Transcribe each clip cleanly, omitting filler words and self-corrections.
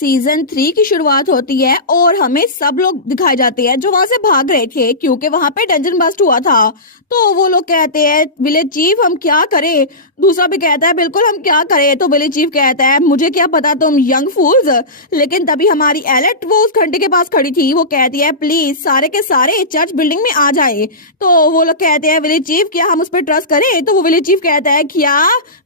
Season 3 की शुरुआत होती है और हमें सब लोग दिखाए जाते हैं जो वहां से भाग रहे थे क्योंकि वहां पे डंजन बस्ट हुआ था। तो वो लोग कहते हैं विलेज चीफ हम क्या करें। दूसरा भी कहता है बिल्कुल हम क्या करें। तो विलेज चीफ कहता है मुझे क्या पता तुम यंग फूल्स। लेकिन तभी हमारी एलेट वो उस घंटे के पास खड़ी थी। वो कहती है प्लीज सारे के सारे चर्च बिल्डिंग में आ जाए। तो वो लोग कहते हैं विलेज चीफ क्या हम उस पर ट्रस्ट करें। तो वो विलेज चीफ कहता है क्या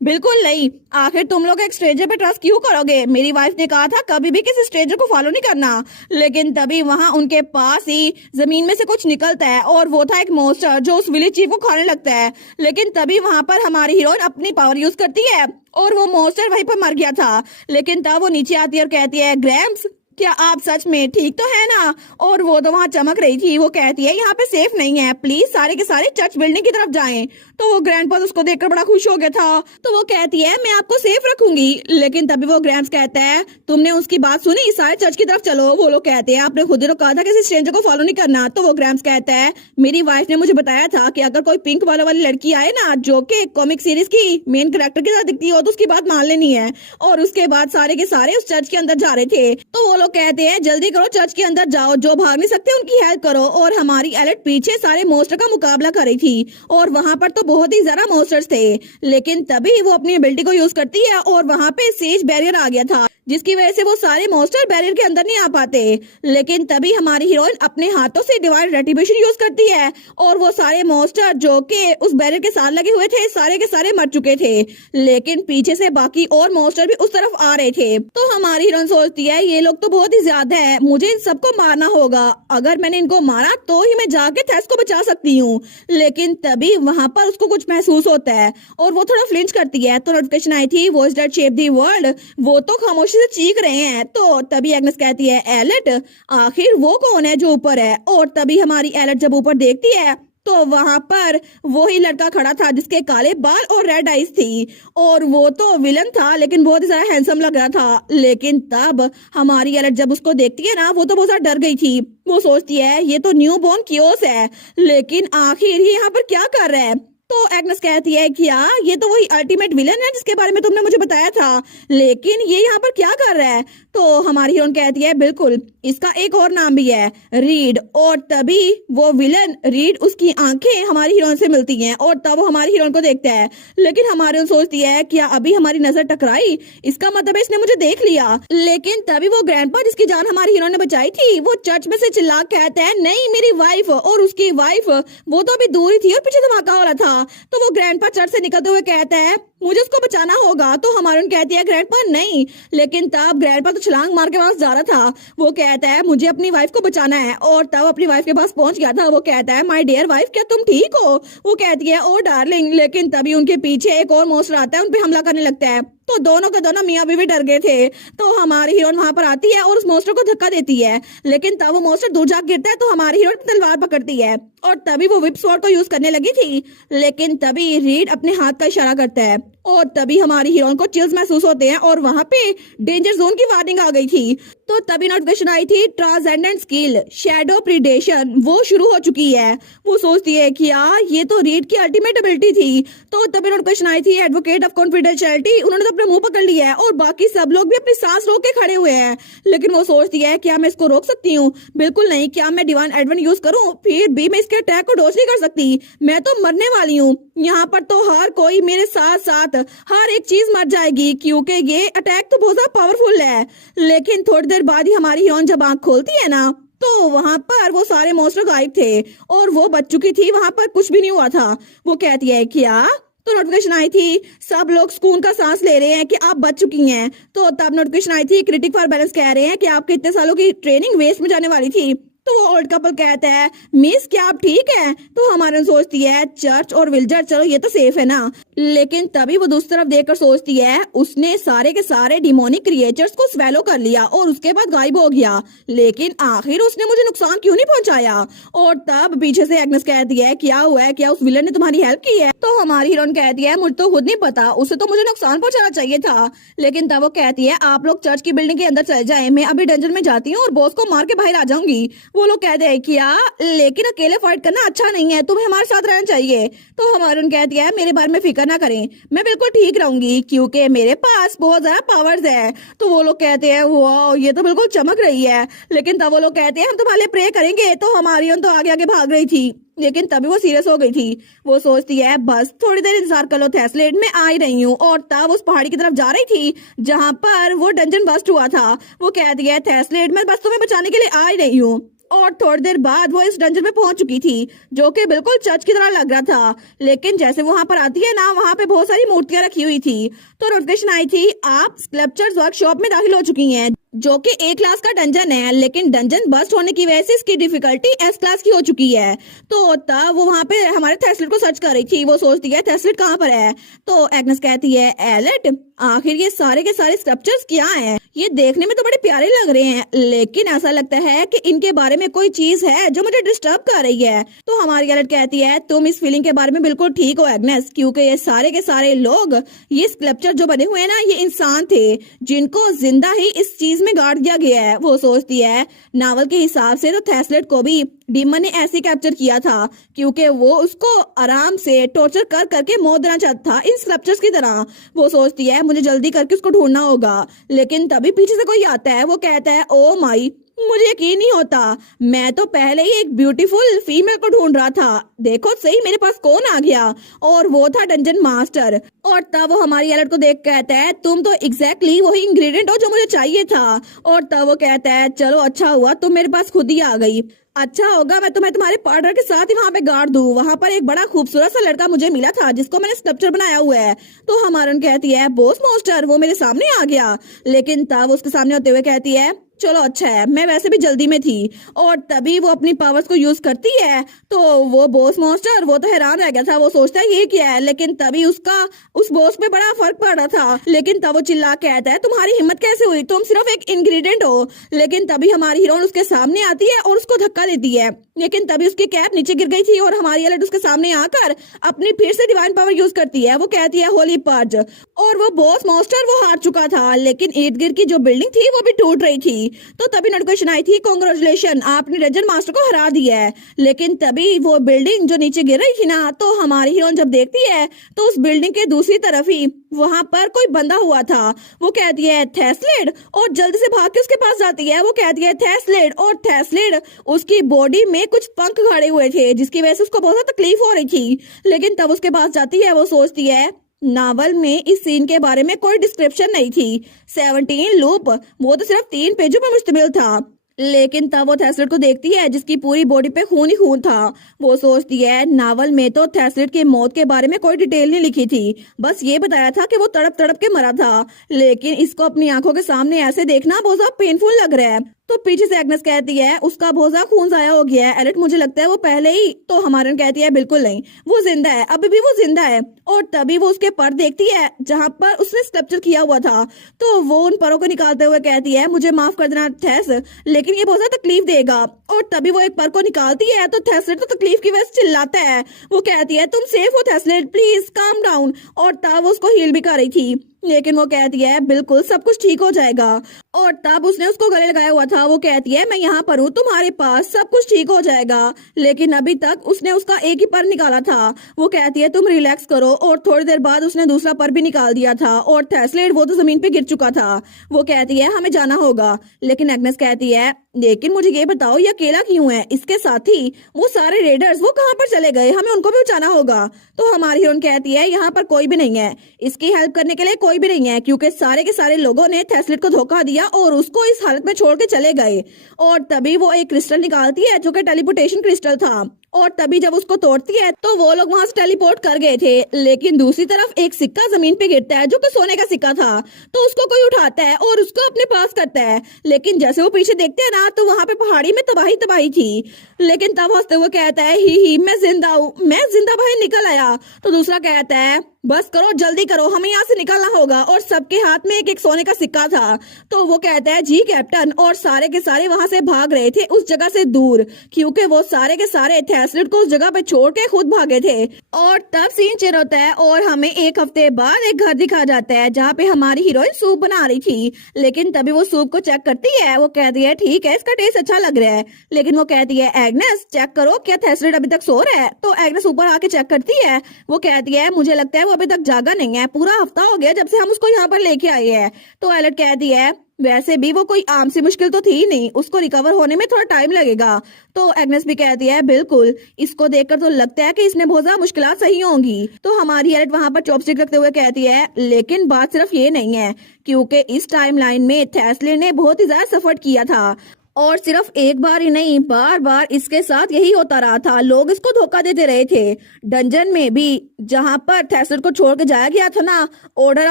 बिल्कुल नहीं। आखिर तुम लोग एक स्ट्रेंजर पे ट्रस्ट क्यों करोगे। मेरी वाइफ ने कहा था कभी भी किसी स्ट्रेंजर को फॉलो नहीं करना। लेकिन तभी वहां उनके पास ही जमीन में से कुछ निकलता है और वो था एक मॉन्स्टर जो उस विलेज चीफ को खाने लगता है। लेकिन तभी वहां पर हमारी हीरोइन अपनी पावर यूज करती है और वो मॉन्स्टर वहीं पर मर गया था। लेकिन तब वो नीचे आती है और कहती है ग्रैम्स क्या आप सच में ठीक तो है ना। और वो तो वहां चमक रही थी। वो कहती है यहाँ पे सेफ नहीं है प्लीज सारे के सारे चर्च बिल्डिंग की तरफ जाएं। तो वो ग्रैंडपा उसको देखकर बड़ा खुश हो गया था। तो वो कहती है मैं आपको सेफ रखूंगी। लेकिन तभी वो ग्रैम्स कहता है तुमने उसकी बात सुनी सारे चर्च की तरफ चलो। वो लोग कहते हैं आपने खुद ही तो कहा था किसी स्ट्रेंजर को फॉलो नहीं करना। तो वो ग्रैम्स कहता है मेरी वाइफ ने मुझे बताया था कि अगर कोई पिंक वाली लड़की आए ना जो कि कॉमिक सीरीज की मेन कैरेक्टर के साथ दिखती हो तो उसकी बात मान लेनी है। और उसके बाद सारे के सारे उस चर्च के अंदर जा रहे थे। तो वो लोग कहते हैं जल्दी करो चर्च के अंदर जाओ जो भाग नहीं सकते उनकी हेल्प करो। और हमारी एलेट पीछे सारे मॉन्स्टर का मुकाबला कर रही थी और वहां पर तो बहुत ही ज्यादा मॉन्स्टर्स थे। लेकिन तभी वो अपनी एबिलिटी को यूज करती है और वहां पे सेज बैरियर आ गया था जिसकी वजह से वो सारे मॉन्स्टर बैरियर के अंदर नहीं आ पाते। लेकिन तभी हमारी हीरोइन अपने हाथों से डिवाइन रेट्रिब्यूशन यूज करती है और वो सारे मॉन्स्टर जो कि उस बैरियर के साथ लगे हुए थे सारे के सारे मर चुके थे। लेकिन पीछे से बाकी और मॉन्स्टर भी उस तरफ आ रहे थे। तो हमारी हीरोइन सोचती है ये लोग तो बहुत ही ज्यादा है मुझे इन सबको मारना होगा। अगर मैंने इनको मारा तो ही मैं जाके थेस को बचा सकती हूँ। लेकिन तभी वहां पर उसको कुछ महसूस होता है और वो थोड़ा फ्लिंच करती है। तो नोटिफिकेशन आई थी voice that shape the world. वो तो खामोशी से चीख रहे हैं। तो तभी एग्नेस कहती है एलेट आखिर वो कौन है जो ऊपर है। और तभी हमारी एलेट जब ऊपर देखती है तो वहां पर वही लड़का खड़ा था जिसके काले बाल और रेड आईज थी और वो तो विलन था लेकिन बहुत ही ज्यादा हैंडसम लग रहा था। लेकिन तब हमारी एलेट जब उसको देखती है ना वो तो बहुत ज्यादा डर गई थी। वो सोचती है ये तो न्यू बॉर्न कियोस है लेकिन आखिर ये यहाँ पर क्या कर रहा है। तो एग्नेस कहती है कि ये तो वही अल्टीमेट विलन है जिसके बारे में तुमने मुझे बताया था लेकिन ये यहाँ पर क्या कर रहा है। तो हमारी हीरोइन कहती है बिल्कुल इसका एक और नाम भी है रीड। और तभी वो विलन रीड उसकी आंखें हमारी हीरोइन से मिलती हैं और तब वो हमारी हीरोइन को देखता है। लेकिन हमारी हीरोइन सोचती है क्या अभी हमारी नजर टकराई इसका मतलब है इसने मुझे देख लिया। लेकिन तभी वो ग्रैंडपा जिसकी जान हमारी हीरोइन ने बचाई थी वो चर्च में से चिल्ला कहता है नहीं मेरी वाइफ और उसकी वाइफ वो तो अभी दूर ही थी और पीछे धमाका हो रहा था। तो वो ग्रैंडपा चर्च से निकलते हुए कहता है मुझे उसको बचाना होगा। तो हमारी कहती है ग्रैंडपा नहीं। लेकिन तब ग्रैंडपा तो छलांग मार के पास जा रहा था। वो कहता है मुझे अपनी वाइफ को बचाना है और तब अपनी वाइफ के पास पहुंच गया था। वो कहता है माय डियर वाइफ क्या तुम ठीक हो। वो कहती है ओ डार्लिंग। लेकिन तभी उनके पीछे एक और मॉन्स्टर आता है उन पे हमला करने लगता है। तो दोनों के दोनों मियाँ बीवी डर गए थे। तो हमारी हीरोइन वहां पर आती है और उस मॉन्स्टर को धक्का देती है। लेकिन तब वो मॉन्स्टर दूर जाकर गिरता है तो हमारी हीरोइन तलवार पकड़ती है और तभी वो विप स्वॉर्ड को यूज करने लगी थी। लेकिन तभी रीड अपने हाथ का इशारा करता है और तभी हमारी हीरोइन को चिल्स महसूस होते हैं और वहां पे डेंजर जोन की वार्निंग आ गई थी। तो तभी नोटिफिकेशन आई थी ट्रांसेंडेंट स्किल शैडो प्रीडेशन वो शुरू हो चुकी है। वो सोचती है कि ये तो रीड की अल्टीमेट एबिलिटी थी। तो तभी नोटिफिकेशन आई थी एडवोकेट ऑफ कॉन्फिडेंशियलिटी उन्होंने तो अपने मुंह पकड़ लिया है और बाकी सब लोग भी अपनी सांस रोक के खड़े हुए हैं। लेकिन वो सोचती है क्या मैं इसको रोक सकती हूँ बिल्कुल नहीं। क्या मैं डिवाइन एडवन यूज करूँ फिर भी मैं इसके अटैक को डॉज नहीं कर सकती। मैं तो मरने वाली हूँ यहाँ पर तो हर कोई मेरे साथ साथ हर एक चीज मर जाएगी क्योंकि ये अटैक तो बहुत ज्यादा पावरफुल है। लेकिन थोड़ी देर बाद ही हमारी हीरोइन जब आंख खोलती है ना तो वहां पर वो सारे मॉन्स्टर गायब थे और वो बच चुकी थी। वहां पर कुछ भी नहीं हुआ था। वो कहती है क्या तो नोटिफिकेशन आई थी सब लोग सुकून का सांस ले रहे हैं कि आप बच चुकी हैं। तो तब नोटिफिकेशन आई थी क्रिटिक फॉर बैलेंस कह रहे हैं कि आपके इतने सालों की ट्रेनिंग वेस्ट में जाने वाली थी। तो वो ओल्ड कपल कहता है मिस क्या आप ठीक है। तो हमारे सोचती है चर्च और विल्जर चलो ये तो सेफ है ना। लेकिन तभी वो दूसरी तरफ देखकर सोचती है उसने सारे के सारे डिमोनिक क्रिएचर्स को स्वेलो कर लिया और उसके बाद गायब हो गया। लेकिन आखिर उसने मुझे नुकसान क्यों नहीं पहुंचाया। और तब पीछे से एग्नेस कहती है क्या हुआ है क्या उस विलन ने तुम्हारी हेल्प की है। तो हमारी हीरोइन कहती है मुझे तो खुद नहीं पता उसे तो मुझे नुकसान पहुंचाना चाहिए था। लेकिन तब वो कहती है आप लोग चर्च की बिल्डिंग के अंदर चले जाए मैं अभी डंजन में जाती हूँ और बॉस को मार के बाहर आ जाऊंगी। वो लोग कहते हैं कि लेकिन अकेले फाइट करना अच्छा नहीं है, तुम्हें हमारे साथ रहना चाहिए। तो हमारून कहती है मेरे बारे में फिक्र ना करें, मैं बिल्कुल ठीक रहूंगी क्योंकि मेरे पास बहुत ज्यादा पावर्स है। तो वो लोग कहते हैं वाह ये तो बिल्कुल चमक रही है। लेकिन तब वो लोग कहते हैं हम तुम्हारे लिए प्रे करेंगे। तो हमारी तो आगे आगे भाग रही थी, लेकिन तभी वो सीरियस हो गई थी। वो सोचती है बस थोड़ी देर इंतजार कर लो, थेस्लेट में आ ही रही हूँ। और तब उस पहाड़ी की तरफ जा रही थी जहां पर वो डंजन बस्ट हुआ था। वो कहती है थेस्लेट मैं बस तुम्हें बचाने के लिए आ ही रही हूँ। और थोड़ी देर बाद वो इस डंजन में पहुंच चुकी थी जो कि बिल्कुल चर्च की तरह लग रहा था। लेकिन जैसे वहां पर आती है ना, वहां पे बहुत सारी मूर्तियां रखी हुई थी। तो नोटिफिकेशन आई थी आप स्कल्पचर्स वर्कशॉप में दाखिल हो चुकी हैं, जो कि ए क्लास का डंजन है। लेकिन डंजन बस्ट होने की वजह से इसकी डिफिकल्टी एस क्लास की हो चुकी है। तो तब वो वहां पे हमारे थेस्लेट को सर्च कर रही थी। वो सोचती है थेस्लेट कहाँ पर है। तो एग्नेस कहती है एलेट आखिर ये सारे के सारे स्कल्पचर्स क्या हैं? ये देखने में तो बड़े प्यारे लग रहे हैं, लेकिन ऐसा लगता है कि इनके बारे में कोई चीज है जो मुझे डिस्टर्ब कर रही है। तो हमारी एलेट कहती है तुम इस फीलिंग के बारे में बिल्कुल ठीक हो एग्नेस, क्योंकि ये सारे के सारे लोग, ये स्कल्पचर जो बने हुए हैं ना, ये इंसान थे जिनको जिंदा ही इस चीज में गाड़ दिया गया है। वो सोचती है नावल के हिसाब से तो थेस्लेट को भी डीमन ने ऐसे कैप्चर किया था क्योंकि वो उसको आराम से टॉर्चर कर करके मौत देना चाहता था इन स्कल्पचर्स की तरह। वो सोचती है मुझे जल्दी करके उसको ढूंढना होगा। लेकिन तभी पीछे से कोई आता है। वो कहता है ओ माई मुझे यकीन नहीं होता, मैं तो पहले ही एक ब्यूटीफुल फीमेल को ढूंढ रहा था, देखो सही मेरे पास कौन आ गया। और वो था डंजन मास्टर। और तब वो हमारी एलर्ट को देख कहता है तुम तो एग्जैक्टली वही इंग्रेडिएंट हो जो मुझे चाहिए था। और तब वो कहता है चलो अच्छा हुआ तुम मेरे पास खुद ही आ गई, अच्छा होगा मैं तुम्हें तुम्हारे पार्टनर के साथ ही वहां पे गाड़ दूं। वहां पर एक बड़ा खूबसूरत सा लड़का मुझे मिला था जिसको मैंने स्कल्पचर बनाया हुआ है। तो हमारन कहती है बॉस मास्टर वो मेरे सामने आ गया। लेकिन तब उसके सामने होते हुए कहती है चलो अच्छा है, मैं वैसे भी जल्दी में थी। और तभी वो अपनी पावर्स को यूज करती है। तो वो बॉस मास्टर वो तो हैरान रह गया था, वो सोचता है ये क्या है। लेकिन तभी उसका उस बॉस पे बड़ा फर्क पड़ रहा था। लेकिन तब वो चिल्ला कहता है तुम्हारी हिम्मत कैसे हुई, तुम सिर्फ एक इंग्रेडिएंट हो। लेकिन तभी हमारी हीरोइन उसके सामने आती है और उसको धक्का देती है। लेकिन तभी उसकी कैप नीचे गिर गई थी और हमारी एलर्ट उसके सामने आकर अपनी फिर से डिवाइन पावर यूज करती है। वो कहती है होली पर्ज। और वो बॉस मास्टर वो हार चुका था, लेकिन इर्द गिर्द की जो बिल्डिंग थी वो भी टूट रही थी। तो तभी नोटिफिकेशन आई थी कांग्रेचुलेशन आपने डंजन मास्टर को हरा दिया है। लेकिन तभी वो बिल्डिंग जो नीचे गिर रही थी ना, तो हमारी हीरोइन जब देखती है तो उस बिल्डिंग के दूसरी तरफ ही वहां पर कोई बंधा हुआ था। वो कहती है थेस्लेट और जल्दी से भाग के उसके पास जाती है। वो कहती है थेस्लेट, और थेस्लेट उसकी बॉडी में कुछ पंख गड़े हुए थे जिसकी वजह से उसको बहुत ज्यादा तकलीफ हो रही थी। लेकिन तब उसके पास जाती है। वो सोचती है नावल में इस सीन के बारे में कोई डिस्क्रिप्शन नहीं थी, 17 लूप वो तो सिर्फ 3 पेजों पर मुश्तमिल था। लेकिन तब वो थेस्लेट को देखती है जिसकी पूरी बॉडी पे खून ही खून था। वो सोचती है नावल में तो थेस्लेट की मौत के बारे में कोई डिटेल नहीं लिखी थी, बस ये बताया था कि वो तड़प तड़प के मरा था। लेकिन इसको अपनी आंखों के सामने ऐसे देखना बहुत ज्यादा पेनफुल लग रहा है। तो पीछे से एग्नेस कहती है उसका बहुत ज्यादा खून जाया हो गया है एलिट, मुझे लगता है वो पहले ही। तो हमारन कहती है बिल्कुल नहीं, वो जिंदा है, अभी भी वो जिंदा है। और तभी वो उसके पर देखती है जहां पर उसने स्कल्पचर किया हुआ था। तो वो उन परों को निकालते हुए कहती है मुझे माफ कर देना थेस, लेकिन ये बहुत ज्यादा तकलीफ देगा। और तभी वो एक पर को निकालती है तो थेस्लेट तो तकलीफ की वजह से चिल्लाता है। वो कहती है तुम सेफ हो थेस्लेट, प्लीज काम डाउन। और तब उसको हील भी कर रही थी, लेकिन वो कहती है बिल्कुल सब कुछ ठीक हो जाएगा। और तब उसने उसको गले लगाया हुआ था। वो कहती है मैं यहाँ पर हूँ तुम्हारे पास, सब कुछ ठीक हो जाएगा। लेकिन अभी तक उसने उसका एक ही पर निकाला था। वो कहती है तुम रिलैक्स करो। और थोड़ी देर बाद उसने दूसरा पर भी निकाल दिया था और थेस्लेट वो तो जमीन पे गिर चुका था। वो कहती है हमें जाना होगा। लेकिन एग्नेस कहती है लेकिन मुझे ये बताओ ये अकेला क्यों है, इसके साथी वो सारे रेडर्स वो कहाँ पर चले गए, हमें उनको भी बचाना होगा। तो हमारी हीरोइन कहती है यहाँ पर कोई भी नहीं है, इसकी हेल्प करने के लिए कोई भी नहीं है, क्योंकि सारे के सारे लोगों ने थेस्लेट को धोखा दिया और उसको इस हालत में छोड़ के चले गए। और तभी वो एक क्रिस्टल निकालती है जो कि टेलीपोर्टेशन क्रिस्टल था। और तभी जब उसको तोड़ती है तो वो लोग वहां से टेलीपोर्ट कर गए थे। लेकिन दूसरी तरफ एक सिक्का जमीन पे गिरता है जो कि सोने का सिक्का था। तो उसको कोई उठाता है और उसको अपने पास करता है। लेकिन जैसे वो पीछे देखते हैं ना, तो वहां पे पहाड़ी में तबाही तबाही थी। लेकिन तब हंसते हुए कहता है ही मैं जिंदा हूँ, मैं जिंदा बाहर निकल आया। तो दूसरा कहता है बस करो जल्दी करो, हमें यहाँ से निकलना होगा। और सबके हाथ में एक एक सोने का सिक्का था। तो वो कहता है जी कैप्टन। और सारे के सारे वहां से भाग रहे थे उस जगह से दूर, क्योंकि वो सारे के सारे थैसलिड को उस जगह पे छोड़ के खुद भागे थे। और तब सीन चेंज होता है और हमें एक हफ्ते बाद एक घर दिखा जाता है जहाँ पे हमारी हीरोइन सूप बना रही थी। लेकिन तभी वो सूप को चेक करती है, वो कहती है ठीक है इसका टेस्ट अच्छा लग रहा है, लेकिन वो कहती है एग्नेस चेक करो क्या थैसलिड अभी तक सो रहा है। तो एग्नेस ऊपर आके चेक करती है, वो कहती है मुझे लगता है वो अभी तक जागा नहीं है, पूरा हफ्ता हो गया जब से हम उसको यहाँ पर लेके आए हैं। तो एलेट कहती है वैसे भी वो कोई आम सी मुश्किल तो थी नहीं, उसको रिकवर होने में थोड़ा टाइम लगेगा। तो एग्नेस भी कहती है बिल्कुल, इसको देखकर तो लगता है कि इसमें बहुत ज्यादा मुश्किलात सही होंगी। तो हमारी एलेट वहां पर चॉपस्टिक रखते हुए कहती है लेकिन बात सिर्फ ये नहीं है, क्योंकि इस टाइमलाइन में थैसलिड ने बहुत ही ज्यादा सफर किया था और सिर्फ एक बार ही नहीं, बार बार इसके साथ यही होता रहा था। लोग इसको धोखा देते रहे थे। डंजन में भी जहां पर थैसलिड को छोड़ के जाया गया था ना, ऑर्डर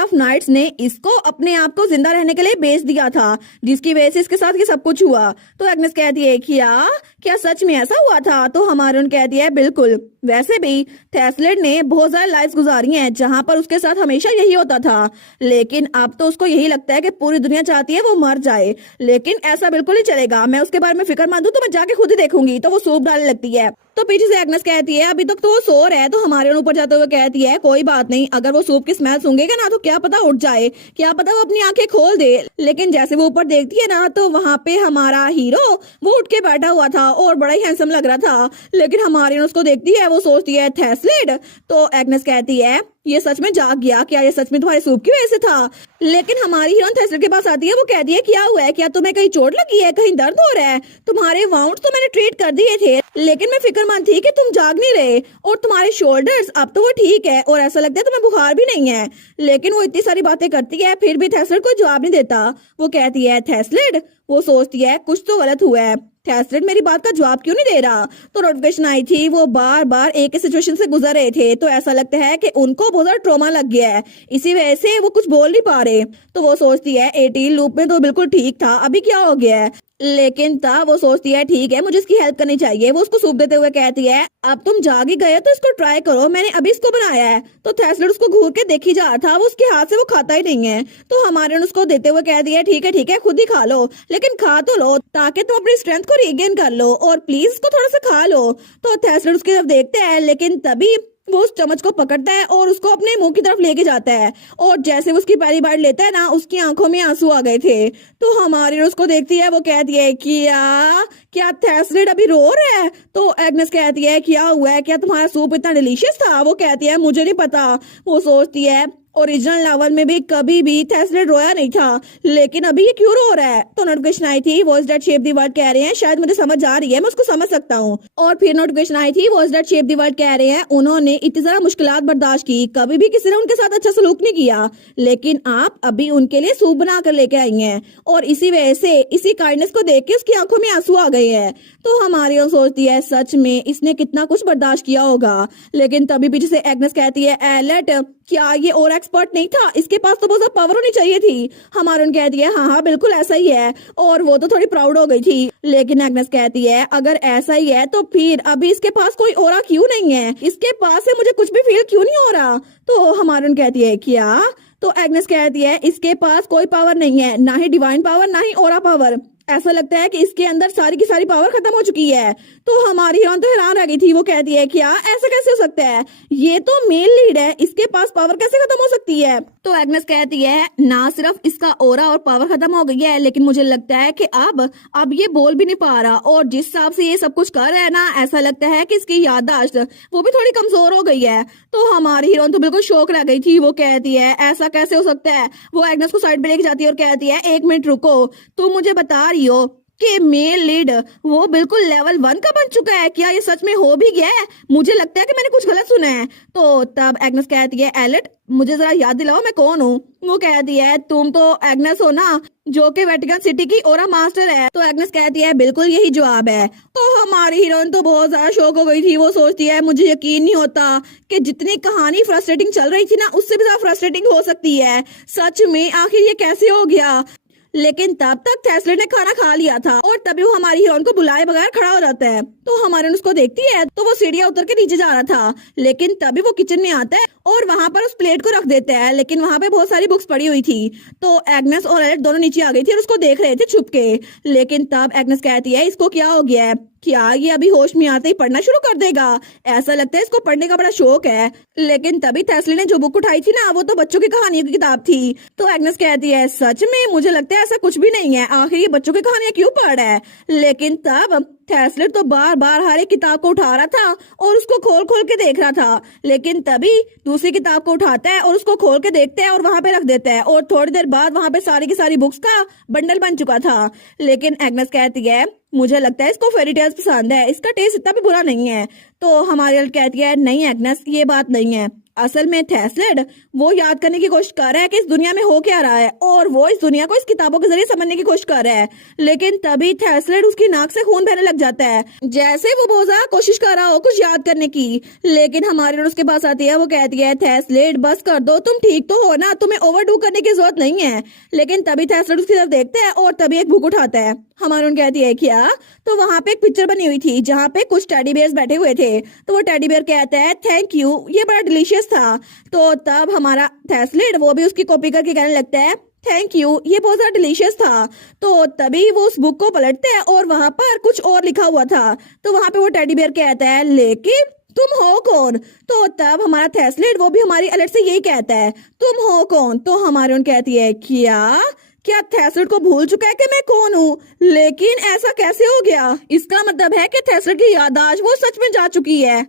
ऑफ नाइट्स ने इसको अपने आप को जिंदा रहने के लिए बेच दिया था, जिसकी वजह से इसके साथ ये सब कुछ हुआ। तो एग्नेस कहती है क्या सच में ऐसा हुआ था? तो हमारून कहती है बिल्कुल, वैसे भी थैसलिड ने बहुत ज्यादा लाइफ गुजारी हैं जहां पर उसके साथ हमेशा यही होता था, लेकिन अब तो उसको यही लगता है कि पूरी दुनिया चाहती है वो मर जाए, लेकिन ऐसा बिल्कुल नहीं चलेगा, मैं उसके बारे में फिक्रमंद हूँ तो मैं जाके खुद ही देखूंगी। तो वो सूप डालने लगती है। तो पीछे से एग्नेस कहती है अभी तक तो वो सो रहा है। तो हमारे ऊपर जाते हुए कहती है कोई बात नहीं, अगर वो सूप की स्मेल सूंघेगा ना तो क्या पता उठ जाए, क्या पता वो अपनी आंखें खोल दे। लेकिन जैसे वो ऊपर देखती है ना तो वहां पे हमारा हीरो वो उठ के बैठा हुआ था और बड़ा ही हैंडसम लग रहा था। लेकिन हमारी उसको देखती है, वो सोचती है थैसलिड। तो एग्नेस कहती है ये सच में जाग गया क्या? ये सच में तुम्हारे सूप की वजह से था? लेकिन हमारी हीरोइन थैसलिड के पास आती है, वो कहती है क्या हुआ है, क्या तुम्हें कहीं चोट लगी है, कहीं दर्द हो रहा है? तुम्हारे वाउंड तो मैंने ट्रीट कर दिए थे, लेकिन मैं फिक्रमंद थी कि तुम जाग नहीं रहे। और तुम्हारे शोल्डर्स अब तो वो ठीक है और ऐसा लगता है तुम्हें बुखार भी नहीं है। लेकिन वो इतनी सारी बातें करती है फिर भी थैसलिड कोई जवाब नहीं देता। वो कहती है थैसलिड, वो सोचती है कुछ तो गलत हुआ है, थैसलिड मेरी बात का जवाब क्यों नहीं दे रहा? तो नोटिफिकेशन आई थी, वो बार बार एक ही सिचुएशन से गुजर रहे थे, तो ऐसा लगता है कि उनको बहुत ज्यादा ट्रॉमा लग गया है, इसी वजह से वो कुछ बोल नहीं पा रहे। तो वो सोचती है 18 लूप में तो बिल्कुल ठीक था, अभी क्या हो गया है? लेकिन तब वो सोचती है ठीक है मुझे इसकी हेल्प करनी चाहिए। वो उसको सूप देते हुए कहती है अब तुम जाग ही गए तो इसको ट्राई करो, मैंने अभी इसको बनाया है। तो थैसलिड उसको घूर के देखी जा रहा था, वो उसके हाथ से वो खाता ही नहीं है। तो हमारे उसको देते हुए कह दिया ठीक है खुद ही खा लो, लेकिन खा तो लो ताकि तुम अपनी स्ट्रेंथ को रीगेन कर लो, और प्लीज इसको थोड़ा सा खा लो। तो थैसलिड उसकी तरफ देखते हैं, लेकिन तभी वो उस चम्मच को पकड़ता है और उसको अपने मुंह की तरफ लेके जाता है, और जैसे वो उसकी पहली बार लेता है ना उसकी आंखों में आंसू आ गए थे। तो हमारी उसको देखती है, वो कहती है क्या थैसलिड अभी रो रहा है? तो एग्नेस कहती है क्या हुआ है, क्या तुम्हारा सूप इतना डिलीशियस था? वो कहती है मुझे नहीं पता। वो सोचती है ओरिजिनल नॉवल में भी कभी भी थैसलिड रोया नहीं था, लेकिन अभी ये क्यों रो रहा है? तो नोटिफिकेशन आई थी voice that shape the world कह रहे हैं, शायद मुझे समझ आ रही है, मैं उसको समझ सकता हूँ। और फिर नोटिफिकेशन आई थी voice that shape the world कह रहे हैं उन्होंने इतनी ज्यादा मुश्किलात बर्दाश्त की, कभी भी किसी ने उनके साथ अच्छा सलूक नहीं किया, लेकिन आप अभी उनके लिए सूप बना कर लेके आई हैं, और इसी वजह से इसी काइंडनेस को देख के उसकी आंखों में आंसू आ गए हैं। तो हमारी सोचती है सच में इसने कितना कुछ बर्दाश्त किया होगा। लेकिन तभी पीछे से एग्नेस कहती है एलेट क्या ये और एक्सपर्ट नहीं था, इसके पास तो बहुत पावर होनी चाहिए थी। हमारे कहती है हाँ बिल्कुल ऐसा ही है, और वो तो थोड़ी प्राउड हो गई थी। लेकिन एग्नेस कहती है अगर ऐसा ही है तो फिर अभी इसके पास कोई ओरा क्यों नहीं है, इसके पास से मुझे कुछ भी फील क्यों नहीं हो रहा? तो हमारे कहती है क्या? तो एग्नेस कहती है इसके पास कोई पावर नहीं है, ना ही डिवाइन पावर ना ही ओरा पावर, ऐसा लगता है कि इसके अंदर सारी की सारी पावर खत्म हो चुकी है। तो हमारी हीरोइन तो हैरान रह गई थी, वो कहती है क्या ऐसा कैसे हो सकता है, ये तो मेल लीड है, इसके पास पावर कैसे खत्म हो सकती है? तो एग्नेस कहती है ना सिर्फ इसका ओरा और पावर खत्म हो गई है, लेकिन मुझे लगता है कि अब ये बोल भी नहीं पा रहा, और जिस हिसाब से ये सब कुछ कर रहा है ना ऐसा लगता है कि इसकी याददाश्त वो भी थोड़ी कमजोर हो गई है। तो हमारी हीरोइन तो बिल्कुल शौक रह गई थी, वो कहती है ऐसा कैसे हो सकता है? वो एग्नेस को साइड पे लेके जाती है और कहती है 1 मिनट रुको, तुम मुझे बता रही हो कि मेल लीड वो बिल्कुल लेवल 1 का बन चुका है, क्या ये सच में हो भी गया है? मुझे लगता है कि मैंने कुछ गलत सुना है। तो तब एग्नेस कहती है एलेट मुझे जरा याद दिलाओ मैं कौन हूँ? वो कहती है तुम तो एग्नेस हो ना, जो कि वेटिकन सिटी की ओरा मास्टर है। तो एग्नेस कहती है बिल्कुल यही जवाब है। तो हमारी हीरोइन तो बहुत ज्यादा शौक हो गई थी, वो सोचती है मुझे यकीन नहीं होता कि जितनी कहानी फ्रस्ट्रेटिंग चल रही थी ना उससे भी ज्यादा फ्रस्ट्रेटिंग हो सकती है, सच में आखिर ये कैसे हो गया? लेकिन तब तक थैसलिड ने खाना खा लिया था, और तभी वो हमारी हीरोइन को बुलाए बगैर खड़ा हो जाता है। तो हमारे उसको देखती है तो वो सीढ़ियां उतर के नीचे जा रहा था, लेकिन तभी वो किचन में आता है और वहां पर उस प्लेट को रख देता है, लेकिन वहां पे बहुत सारी बुक्स पड़ी हुई थी। तो एग्नेस और एलेट दोनों नीचे आ गई थी और उसको देख रहे थे छुप के। लेकिन तब एग्नेस कहती है इसको क्या हो गया है? क्या ये अभी होश में आते ही पढ़ना शुरू कर देगा? ऐसा लगता है इसको पढ़ने का बड़ा शौक है। लेकिन तभी थेस्ली ने जो बुक उठाई थी ना, वो तो बच्चों की कहानियों की किताब थी। तो एग्नेस कहती है, सच में? मुझे लगता है ऐसा कुछ भी नहीं है, आखिर ये बच्चों की कहानियां क्यों पढ़ रहा है? लेकिन तब थेस्ली तो बार बार हर एक किताब को उठा रहा था और उसको खोल खोल के देख रहा था। लेकिन तभी दूसरी किताब को उठाता है और उसको खोल के देखता है और वहां पे रख देता है, और थोड़ी देर बाद वहां पे सारी की सारी बुक्स का बंडल बन चुका था। लेकिन एग्नेस कहती है, मुझे लगता है इसको फेरी टेल्स पसंद है, इसका टेस्ट इतना भी बुरा नहीं है। तो हमारी एल्ट कहती है, नहीं एग्नेस, ये बात नहीं है। असल में थेस्लिड वो याद करने की कोशिश कर रहा है कि इस दुनिया में हो क्या रहा है, और वो इस दुनिया को इस किताबों के जरिए समझने की कोशिश कर रहा है। लेकिन तभी थेस्लिड उसकी नाक से खून बहने लग जाता है, जैसे वो बहुत ज्यादा कोशिश कर रहा हो कुछ याद करने की। लेकिन हमारी एल्ट उसके पास आती है, वो कहती है, थेस्लिड बस कर दो, तुम ठीक तो हो ना, तुम्हें ओवरडू करने की जरूरत नहीं है। लेकिन तभी थेस्लिड उसकी तरफ देखता है और तभी एक बुक उठाता है। हमारी उन कहती है, क्या? तो वहां पे एक पिक्चर बनी हुई थी जहाँ पे कुछ टेडी बेयर्स बैठे हुए थे। तो वो टेडी बेयर कहता है, थैंक यू, ये बड़ा डिलीशियस था। तो तब हमारा थेस्लिड वो भी उसकी कॉपी करके कहने लगता है, थैंक यू, ये बहुत ज्यादा डिलीशियस था। तो तभी वो उस बुक को पलटते हैं और वहां पर कुछ और लिखा हुआ था। तो वहां पे वो टेडी बेयर कहता है, लेकिन तुम हो कौन? तो तब हमारा थेस्लिड वो भी हमारी एल्ट से यही कहता है, तुम हो कौन? तो हमारी उन कहती है, क्या थेस्लिड को भूल चुका है कि मैं कौन हूँ? लेकिन ऐसा कैसे हो गया? इसका मतलब है कि थेस्लिड की याददाश्त वो सच में जा चुकी है।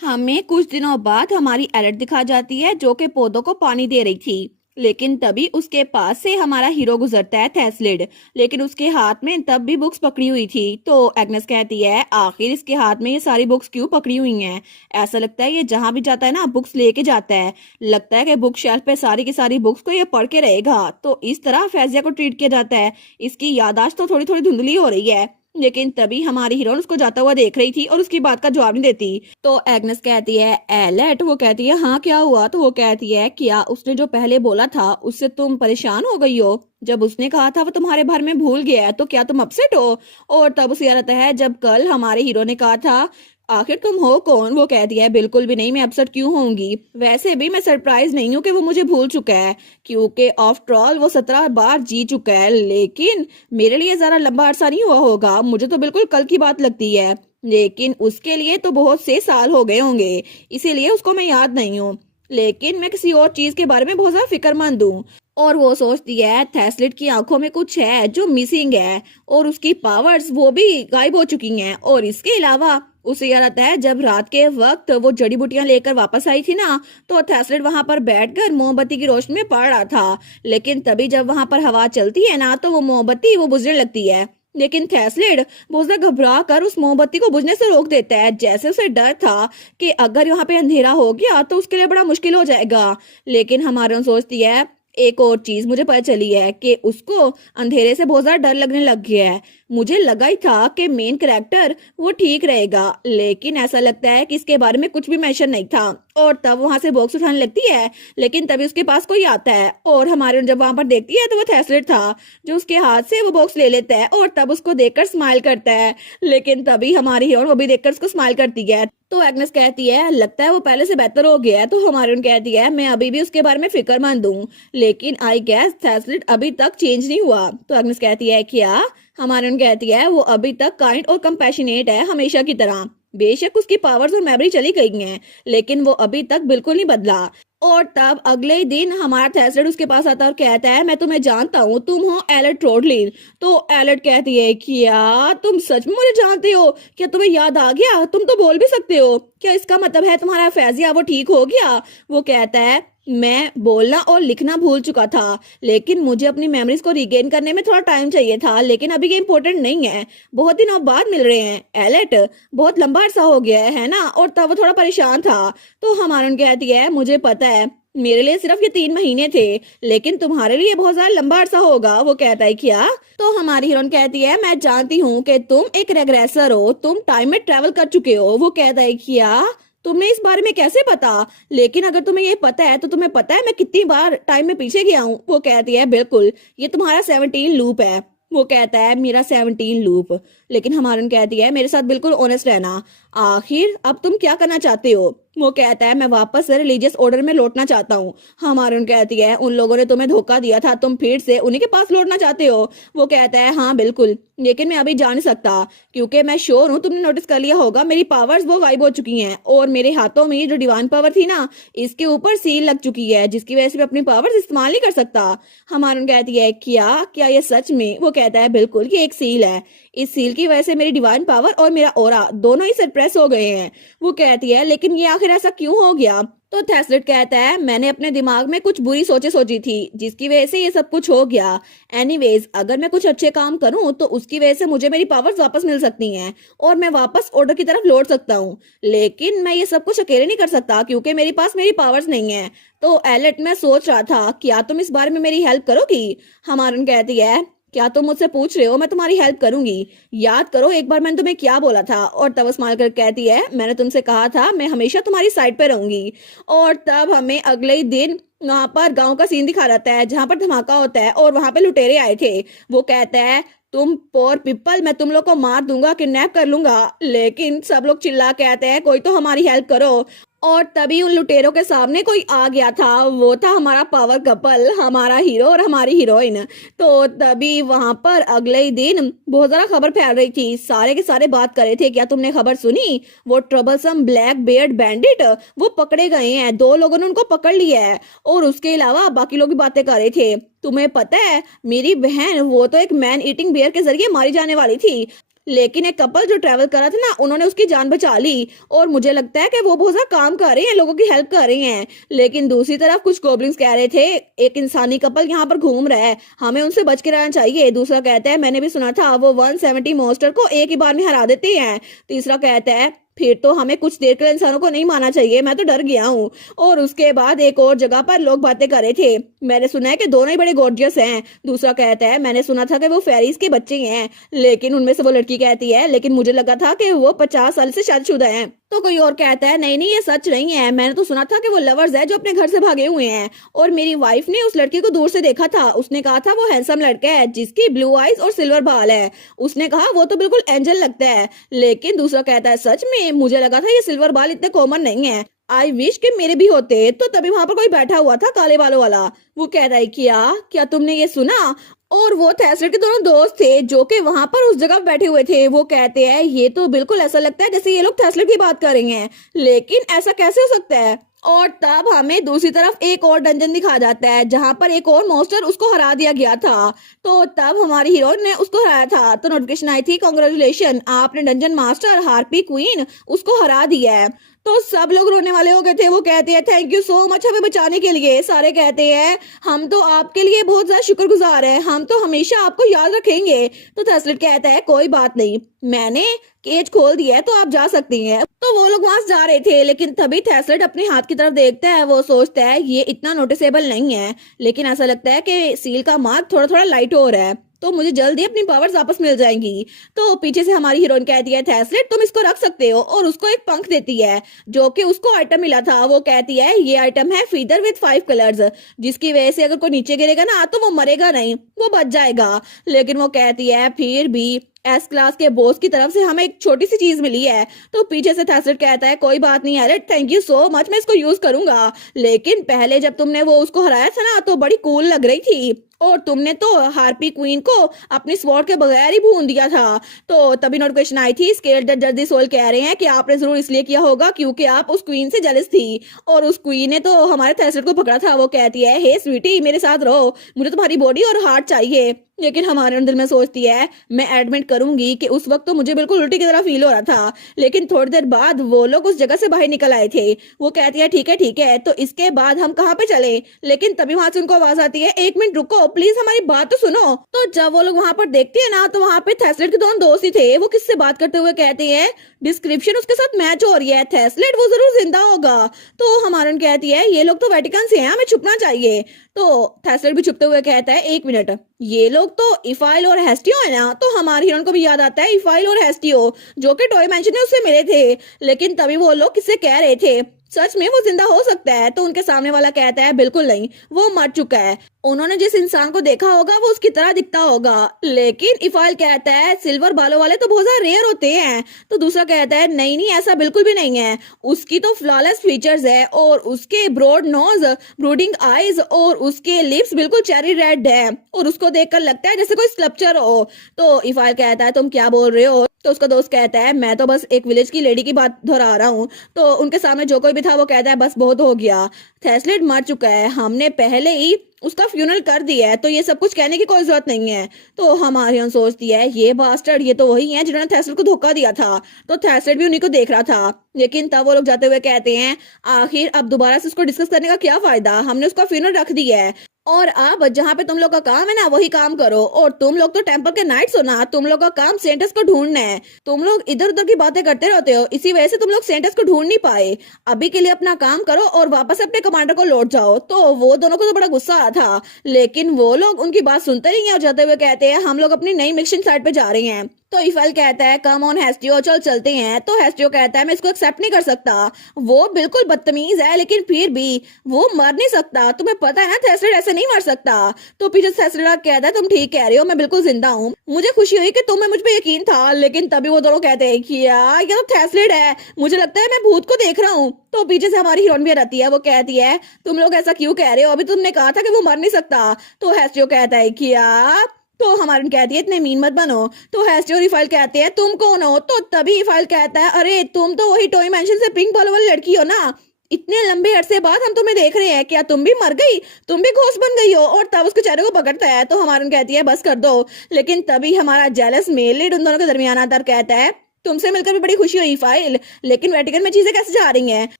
हमें कुछ दिनों बाद हमारी एल्ट दिखा जाती है जो कि पौधों को पानी दे रही थी। लेकिन तभी उसके पास से हमारा हीरो गुजरता है थेस्लिड, लेकिन उसके हाथ में तब भी बुक्स पकड़ी हुई थी। तो एग्नेस कहती है, आखिर इसके हाथ में ये सारी बुक्स क्यों पकड़ी हुई हैं? ऐसा लगता है ये जहां भी जाता है ना बुक्स लेके जाता है। लगता है कि बुक शेल्फ पे सारी की सारी बुक्स को ये पढ़ के रहेगा। तो इस तरह फैजिया को ट्रीट किया जाता है। इसकी याददाश्त तो थोड़ी थोड़ी धुंधली हो रही है। लेकिन तभी हमारी हीरोइन उसको जाता हुआ देख रही थी और उसकी बात का जवाब नहीं देती। तो एग्नेस कहती है, एलेट? वो कहती है, हाँ क्या हुआ? तो वो कहती है, क्या उसने जो पहले बोला था उससे तुम परेशान हो गई हो? जब उसने कहा था वो तुम्हारे बारे में भूल गया है, तो क्या तुम अपसेट हो? और तब उसे याद आता है जब कल हमारे हीरो ने कहा था, आखिर तुम हो कौन? वो कहती है, बिल्कुल भी नहीं, मैं अपसेट क्यों होंगी? वैसे भी मैं सरप्राइज नहीं हूँ कि वो मुझे भूल चुका है, क्योंकि आफ्टर ऑल वो 17 बार जी चुका है। लेकिन मेरे लिए जरा लंबा अरसा नहीं हुआ होगा, मुझे तो बिल्कुल कल की बात लगती है। लेकिन उसके लिए तो बहुत से साल हो गए होंगे, इसीलिए उसको मैं याद नहीं हूँ। लेकिन मैं किसी और चीज के बारे में बहुत ज्यादा फिक्रमंद हूँ। और वो सोचती है, थेस्लिड की आंखों में कुछ है जो मिसिंग है, और उसकी पावर्स वो भी गायब हो चुकी हैं। और इसके अलावा उसे याद आता है जब रात के वक्त वो जड़ी बूटियां लेकर वापस आई थी ना, तो थेस्लिड वहां पर बैठकर मोमबत्ती की रोशनी में पड़ रहा था। लेकिन तभी जब वहां पर हवा चलती है ना, तो वो मोमबत्ती वो बुझने लगती है। लेकिन थेस्लिड बहुत ज्यादा घबरा कर उस मोमबत्ती को बुझने से रोक देता है, जैसे उसे डर था कि अगर यहाँ पे अंधेरा हो गया तो उसके लिए बड़ा मुश्किल हो जाएगा। लेकिन हमारे सोचती है, एक और चीज मुझे पता चली है कि उसको अंधेरे से बहुत ज्यादा डर लगने लग गया है। मुझे लगा ही था कि मेन कैरेक्टर वो ठीक रहेगा, लेकिन ऐसा लगता है कि इसके बारे में कुछ भी मेंशन नहीं था। और तब वहां से बॉक्स उठाने लगती है, लेकिन तभी उसके पास कोई आता है और हमारे जब वहां पर देखती है तो वो थेस्लिड था, जो उसके हाथ से वो बॉक्स ले लेता है और तब उसको देखकर स्माइल करता है। लेकिन तभी हमारी हीरोइन वो भी देखकर उसको स्माइल करती है। तो एग्नेस कहती है, लगता है वो पहले से बेहतर हो गया है। तो हमारी कहती है, मैं अभी भी उसके बारे में फिक्रमंद हूँ, लेकिन आई गेस थेस्लिड अभी तक चेंज नहीं हुआ। तो एग्नेस कहती है, क्या? हमारी कहती है, वो अभी तक काइंड और कंपैशनेट है हमेशा की तरह। बेशक उसकी पावर्स और मेमोरी चली गई हैं, लेकिन वो अभी तक बिल्कुल नहीं बदला। और तब अगले ही दिन हमारा थेस्लिड उसके पास आता है और कहता है, मैं तुम्हें जानता हूँ, तुम हो एलेट ट्रोडलिन। तो एलेट कहती है, क्या तुम सच में मुझे जानते हो? क्या तुम्हें याद आ गया? तुम तो बोल भी सकते हो। क्या इसका मतलब है तुम्हारा फैजिया वो ठीक हो गया? वो कहता है, मैं बोलना और लिखना भूल चुका था, लेकिन मुझे अपनी मेमोरीज को रिगेन करने में थोड़ा टाइम चाहिए था, लेकिन अभी ये इम्पोर्टेंट नहीं है। बहुत दिनों बाद मिल रहे हैं एलेट, बहुत लंबा अरसा हो गया है ना? और तब वो थोड़ा परेशान था। तो हमारा कहती है, मुझे पता है, मेरे लिए सिर्फ ये 3 महीने थे, लेकिन तुम्हारे लिए बहुत ज्यादा लंबा अरसा होगा। वो कहता है, क्या? तो हमारी हीरोइन कहती है, मैं जानती हूँ कि तुम एक रेग्रेसर हो, तुम टाइम में ट्रेवल कर चुके हो। वो कहता है, क्या? तुम्हें इस बारे में कैसे पता? लेकिन अगर तुम्हें ये पता है तो तुम्हें पता है मैं कितनी बार टाइम में पीछे गया हूँ। वो कहती है, बिल्कुल, ये तुम्हारा 17 लूप है। वो कहता है, मेरा 17 लूप। लेकिन हमारन कहती है, मेरे साथ बिल्कुल ऑनेस्ट रहना, आखिर अब तुम क्या करना चाहते हो? वो कहता है मैं वापस रिलीजियस ऑर्डर में लौटना चाहता हूँ। हमारून कहती है उन लोगों ने तुम्हें धोखा दिया था, तुम फिर से उन्हीं के पास लौटना चाहते हो? वो कहता है हाँ बिल्कुल, लेकिन मैं अभी जा नहीं सकता क्योंकि मैं श्योर हूँ तुमने नोटिस कर लिया होगा मेरी पावर्स वो गायब हो चुकी हैं और मेरे हाथों में ये जो डिवाइन पावर थी ना, इसके ऊपर सील लग चुकी है जिसकी वजह से मैं अपनी पावर्स इस्तेमाल नहीं कर सकता। हमारून कहती है क्या क्या ये सच में? वो कहता है बिल्कुल, ये एक सील है। इस सील की वजह से मेरी डिवाइन पावर और मेरा ऑरा दोनों ही सप्रेस हो गए हैं। वो कहती है लेकिन ये आखिर ऐसा क्यों हो गया? तो थेस्लेट कहता है मैंने अपने दिमाग में कुछ बुरी सोचें सोची थी जिसकी वजह से ये सब कुछ हो गया। एनीवेज अगर मैं कुछ अच्छे काम करूं तो उसकी वजह से मुझे मेरी पावर्स वापस मिल सकती हैं और मैं वापस ऑर्डर की तरफ लौट सकता हूं, लेकिन मैं ये सब कुछ अकेले नहीं कर सकता क्योंकि मेरे पास मेरी पावर्स नहीं है। तो एलेट मैं सोच रहा था क्या तुम इस बारे में मेरी हेल्प करोगी? हमारन कहती है क्या तुम मुझसे पूछ रहे हो? मैं तुम्हारी हेल्प करूंगी। याद करो एक बार मैंने तुम्हें क्या बोला था। और तब स्माइल कर कहती है मैंने तुमसे कहा था मैं हमेशा तुम्हारी साइड पे रहूंगी। और तब हमें अगले ही दिन वहां पर गांव का सीन दिखा रहता है जहां पर धमाका होता है और वहां पे लुटेरे आए थे। वो कहता है तुम पोर पीपल, मैं तुम लोग को मार दूंगा, किडनैप कर लूंगा। लेकिन सब लोग चिल्ला के आते हैं कोई तो हमारी हेल्प करो। और तभी उन लुटेरों के सामने कोई आ गया था, वो था हमारा पावर कपल, हमारा हीरो और हमारी हीरोइन। तो तभी वहां पर अगले ही दिन बहुत ज्यादा खबर फैल रही थी, सारे के सारे बात कर रहे थे क्या तुमने खबर सुनी? वो ट्रबलसम ब्लैक बियर्ड बैंडिट वो पकड़े गए हैं, 2 लोगों ने उनको पकड़ लिया है। और उसके अलावा बाकी लोग भी बातें कर रहे थे तुम्हें पता है मेरी बहन वो तो एक मैन ईटिंग बियर के जरिए मारी जाने वाली थी, लेकिन एक कपल जो ट्रैवल कर रहा था ना उन्होंने उसकी जान बचा ली। और मुझे लगता है कि वो बहुत ज्यादा काम कर रहे हैं, लोगों की हेल्प कर रहे हैं। लेकिन दूसरी तरफ कुछ गोब्लिन्स कह रहे थे एक इंसानी कपल यहाँ पर घूम रहा है, हमें उनसे बच के रहना चाहिए। दूसरा कहता है मैंने भी सुना था वो 170 मॉन्स्टर को एक ही बार में हरा देते हैं। तीसरा कहता है फिर तो हमें कुछ देर के लिए इंसानों को नहीं मारना चाहिए, मैं तो डर गया हूँ। और उसके बाद एक और जगह पर लोग बातें कर रहे थे मैंने सुना है कि दोनों ही बड़े गॉर्जियस हैं। दूसरा कहता है मैंने सुना था कि वो फेरीज के बच्चे हैं, लेकिन उनमें से वो लड़की कहती है लेकिन मुझे लगा था कि वो 50 साल से शादीशुदा हैं। तो कोई और कहता है नहीं नहीं ये सच नहीं है, मैंने तो सुना था कि वो लवर्स है जो अपने घर से भागे हुए हैं। और मेरी वाइफ ने उस लड़के को दूर से देखा था, उसने कहा था वो हैंडसम लड़का है जिसकी ब्लू आईज और सिल्वर बाल है। उसने कहा वो तो बिल्कुल एंजल लगता है। लेकिन दूसरा कहता है सच में मुझे लगा था ये सिल्वर बाल इतने कॉमन नहीं है, आई विश कि मेरे भी होते। तो तभी वहां पर कोई बैठा हुआ था काले बालों वाला, वो कह रहा है क्या क्या तुमने ये सुना? और वो थेस्लेट के दोनों दोस्त थे जो कि वहां पर उस जगह बैठे हुए थे। वो कहते हैं ये तो बिल्कुल ऐसा लगता है जैसे ये लोग थेस्लेट की बात कर रहे हैं, लेकिन ऐसा कैसे हो सकता है? और तब हमें दूसरी तरफ एक और डंजन दिखा जाता है जहां पर एक और मॉन्स्टर उसको हरा दिया गया था। तो तब हमारी हीरोइन ने उसको हराया था, तो नोटिफिकेशन आई थी कांग्रेचुलेशन आपने डंजन मास्टर हार्पी क्वीन उसको हरा दिया है। तो सब लोग रोने वाले हो गए थे। वो कहते हैं थैंक यू सो मच हमें बचाने के लिए। सारे कहते हैं हम तो आपके लिए बहुत ज्यादा शुक्रगुजार हैं, हम तो हमेशा आपको याद रखेंगे। तो थेस्लेट कहता है कोई बात नहीं, मैंने केज खोल दिया है तो आप जा सकती हैं। तो वो लोग वहां से जा रहे थे, लेकिन तभी थेस्लेट अपने हाथ की तरफ देखता है, वो सोचता है ये इतना नोटिसेबल नहीं है, लेकिन ऐसा लगता है कि सील का मार्क थोड़ा थोड़ा लाइट हो रहा है, तो मुझे जल्दी अपनी पावर्स वापस मिल जाएंगी। तो पीछे से हमारी हीरोइन कहती है थेस्लेट तुम इसको रख सकते हो, और उसको एक पंख देती है जो कि उसको आइटम मिला था। वो कहती है ये आइटम है फीदर विद 5 कलर्स, जिसकी वजह से अगर कोई नीचे गिरेगा ना तो वो मरेगा नहीं, वो बच जाएगा। लेकिन वो कहती है फिर भी एस क्लास के बॉस की तरफ से हमें एक छोटी सी चीज मिली है। तो पीछे से थेस्लेट कहता है कोई बात नहीं AILET, thank you so much, मैं इसको यूज करूंगा। लेकिन पहले जब तुमने वो उसको हराया था ना तो बड़ी कूल लग रही थी, और तुमने तो हार्पी क्वीन को अपनी स्वॉर्ड के बगैर ही भून दिया था। तो तभी नोटिफिकेशन आई थी स्केल्ड जर्दी सोल कह रहे हैं कि आपने जरूर इसलिए किया होगा क्योंकि आप उस क्वीन से जेलस थी, और उस क्वीन ने तो हमारे थेस्लेट को पकड़ा था। वो कहती है हे स्वीटी मेरे साथ रहो, मुझे तुम्हारी बॉडी और हार्ट चाहिए। लेकिन हमारे दिल में सोचती है मैं एडमिट करूंगी कि उस वक्त तो मुझे बिल्कुल उल्टी की तरह फील हो रहा था, लेकिन थोड़ी देर बाद वो लोग उस जगह से बाहर निकल आए थे। वो कहती है ठीक है तो इसके बाद हम कहाँ पे चले? लेकिन तभी वहां से उनको आवाज आती है 1 मिनट रुको प्लीज हमारी बात तो सुनो। तो जब वो लोग वहां पर देखते हैं ना तो वहां पे थेस्लेट के दोनों दोस्त ही थे। वो किससे बात करते हुए कहते हैं डिस्क्रिप्शन उसके साथ मैच हो रही है, थेस्लेट वो जरूर जिंदा होगा। तो हमारन कहती है ये लोग तो वेटिकन से हैं, हमें छुपना चाहिए। तो थेस्लेट भी छुपते हुए कहता है 1 मिनट, ये लोग तो इफाइल और हेस्टियो है ना। तो हमारी हीरोइन को भी याद आता है इफाइल और हेस्टियो जो कि टॉय मैंशन में उससे मिले थे। लेकिन तभी वो लोग किससे कह रहे थे सच में वो जिंदा हो सकता है? तो उनके सामने वाला कहता है बिल्कुल नहीं, वो मर चुका है। उन्होंने जिस इंसान को देखा होगा वो उसकी तरह दिखता होगा। लेकिन इफाइल कहता है सिल्वर बालों वाले तो बहुत ज्यादा रेयर होते हैं। तो दूसरा कहता है नहीं नहीं, ऐसा बिल्कुल भी नहीं है। उसकी तो फ्लॉलेस फीचर्स है और उसके ब्रॉड नोज, ब्रूडिंग आईज और उसके लिप्स बिल्कुल चेरी रेड है और उसको देखकर लगता है जैसे कोई स्कल्पचर हो। तो इफाइल कहता है तुम क्या बोल रहे हो? तो उसका दोस्त कहता है मैं तो बस एक विलेज की लेडी की बात दोहरा रहा हूँ। तो उनके सामने जो कोई भी था वो कहता है बस बहुत हो गया, थेस्लेट मर चुका है, हमने पहले ही उसका फ्यूनरल कर दिया है, तो ये सब कुछ कहने की कोई जरूरत नहीं है। तो हमारी सोचती है ये बास्टर्ड, ये तो वही है जिन्होंने थेस्लेट को धोखा दिया था। तो थेस्लेट भी उन्हीं को देख रहा था। लेकिन तब वो लोग जाते हुए कहते हैं आखिर अब दोबारा से उसको डिस्कस करने का क्या फायदा, हमने उसका फ्यूनरल रख दिया है और अब जहाँ पे तुम लोग का काम है ना वही काम करो। और तुम लोग तो टेंपल के नाइट्स हो ना, तुम लोग का काम सेंटर्स को ढूंढना है। तुम लोग इधर उधर की बातें करते रहते हो, इसी वजह से तुम लोग सेंटर्स को ढूंढ नहीं पाए। अभी के लिए अपना काम करो और वापस अपने कमांडर को लौट जाओ। तो वो दोनों को तो बड़ा गुस्सा आ था, लेकिन वो लोग उनकी बात सुनते नहीं है और जाते हुए कहते हैं हम लोग अपनी नई मिशन साइट पे जा रहे हैं। तो इफाइल कहता है कम ऑन हेस्टियो, चल चलते हैं। तो हेस्टियो कहता है मैं इसको एक्सेप्ट नहीं कर सकता, वो बिल्कुल बदतमीज है, लेकिन फिर भी वो मर नहीं सकता, तुम्हें पता है ना थेस्लेट ऐसे नहीं मर सकता। तो पीछे थेस्लेट कहता है तुम ठीक कह रहे हो, मैं बिल्कुल जिंदा हूँ, मुझे खुशी हुई कि तुम्हें मुझ पे यकीन था। लेकिन तभी वो दोनों कहते हैं कि यार ये तो थेस्लेट है, मुझे लगता है मैं भूत को देख रहा हूँ। तो पीछे से हमारी हीरोइन भी रहती है, वो कहती है तुम लोग ऐसा क्यों कह रहे हो, अभी तुमने कहा था कि वो मर नहीं सकता। तो हेस्टियो कहता है कि यार, तो हमारी कहती है इतने मीन मत बनो। तो हेस्टियो और इफाइल कहते हैं तुम कौन हो? तो तभी इफाइल कहता है अरे तुम तो वही टॉय मैंशन से पिंक बालों वाली लड़की हो ना, इतने लंबे अरसे बाद हम तुम्हें देख रहे हैं, क्या तुम भी मर गई, तुम भी घोस्ट बन गई हो? और तब उसके चेहरे को पकड़ता है। तो हमारी कहती है बस कर दो। लेकिन तभी हमारा जेलस मेल लीड उन दोनों के दरमियान आता और कहता है तुमसे मिलकर भी बड़ी खुशी हुई इफाइल, लेकिन वेटिकन में चीजें कैसे जा रही हैं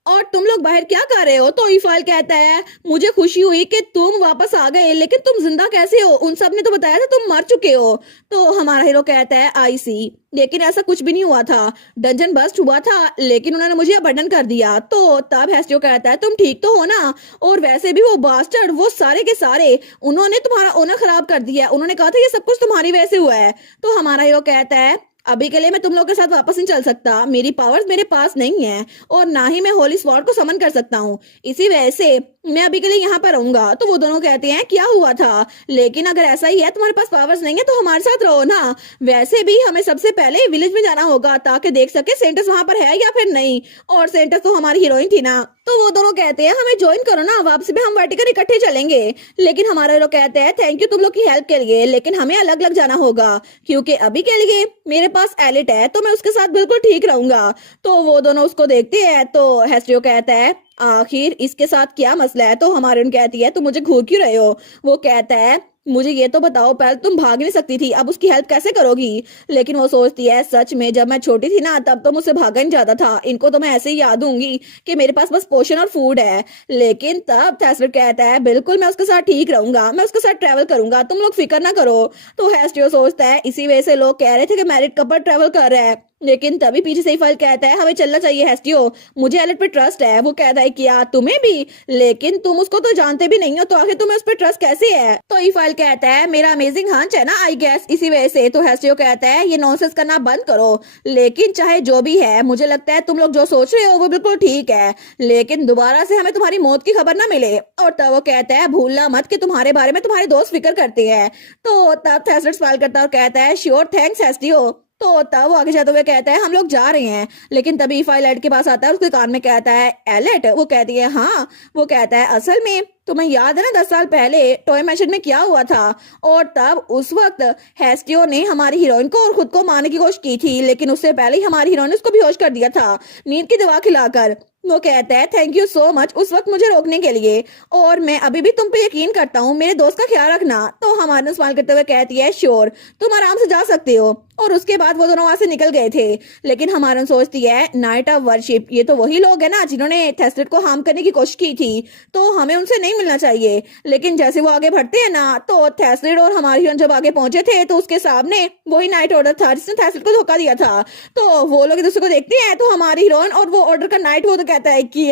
और तुम लोग बाहर क्या कर रहे हो? तो इफाइल कहता है मुझे खुशी हुई कि तुम वापस आ गए, लेकिन तुम जिंदा कैसे हो? उन सब ने तो बताया था तुम मर चुके हो। तो हमारा हीरो कहता है आई सी, लेकिन ऐसा कुछ भी नहीं हुआ था, डंजन बस्ट हुआ था लेकिन उन्होंने मुझे अबंडन कर दिया। तो तब हेस्टियो कहता है तुम ठीक तो हो ना? और वैसे भी वो बास्टर्ड, वो सारे के सारे उन्होंने तुम्हारा ओनर खराब कर दिया, उन्होंने कहा था ये सब कुछ तुम्हारी वजह से हुआ है। तो हमारा हीरो कहता है अभी के लिए मैं तुम लोग के साथ वापस नहीं चल सकता, मेरी पावर्स मेरे पास नहीं है और ना ही मैं होली स्वॉर्ड को समन कर सकता हूँ, इसी वजह से मैं अभी के लिए यहाँ पर रहूंगा। तो वो दोनों कहते हैं क्या हुआ था, लेकिन अगर ऐसा ही है तुम्हारे पास पावर्स नहीं है तो हमारे साथ रहो ना। वैसे भी हमें सबसे पहले विलेज में जाना होगा ताकि देख सके सेंटर्स वहां पर है या फिर नहीं, और सेंटर्स तो हमारी हीरोइन थी ना। तो वो दोनों कहते हैं हमें ज्वाइन करो ना, वापसी में हम वेटिकन इकट्ठे चलेंगे। लेकिन हमारे हीरो कहते हैं थैंक यू तुम लोग की हेल्प के लिए, लेकिन हमें अलग अलग जाना होगा क्योंकि अभी के लिए मेरे पास एलिट है तो मैं उसके साथ बिल्कुल ठीक रहूंगा। तो वो दोनों उसको देखते हैं। तो हेस्टियो कहता है आखिर इसके साथ क्या मसला है? तो हमारी उन कहती है तुम मुझे घूर क्यों रहे हो? वो कहता है मुझे ये तो बताओ, पहले तुम भाग नहीं सकती थी, अब उसकी हेल्प कैसे करोगी? लेकिन वो सोचती है सच में जब मैं छोटी थी ना तब तो मुझसे भागा नहीं जाता था, इनको तो मैं ऐसे ही याद दूंगी कि मेरे पास बस पोषण और फूड है। लेकिन तब थेस्लेट कहता है बिल्कुल मैं उसके साथ ठीक रहूंगा, मैं उसके साथ ट्रेवल करूंगा, तुम लोग फिक्र ना करो। तो हेस्टियो सोचता है इसी वजह से लोग कह रहे थे कि मैरिड कपल ट्रेवल कर रहा है। लेकिन तभी पीछे से इफाइल कहता है हमें चलना चाहिए हेस्टियो, मुझे एलिट पे ट्रस्ट है। वो कहता है क्या तुम्हें भी? लेकिन तुम उसको तो जानते भी नहीं हो, तो आखिर तुम्हें उस पर ट्रस्ट कैसे है? तो इफाइल कहता है मेरा अमेजिंग हंच है ना आई गेस, इसी वजह से। तो हेस्टियो कहता है ये नॉनसेंस करना बंद करो, लेकिन चाहे जो भी है मुझे लगता है तुम लोग जो सोच रहे हो वो बिल्कुल ठीक है, लेकिन दोबारा से हमें तुम्हारी मौत की खबर ना मिले। और तब वो कहता है भूलना मत कि तुम्हारे बारे में तुम्हारे दोस्त फिक्र करते हैं। तो तब थेस्लेट स्माइल करता है और कहता है श्योर थैंक्स हेस्टियो। तो तब वो आगे जाते हुए कहता है हम लोग जा रहे हैं। लेकिन तभी इफाइल एलेट के पास आता है, उसके कान में कहता है एलेट? वो कहती है हाँ। वो कहता है असल में तुम्हें याद है ना 10 साल पहले टॉय मैंशन में क्या हुआ था? और तब उस वक्त हेस्टियो ने हमारी हीरोइन को और खुद को मारने की कोशिश की थी, लेकिन उससे पहले ही हमारी हीरोइन ने उसको बेहोश कर दिया था नींद की दवा खिलाकर। वो कहता है थैंक यू सो मच उस वक्त मुझे रोकने के लिए, और मैं अभी भी तुम पे यकीन करता हूँ, मेरे दोस्त का ख्याल रखना। तो हमारे स्माइल करते हुए कहती है श्योर, तुम आराम से जा सकते हो। और उसके बाद वो दोनों वहां से निकल गए थे। लेकिन हमारन सोचती है नाइट ऑफ वर्शिप, ये तो वही लोग है ना जिन्होंने थेस्लेट को हार्म करने की कोशिश की थी, तो हमें उनसे नहीं मिलना चाहिए। लेकिन जैसे वो आगे बढ़ते हैं ना, तो थेस्लेट और हमारी हीरोइन जब आगे पहुंचे थे तो उसके सामने वही नाइट ऑर्डर था जिसने थेस्लेट को धोखा दिया था। तो वो लोग एक दूसरे को देखते हैं, तो हमारी हीरोइन और वो ऑर्डर का नाइट वो तो कहता है कि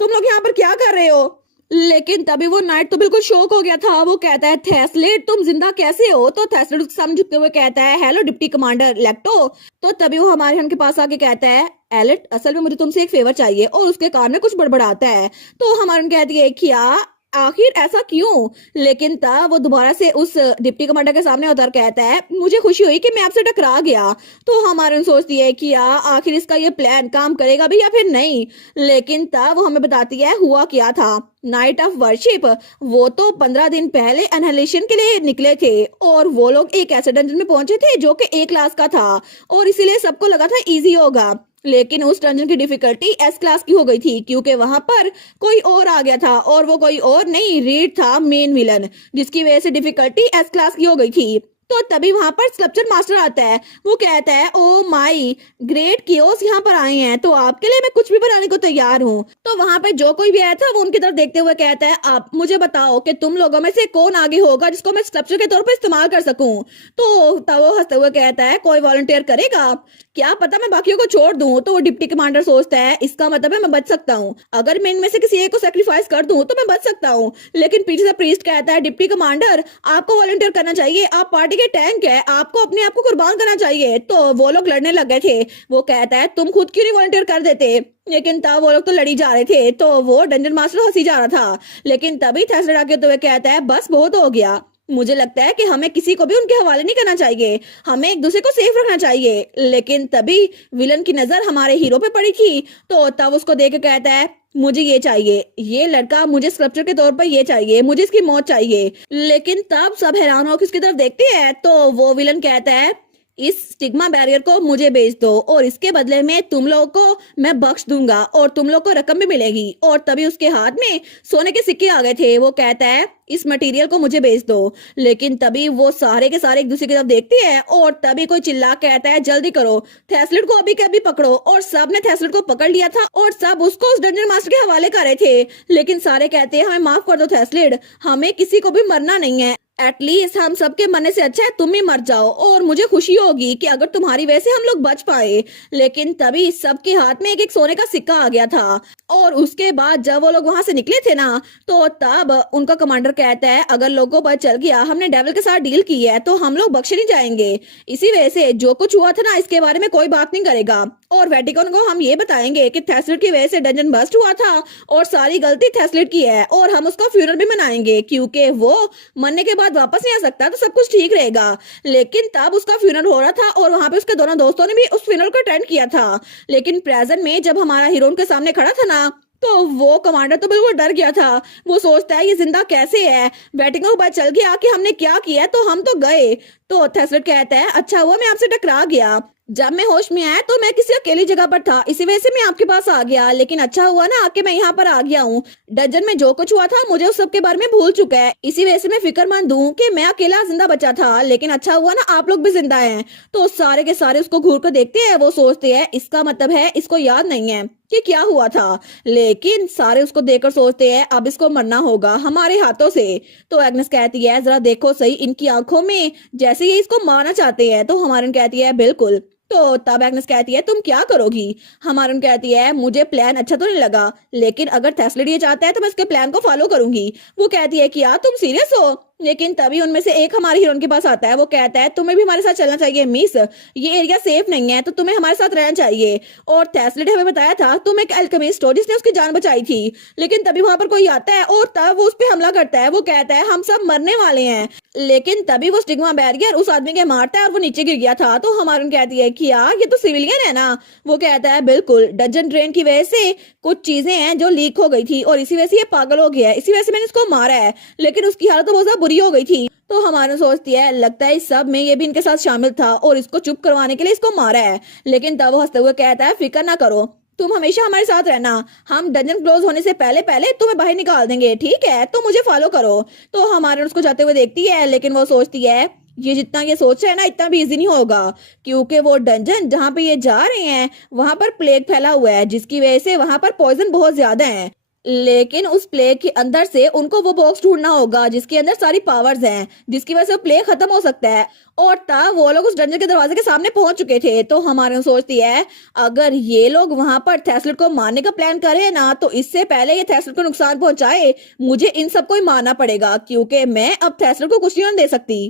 तुम लोग यहाँ पर क्या कर रहे हो? लेकिन तभी वो नाइट तो बिल्कुल शॉक हो गया था। वो कहता है थेस्लेट तुम जिंदा कैसे हो? तो थेस्लेट उसके सामने झुकते हुए कहता है हेलो डिप्टी कमांडर लेक्टो। तो तभी वो हमारे हन के पास आके कहता है एलेट असल में मुझे तुमसे एक फेवर चाहिए, और उसके कान में कुछ बड़बड़ाता है। तो हमारे कहती है क्या, आखिर ऐसा क्यों? लेकिन तब वो दोबारा से उस डिप्टी कमांडर के सामने उतर कहता है मुझे खुशी हुई कि मैं आपसे टकरा गया। तो हमारे सोचती है कि आखिर इसका ये प्लान काम करेगा भी या फिर नहीं। लेकिन तब वो हमें बताती है हुआ क्या था। नाइट ऑफ वर्शिप वो तो 15 दिन पहले एनहलेशन के लिए निकले थे, और वो लोग एक ऐसे डंजन में पहुंचे थे जो कि ए क्लास का था, और इसीलिए सबको लगा था इजी होगा। लेकिन उस डंजन की डिफिकल्टी एस क्लास की हो गई थी, क्योंकि वहां पर कोई और आ गया था, और वो कोई और नहीं रीड था मेन विलन, जिसकी वजह से डिफिकल्टी एस क्लास की हो गई थी। तो तभी वहां पर स्कल्पचर मास्टर आता है। वो कहता है ओ माई ग्रेट कियोस यहाँ पर आए हैं, तो आपके लिए मैं कुछ भी बनाने को तैयार हूँ। तो वहां पे जो कोई भी आया था वो उनकी तरफ देखते हुए कहता है आप मुझे बताओ कि तुम लोगों में से कौन आगे होगा जिसको मैं स्कल्पचर के तौर पर इस्तेमाल कर सकूं। तो तब वो हंसते हुए कहता है कोई वॉलंटियर करेगा? क्या पता मैं बाकियों को छोड़ दूं। तो वो डिप्टी कमांडर सोचता है इसका मतलब है मैं बच सकता हूँ, अगर मैं इनमें से किसी एक को सेक्रीफाइस कर दूं तो मैं बच सकता हूँ। लेकिन पीछे से प्रीस्ट कहता है डिप्टी कमांडर आपको वॉलंटियर करना चाहिए, आप पार्टी के टैंक है, आपको अपने आप को कुर्बान करना चाहिए। तो वो लोग लड़ने लग गए थे। वो कहता है तुम खुद क्यों नहीं वॉलंटियर कर देते? लेकिन तब वो लोग तो लड़ी जा रहे थे। तो वो डंजन मास्टर हंसी जा रहा था। लेकिन तभी थेस्लेट आके तो कहता है बस बहुत हो गया, मुझे लगता है कि हमें किसी को भी उनके हवाले नहीं करना चाहिए, हमें एक दूसरे को सेफ रखना चाहिए। लेकिन तभी विलन की नजर हमारे हीरो पे पड़ी थी। तो तब उसको देख के कहता है मुझे ये चाहिए, ये लड़का मुझे स्कल्पचर के तौर पर ये चाहिए, मुझे इसकी मौत चाहिए। लेकिन तब सब हैरान होकर उसकी तरफ देखते हैं। तो वो विलन कहता है इस स्टिग्मा बैरियर को मुझे बेच दो, और इसके बदले में तुम लोगों को मैं बख्श दूंगा, और तुम लोग को रकम भी मिलेगी। और तभी उसके हाथ में सोने के सिक्के आ गए थे। वो कहता है इस मटेरियल को मुझे बेच दो। लेकिन तभी वो सारे के सारे एक दूसरे की तरफ देखते हैं, और तभी कोई चिल्ला कहता है जल्दी करो, थेस्लेट को अभी के अभी पकड़ो। और सब ने थेस्लेट को पकड़ लिया था, और सब उसको उस डंजन मास्टर के हवाले कर रहे थे। लेकिन सारे कहते हैं हमें माफ कर दो थेस्लेट, हमें किसी को भी मरना नहीं है, एटलीस्ट हम सबके मरने से अच्छा है तुम ही मर जाओ, और मुझे खुशी होगी कि अगर तुम्हारी वजह से हम लोग बच पाए। लेकिन तभी सबके हाथ में एक एक सोने का सिक्का आ गया था। और उसके बाद जब वो लोग वहां से निकले थे ना, तो तब उनका कमांडर कहता है अगर लोगों पर चल गया हमने डेविल के साथ डील की है तो हम लोग बख्शे नहीं जाएंगे। इसी वजह से जो कुछ हुआ था ना इसके बारे में कोई बात नहीं करेगा, और वेटिकन को हम ये बताएंगे कि थेस्लेट की वजह से डंजन बस्ट हुआ था, और सारी गलती थेस्लेट की है, और हम उसका फ्यूनरल भी मनाएंगे, क्योंकि वो मरने के बाद वापस नहीं आ सकता, तो सब कुछ ठीक रहेगा। लेकिन तब उसका फ्यूनरल हो रहा था, और वहां पे उसके दोनों दोस्तों ने भी उस फ्यूनरल को अटेंड किया था। लेकिन प्रेजेंट में जब हमारा हीरो उनके सामने खड़ा था ना, तो वो कमांडर तो बिल्कुल डर गया था। वो सोचता है ये जिंदा कैसे है, बैटिंग को पता चल गया कि हमने क्या किया तो हम तो गए। तो थेस्लेट कहता है अच्छा हुआ मैं आपसे टकरा गया, जब मैं होश में आया तो मैं किसी अकेली जगह पर था, इसी वजह से मैं आपके पास आ गया। लेकिन अच्छा हुआ ना आके मैं यहाँ पर आ गया हूँ, डंजन में जो कुछ हुआ था मुझे उस सब के बारे में भूल चुका है, इसी वजह से मैं फिक्रमंद हूँ कि मैं अकेला जिंदा बचा था। लेकिन अच्छा हुआ ना आप लोग भी जिंदा हैं। तो सारे के सारे उसको घूर कर देखते हैं। वो सोचते हैं इसका मतलब है इसको याद नहीं है कि क्या हुआ था। लेकिन सारे उसको देखकर सोचते हैं अब इसको मरना होगा हमारे हाथों से। तो एग्नेस कहती है जरा देखो सही इनकी आंखों में, जैसे ये इसको मारना चाहते हैं। तो हमारन कहती है बिल्कुल। तो तब एग्नेस कहती है तुम क्या करोगी? हमारन कहती है मुझे प्लान अच्छा तो नहीं लगा, लेकिन अगर थेस्लेट ये चाहता है तो मैं उसके प्लान को फॉलो करूंगी। वो कहती है कि यार तुम सीरियस हो? लेकिन तभी उनमें से एक हमारे हीरोइन के पास आता है। वो कहता है तुम्हें भी हमारे साथ चलना चाहिए मिस, ये एरिया सेफ नहीं है तो तुम्हें हमारे साथ रहना चाहिए। और थेस्लेट हमें बताया था तुम एक अल्केमिस्ट हो जिसने उसकी जान बचाई थी। लेकिन तभी वहां पर कोई आता है और तब वो उस पर हमला करता है। वो कहता है हम सब मरने वाले हैं। लेकिन तभी वो स्टिग्मा बैरियर उस आदमी के मारता है और वो नीचे गिर गया था। तो हमारी कहती है कि यार ये तो सिविलियन है ना? वो कहता है बिल्कुल, डंजन ड्रेन की वजह से कुछ चीजें हैं जो लीक हो गई थी और इसी वजह से ये पागल हो गया है, इसी वजह से मैंने इसको मारा है। लेकिन उसकी हालत तो बहुत ज्यादा बुरी हो गई थी। तो हमारा सोचती है लगता है इस सब में ये भी इनके साथ शामिल था और इसको चुप करवाने के लिए इसको मारा है। लेकिन तब वो हंसते हुए कहता है फिक्र ना करो, तुम हमेशा हमारे साथ रहना, हम डंजन क्लोज होने से पहले पहले तुम्हें बाहर निकाल देंगे, ठीक है? तो मुझे फॉलो करो। तो हमारे उसको जाते हुए देखती है, लेकिन वो सोचती है ये जितना ये सोच रहे हैं ना इतना भी इजी नहीं होगा, क्योंकि वो डंजन जहाँ पे ये जा रहे हैं वहां पर प्लेग फैला हुआ है, जिसकी वजह से वहां पर पॉइजन बहुत ज्यादा है। लेकिन उस प्लेग के अंदर से उनको वो बॉक्स ढूंढना होगा जिसके अंदर सारी पावर्स हैं, जिसकी वजह से वो प्लेग खत्म हो सकता है। और तब वो लोग उस डंजन के दरवाजे के सामने पहुंच चुके थे। तो हमारे सोचती है अगर ये लोग वहां पर थेस्लेट को मारने का प्लान करें ना, तो इससे पहले ये थेस्लेट को नुकसान पहुंचाए मुझे इन सबको ही मारना पड़ेगा, क्योंकि मैं अब थेस्लेट को कुछ नहीं होने दे सकती।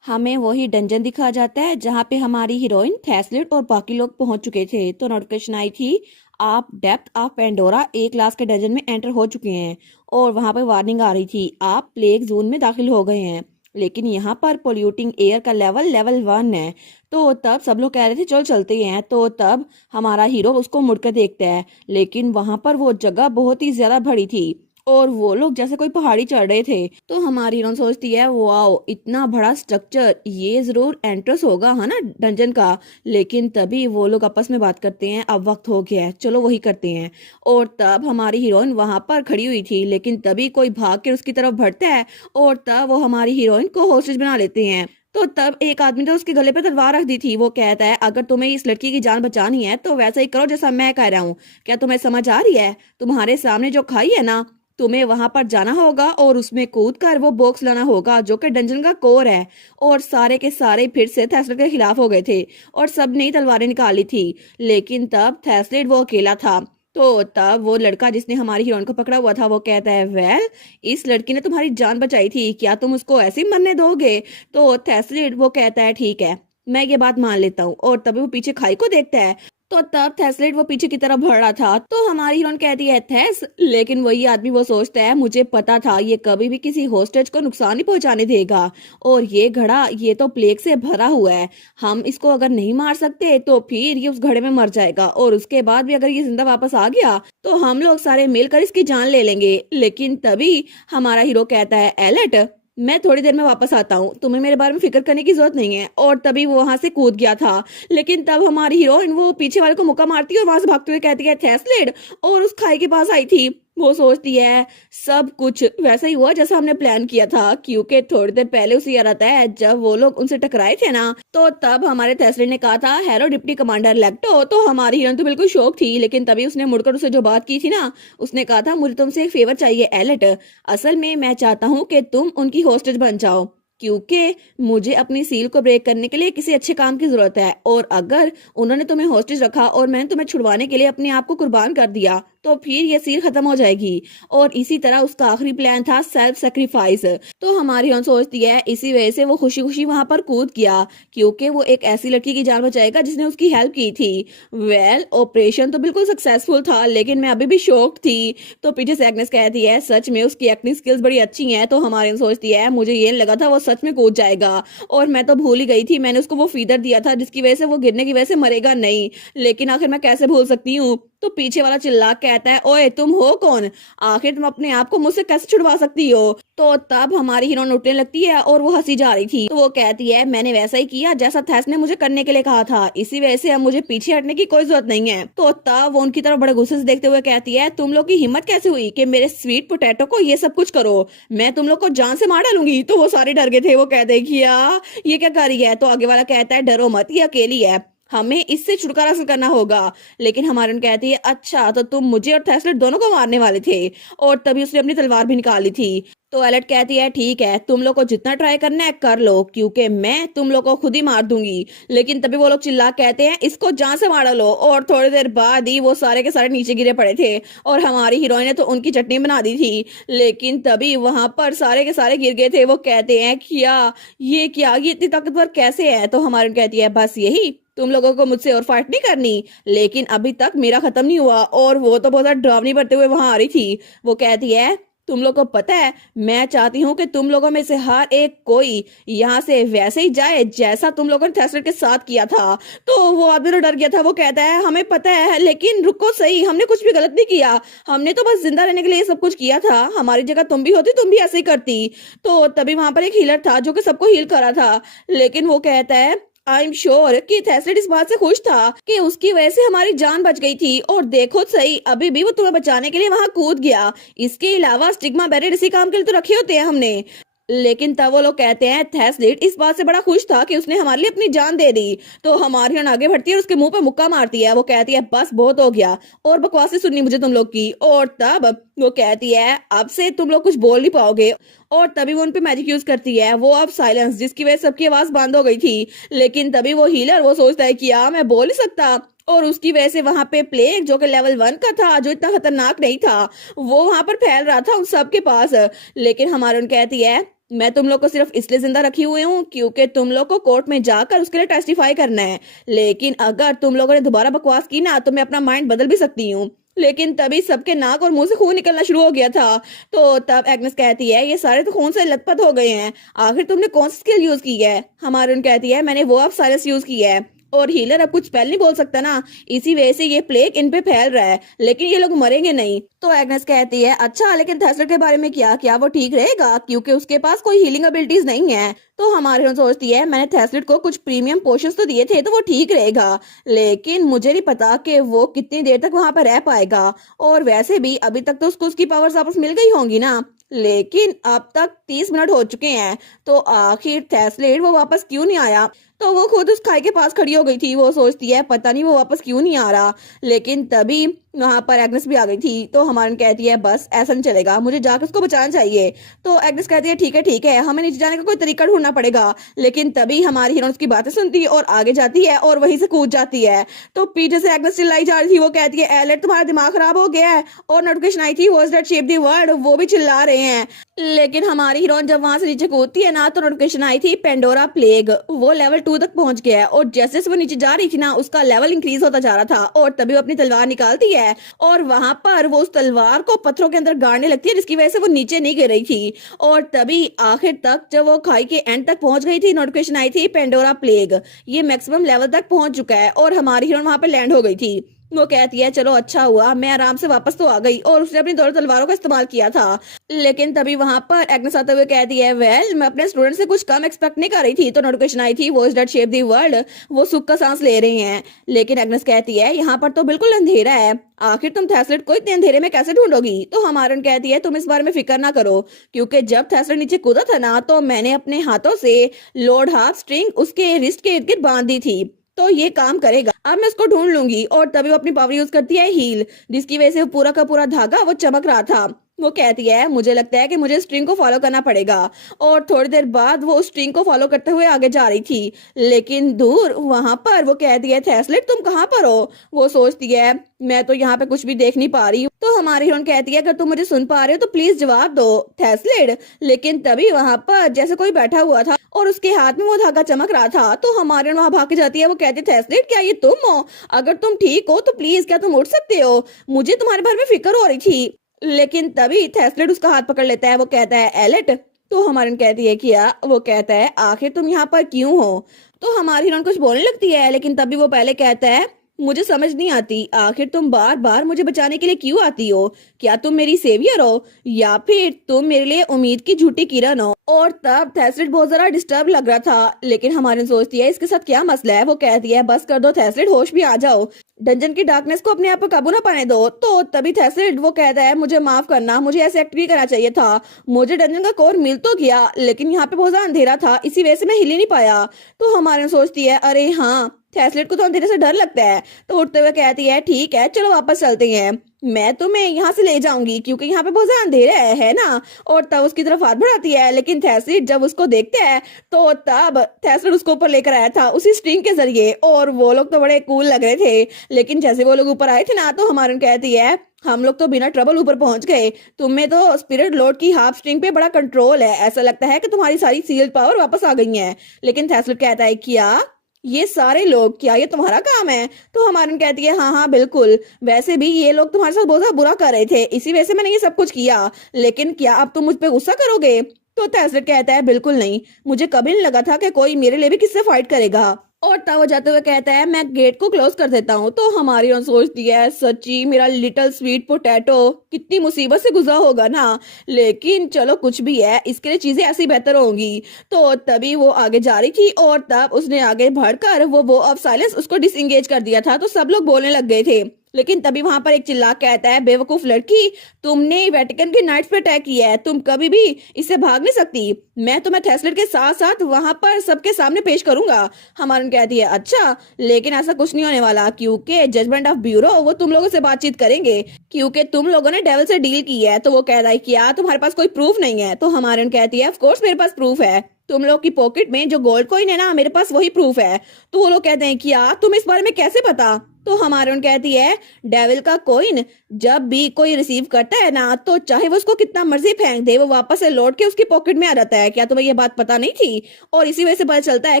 हमें वही डंजन दिखाया जाता है जहाँ पे हमारी हीरोइन थेस्लेट और बाकी लोग पहुंच चुके थे। तो नोटिफिकेशन आई थी, आप depth of Pandora A class के डंजन में एंटर हो चुके हैं। और वहां पे वार्निंग आ रही थी, आप प्लेग जोन में दाखिल हो गए हैं। लेकिन यहाँ पर पोल्यूटिंग एयर का लेवल लेवल 1 है। तो तब सब लोग कह रहे थे चलो चलते हैं। तो तब हमारा हीरो उसको मुड़कर देखता है, लेकिन वहां पर वो जगह बहुत ही ज्यादा बड़ी थी और वो लोग जैसे कोई पहाड़ी चढ़ रहे थे। तो हमारी हीरोइन सोचती है वाओ इतना बड़ा स्ट्रक्चर, ये जरूर एंट्रेंस होगा है ना डंजन का। लेकिन तभी वो लोग आपस में बात करते हैं, अब वक्त हो गया है चलो वही करते हैं। और तब हमारी हीरोइन वहां पर खड़ी हुई थी, लेकिन तभी कोई भाग के उसकी तरफ बढ़ता है और तब वो हमारी हीरोइन को होस्टेज बना लेते हैं। तो तब एक आदमी ने उसके गले पे तलवार रख दी थी। वो कहता है अगर तुम्हें इस लड़की की जान बचानी है तो वैसा ही करो जैसा मैं कह रहा हूँ। क्या तुम्हें समझ आ रही है? तुम्हारे सामने जो खाई है ना, तुम्हें वहां पर जाना होगा और उसमें कूद कर वो बॉक्स लाना होगा जो कि डंजन का कोर है। और सारे के सारे फिर से थेस्लेट के खिलाफ हो गए थे और सब ने तलवारें निकाली थी। लेकिन तब थेस्लेट वो अकेला था। तो तब वो लड़का जिसने हमारी हीरोइन को पकड़ा हुआ था वो कहता है वेल, इस लड़की ने तुम्हारी जान बचाई थी, क्या तुम उसको ऐसे ही मरने दोगे? तो थेस्लेट वो कहता है ठीक है मैं ये बात मान लेता हूँ। और तभी वो पीछे खाई को देखता है। तो तब थेस्लेट वो पीछे की तरफ बढ़ रहा था। तो हमारी हीरोइन कहती है थेस, लेकिन वही आदमी वो सोचता है मुझे पता था ये कभी भी किसी होस्टेज को नुकसान नहीं पहुंचाने देगा। और ये घड़ा ये तो प्लेग से भरा हुआ है, हम इसको अगर नहीं मार सकते तो फिर ये उस घड़े में मर जाएगा और उसके बाद भी अगर ये जिंदा वापस आ गया तो हम लोग सारे मिलकर इसकी जान ले लेंगे। लेकिन तभी हमारा हीरो कहता है एलेट, मैं थोड़ी देर में वापस आता हूँ, तुम्हें मेरे बारे में फिक्र करने की जरूरत नहीं है। और तभी वो वहां से कूद गया था। लेकिन तब हमारी हीरोइन वो पीछे वाले को मुक्का मारती है और वहां से भागते हुए कहती है थेस्लेट, और उस खाई के पास आई थी। वो सोचती है सब कुछ वैसा ही हुआ जैसा हमने प्लान किया था, क्योंकि थोड़ी देर पहले उसे याद आता है जब वो लोग उनसे टकराए थे ना, तो तब हमारे थेस्लेट ने कहा था हेलो डिप्टी कमांडर लेक्टो। तो हमारी हीरोइन तो बिल्कुल शौक थी, लेकिन तभी उसने मुड़कर उसे जो बात की थी ना, उसने कहा था मुझे तुमसे एक फेवर चाहिए एलेट, असल में मैं चाहता हूँ कि तुम उनकी होस्टेज बन जाओ, क्योंकि मुझे अपनी सील को ब्रेक करने के लिए किसी अच्छे काम की जरूरत है। और अगर उन्होंने तुम्हें होस्टेज रखा और मैंने तुम्हें छुड़वाने के लिए अपने आप को कुर्बान कर दिया तो फिर ये सील खत्म हो जाएगी। और इसी तरह उसका आखिरी प्लान था सेल्फ सेक्रीफाइस। तो हमारी हीरोइन सोचती है इसी वजह से वो खुशी खुशी वहां पर कूद गया, क्योंकि वो एक ऐसी लड़की की जान बचाएगा जिसने उसकी हेल्प की थी। वेल ऑपरेशन तो बिल्कुल सक्सेसफुल था, लेकिन मैं अभी भी शॉक थी। तो पीछे से एग्नेस कहती है सच में उसकी एक्टिंग स्किल्स बड़ी अच्छी हैं। तो हमारी हीरोइन सोचती है मुझे ये नहीं लगा था वो सच में कूद जाएगा, और मैं तो भूल ही गई थी मैंने उसको वो फीदर दिया था जिसकी वजह से वो गिरने की वजह से मरेगा नहीं। लेकिन आखिर मैं कैसे भूल सकती हूँ? तो पीछे वाला चिल्ला कहता है ओए तुम हो कौन, आखिर तुम अपने आप को मुझसे कैसे छुड़वा सकती हो? तो तब हमारी हीरोइन उठने लगती है और वो हंसी जा रही थी। तो वो कहती है मैंने वैसा ही किया जैसा थेस ने मुझे करने के लिए कहा था, इसी वजह से अब मुझे पीछे हटने की कोई जरूरत नहीं है। तो तब वो उनकी तरफ बड़े गुस्से से देखते हुए कहती है तुम लोग की हिम्मत कैसे हुई कि मेरे स्वीट पोटैटो को ये सब कुछ करो, मैं तुम लोग को जान से मार डालूंगी। तो वो सारे डर गए थे। वो कहते किया ये क्या कर रही है? तो आगे वाला कहता है डरो मत, ये अकेली है, हमें इससे छुटकारा हासिल करना होगा। लेकिन हमारी उन कहती है अच्छा तो तुम मुझे और थेस्लेट दोनों को मारने वाले थे? और तभी उसने अपनी तलवार भी निकाली थी। तो एलेट कहती है ठीक है तुम लोग को जितना ट्राई करना है कर लो, क्योंकि मैं तुम लोग को खुद ही मार दूंगी। लेकिन तभी वो लोग चिल्ला कहते हैं इसको जान से मार डालो। और थोड़ी देर बाद ही वो सारे के सारे नीचे गिरे पड़े थे और हमारी हीरोइन ने तो उनकी चटनी बना दी थी। लेकिन तभी वहां पर सारे के सारे गिर गए थे। वो कहते हैं क्या ये इतनी ताकतवर कैसे है? तो हमारी कहती है बस यही, तुम लोगों को मुझसे और फाइट नहीं करनी। लेकिन अभी तक मेरा खत्म नहीं हुआ। और वो तो बहुत ज्यादा डरावनी बढ़ते हुए वहां आ रही थी। वो कहती है तुम लोग को पता है मैं चाहती हूँ कि तुम लोगों में से हर एक कोई यहाँ से वैसे ही जाए जैसा तुम लोगों ने थेस्लेट के साथ किया था। तो वो आदमी तो डर गया था। वो कहता है हमें पता है, लेकिन रुको सही, हमने कुछ भी गलत नहीं किया, हमने तो बस जिंदा रहने के लिए सब कुछ किया था, हमारी जगह तुम भी होती तुम भी ऐसे ही करती। तो तभी वहां पर एक हीलर था जो कि सबको हील करा था। लेकिन वो कहता है आई एम श्योर कि थेस्लेट इस बात से खुश था कि उसकी वजह से हमारी जान बच गई थी। और देखो सही अभी भी वो तुम्हें बचाने के लिए वहां कूद गया। इसके अलावा स्टिग्मा बैरियर इसी काम के लिए तो रखे होते हैं हमने। लेकिन तब वो लोग कहते हैं थैसलिट इस बात से बड़ा खुश था कि उसने हमारे लिए अपनी जान दे दी। तो हमारी हिरन आगे बढ़ती है और उसके मुंह पे मुक्का मारती है। वो कहती है बस बहुत हो गया और बकवासें सुननी मुझे तुम लोग की। और तब वो कहती है अब से तुम लोग कुछ बोल नहीं पाओगे। और तभी वो उनपे मैजिक यूज करती है। वो अब साइलेंस, जिसकी वजह से सबकी आवाज बंद हो गई थी। लेकिन तभी वो हीलर वो सोचता है कि मैं बोल नहीं सकता। और उसकी वजह से वहां पे प्लेग जो कि लेवल 1 का था, जो इतना खतरनाक नहीं था, वो वहां पर फैल रहा था उन सबके पास। लेकिन हमारे उन कहती है मैं तुम लोग को सिर्फ इसलिए जिंदा रखी हुई हूँ क्योंकि तुम लोग को कोर्ट में जाकर उसके लिए टेस्टिफाई करना है। लेकिन अगर तुम लोगों ने दोबारा बकवास की ना तो मैं अपना माइंड बदल भी सकती हूँ। लेकिन तभी सबके नाक और मुंह से खून निकलना शुरू हो गया था। तो तब एग्नेस कहती है ये सारे तो खून से लथपथ हो गए हैं, आखिर तुमने कौन सी स्किल यूज की है। हमारे उन कहती है मैंने वो अब साइलेंस यूज की है। और हीलर अब कुछ स्पेल नहीं बोल सकता ना, इसी वजह से ये प्लेग इन पे फैल रहा है, लेकिन ये लोग मरेंगे नहीं। तो एग्नेस कहती है अच्छा लेकिन थैसलर के बारे में क्या वो ठीक रहेगा क्योंकि उसके पास कोई हीलिंग एबिलिटीज नहीं है। तो हमारी हिरोइन सोचती है मैंने थैसलर को कुछ प्रीमियम पोशंस तो दिए थे तो वो ठीक रहेगा, लेकिन मुझे नहीं पता कि वो कितनी देर तक वहां पर रह पाएगा। और वैसे भी अभी तक तो उसको उसकी पावर्स वापस मिल गई होंगी ना। लेकिन अब तक 30 मिनट हो चुके हैं, तो आखिर थैसलेट वो वापस क्यों नहीं आया। तो वो खुद उस खाई के पास खड़ी हो गई थी। वो सोचती है पता नहीं वो वापस क्यों नहीं आ रहा। लेकिन तभी वहां पर एग्नेस भी आ गई थी। तो हमारन कहती है बस ऐसा नहीं चलेगा, मुझे जाकर उसको बचाना चाहिए। तो एग्नेस कहती है ठीक है हमें नीचे जाने का कोई तरीका ढूंढना पड़ेगा। लेकिन तभी हमारी हीरोइन उसकी बातें सुनती है और आगे जाती है और वहीं से कूद जाती है। तो पीछे से एग्नेस चिल्लाई जा रही थी। वो कहती है एलेट तुम्हारा दिमाग खराब हो गया है। और नोटिफिकेशन आई थी was that shape the world, वो भी चिल्ला रहे हैं। लेकिन हमारी हीरोइन जब वहां से नीचे कूदती है ना तो नोटिफिकेशन आई थी पेंडोरा प्लेग, वो लेवल 2 तक पहुंच गया है। और जैसे जैसे वो नीचे जा रही थी ना उसका लेवल इंक्रीज होता जा रहा था। और तभी वो अपनी तलवार निकालती है और वहां पर वो उस तलवार को पत्थरों के अंदर गाड़ने लगती है, जिसकी वजह से वो नीचे नहीं गिर रही थी। और तभी आखिर तक जब वो खाई के एंड तक पहुंच गई थी नोटिफिकेशन आई थी पेंडोरा प्लेग, ये मैक्सिमम लेवल तक पहुंच चुका है। और हमारी हीरोइन वहां पर लैंड हो गई थी। वो कहती है चलो अच्छा हुआ मैं आराम से वापस तो आ गई और उसने अपनी दोनों तलवारों का इस्तेमाल किया था। लेकिन तभी वहां पर एग्नेस आते हुए कहती है वेल मैं अपने स्टूडेंट से कुछ कम एक्सपेक्ट नहीं कर रही थी। तो नोटिफिकेशन आई थी voices that shape the world, वो सुख का सांस ले रहे हैं। लेकिन एग्नेस कहती है यहाँ पर तो बिल्कुल अंधेरा है, आखिर तुम थैसलेट को इतने अंधेरे में कैसे ढूंढोगी। तो हमारन कहती है तुम इस बारे में फिक्र ना करो क्योंकि जब थैसलेट नीचे कूदा था ना तो मैंने अपने हाथों से लोड हाफ स्ट्रिंग उसके रिस्ट के इर्द गिर्द बांध दी थी, तो ये काम करेगा। अब मैं उसको ढूंढ लूंगी। और तभी वो अपनी पावर यूज करती है हील, जिसकी वजह से वो पूरा का पूरा धागा वो चमक रहा था। वो कहती है मुझे लगता है कि मुझे स्ट्रिंग को फॉलो करना पड़ेगा। और थोड़ी देर बाद वो स्ट्रिंग को फॉलो करते हुए आगे जा रही थी। लेकिन दूर वहां पर वो कहती है थैसलेट तुम कहाँ पर हो। वो सोचती है मैं तो यहाँ पे कुछ भी देख नहीं पा रही हूँ। तो हमारी हीरोइन कहती है अगर तुम मुझे सुन पा रहे हो तो प्लीज जवाब दो थैसलेट। लेकिन तभी वहां पर जैसे कोई बैठा हुआ था और उसके हाथ में वो धागा चमक रहा था। तो हमारी वहां भाग के जाती है। वो कहती है थैसलेट क्या ये तुम हो, अगर तुम ठीक हो तो प्लीज क्या तुम उठ सकते हो, मुझे तुम्हारे बारे में फिक्र हो रही थी। लेकिन तभी थैसलेट उसका हाथ पकड़ लेता है। वो कहता है एलेट। तो हमारी कहती है क्या। वो कहता है आखिर तुम यहाँ पर क्यों हो। तो हमारी हीरोइन कुछ बोलने लगती है, लेकिन तभी वो पहले कहता है मुझे समझ नहीं आती आखिर तुम बार बार मुझे बचाने के लिए क्यों आती हो, क्या तुम मेरी सेवियर हो या फिर तुम मेरे लिए उम्मीद की झूठी किरण हो। और तब थैसलेट बहुत जरा डिस्टर्ब लग रहा था। लेकिन हमारी सोचती है इसके साथ क्या मसला है। वो कहती है बस कर दो थैसलेट, होश भी आ जाओ, डंजन की डार्कनेस को अपने आप पर काबू ना पाने दो। तो तभी थैसलेट वो कहता है मुझे माफ करना, मुझे ऐसे एक्ट नहीं करना चाहिए था, मुझे डंजन का कोर मिल तो गया लेकिन यहाँ पे बहुत ज्यादा अंधेरा था, इसी वजह से मैं हिल ही नहीं पाया। तो हमारे सोचती है अरे हाँ थैसलेट को तो अंधेरे से डर लगता है। तो उठते हुए कहती है ठीक है चलो वापस चलते हैं, मैं तुम्हें यहाँ से ले जाऊंगी क्योंकि यहाँ पे बहुत ज्यादा अंधेरा है ना। और तब उसकी तरफ हाथ बढ़ाती है। लेकिन थैसलेट जब उसको देखते हैं तो तब थैसलेट उसको ऊपर लेकर आया था उसी स्ट्रिंग के जरिए और वो लोग तो बड़े कूल लग रहे थे। लेकिन जैसे वो लोग ऊपर आए थे ना तो हमारन कहती है हम लोग तो बिना ट्रबल ऊपर पहुंच गए, तुम्हें तो स्पिरिट लॉर्ड की हाफ स्ट्रिंग पे बड़ा कंट्रोल है, ऐसा लगता है कि तुम्हारी सारी सील्ड पावर वापस आ गई है। लेकिन थैसलेट कहता है क्या ये सारे लोग, क्या ये तुम्हारा काम है। तो हमारन कहती है हाँ हाँ बिल्कुल, वैसे भी ये लोग तुम्हारे साथ बहुत ज्यादा बुरा कर रहे थे, इसी वजह से मैंने ये सब कुछ किया, लेकिन क्या अब तुम मुझ पे गुस्सा करोगे। तो थैसलेट कहता है बिल्कुल नहीं, मुझे कभी नहीं लगा था कि कोई मेरे लिए भी किससे फाइट करेगा। और तब वो जाते हुए कहता है मैं गेट को क्लोज कर देता हूँ। तो हमारी ओर सोचती है सच्ची मेरा लिटिल स्वीट पोटैटो कितनी मुसीबत से गुजरा होगा ना, लेकिन चलो कुछ भी है, इसके लिए चीजें ऐसी बेहतर होंगी। तो तभी वो आगे जा रही थी और तब उसने आगे बढ़कर वो ऑफ साइलेंस उसको डिसएंगेज कर दिया था। तो सब लोग बोलने लग गए थे। लेकिन तभी वहां पर एक चिल्ला कहता है, बेवकूफ लड़की, तुमने वेटिकन के नाइट्स पे अटैक किया है, तुम कभी भी इससे भाग नहीं सकती। मैं तुम्हें थेस्लेट के साथ साथ वहां पर सबके सामने पेश करूंगा। हमारन कहती है, अच्छा, लेकिन ऐसा कुछ नहीं होने वाला, क्योंकि जजमेंट ऑफ ब्यूरो वो तुम लोगों से बातचीत करेंगे, क्योंकि तुम लोगों ने डेविल से डील की है। तो वो कह रहा है, क्या तुम्हारे पास कोई प्रूफ नहीं है? तो हमारन कहती है, ऑफ कोर्स मेरे पास प्रूफ है, तुम लोग की पॉकेट में जो गोल्ड कॉइन है ना, मेरे पास वही प्रूफ है। तो वो लोग कहते हैं, क्या तुम इस बारे में कैसे पता? तो हमारन कहती है, डेविल का कॉइन जब भी कोई रिसीव करता है ना, तो चाहे वो उसको कितना मर्जी फेंक दे, वो वापस से लौट के उसकी पॉकेट में आ जाता है। क्या तुम्हें ये बात पता नहीं थी? और इसी वजह से पता चलता है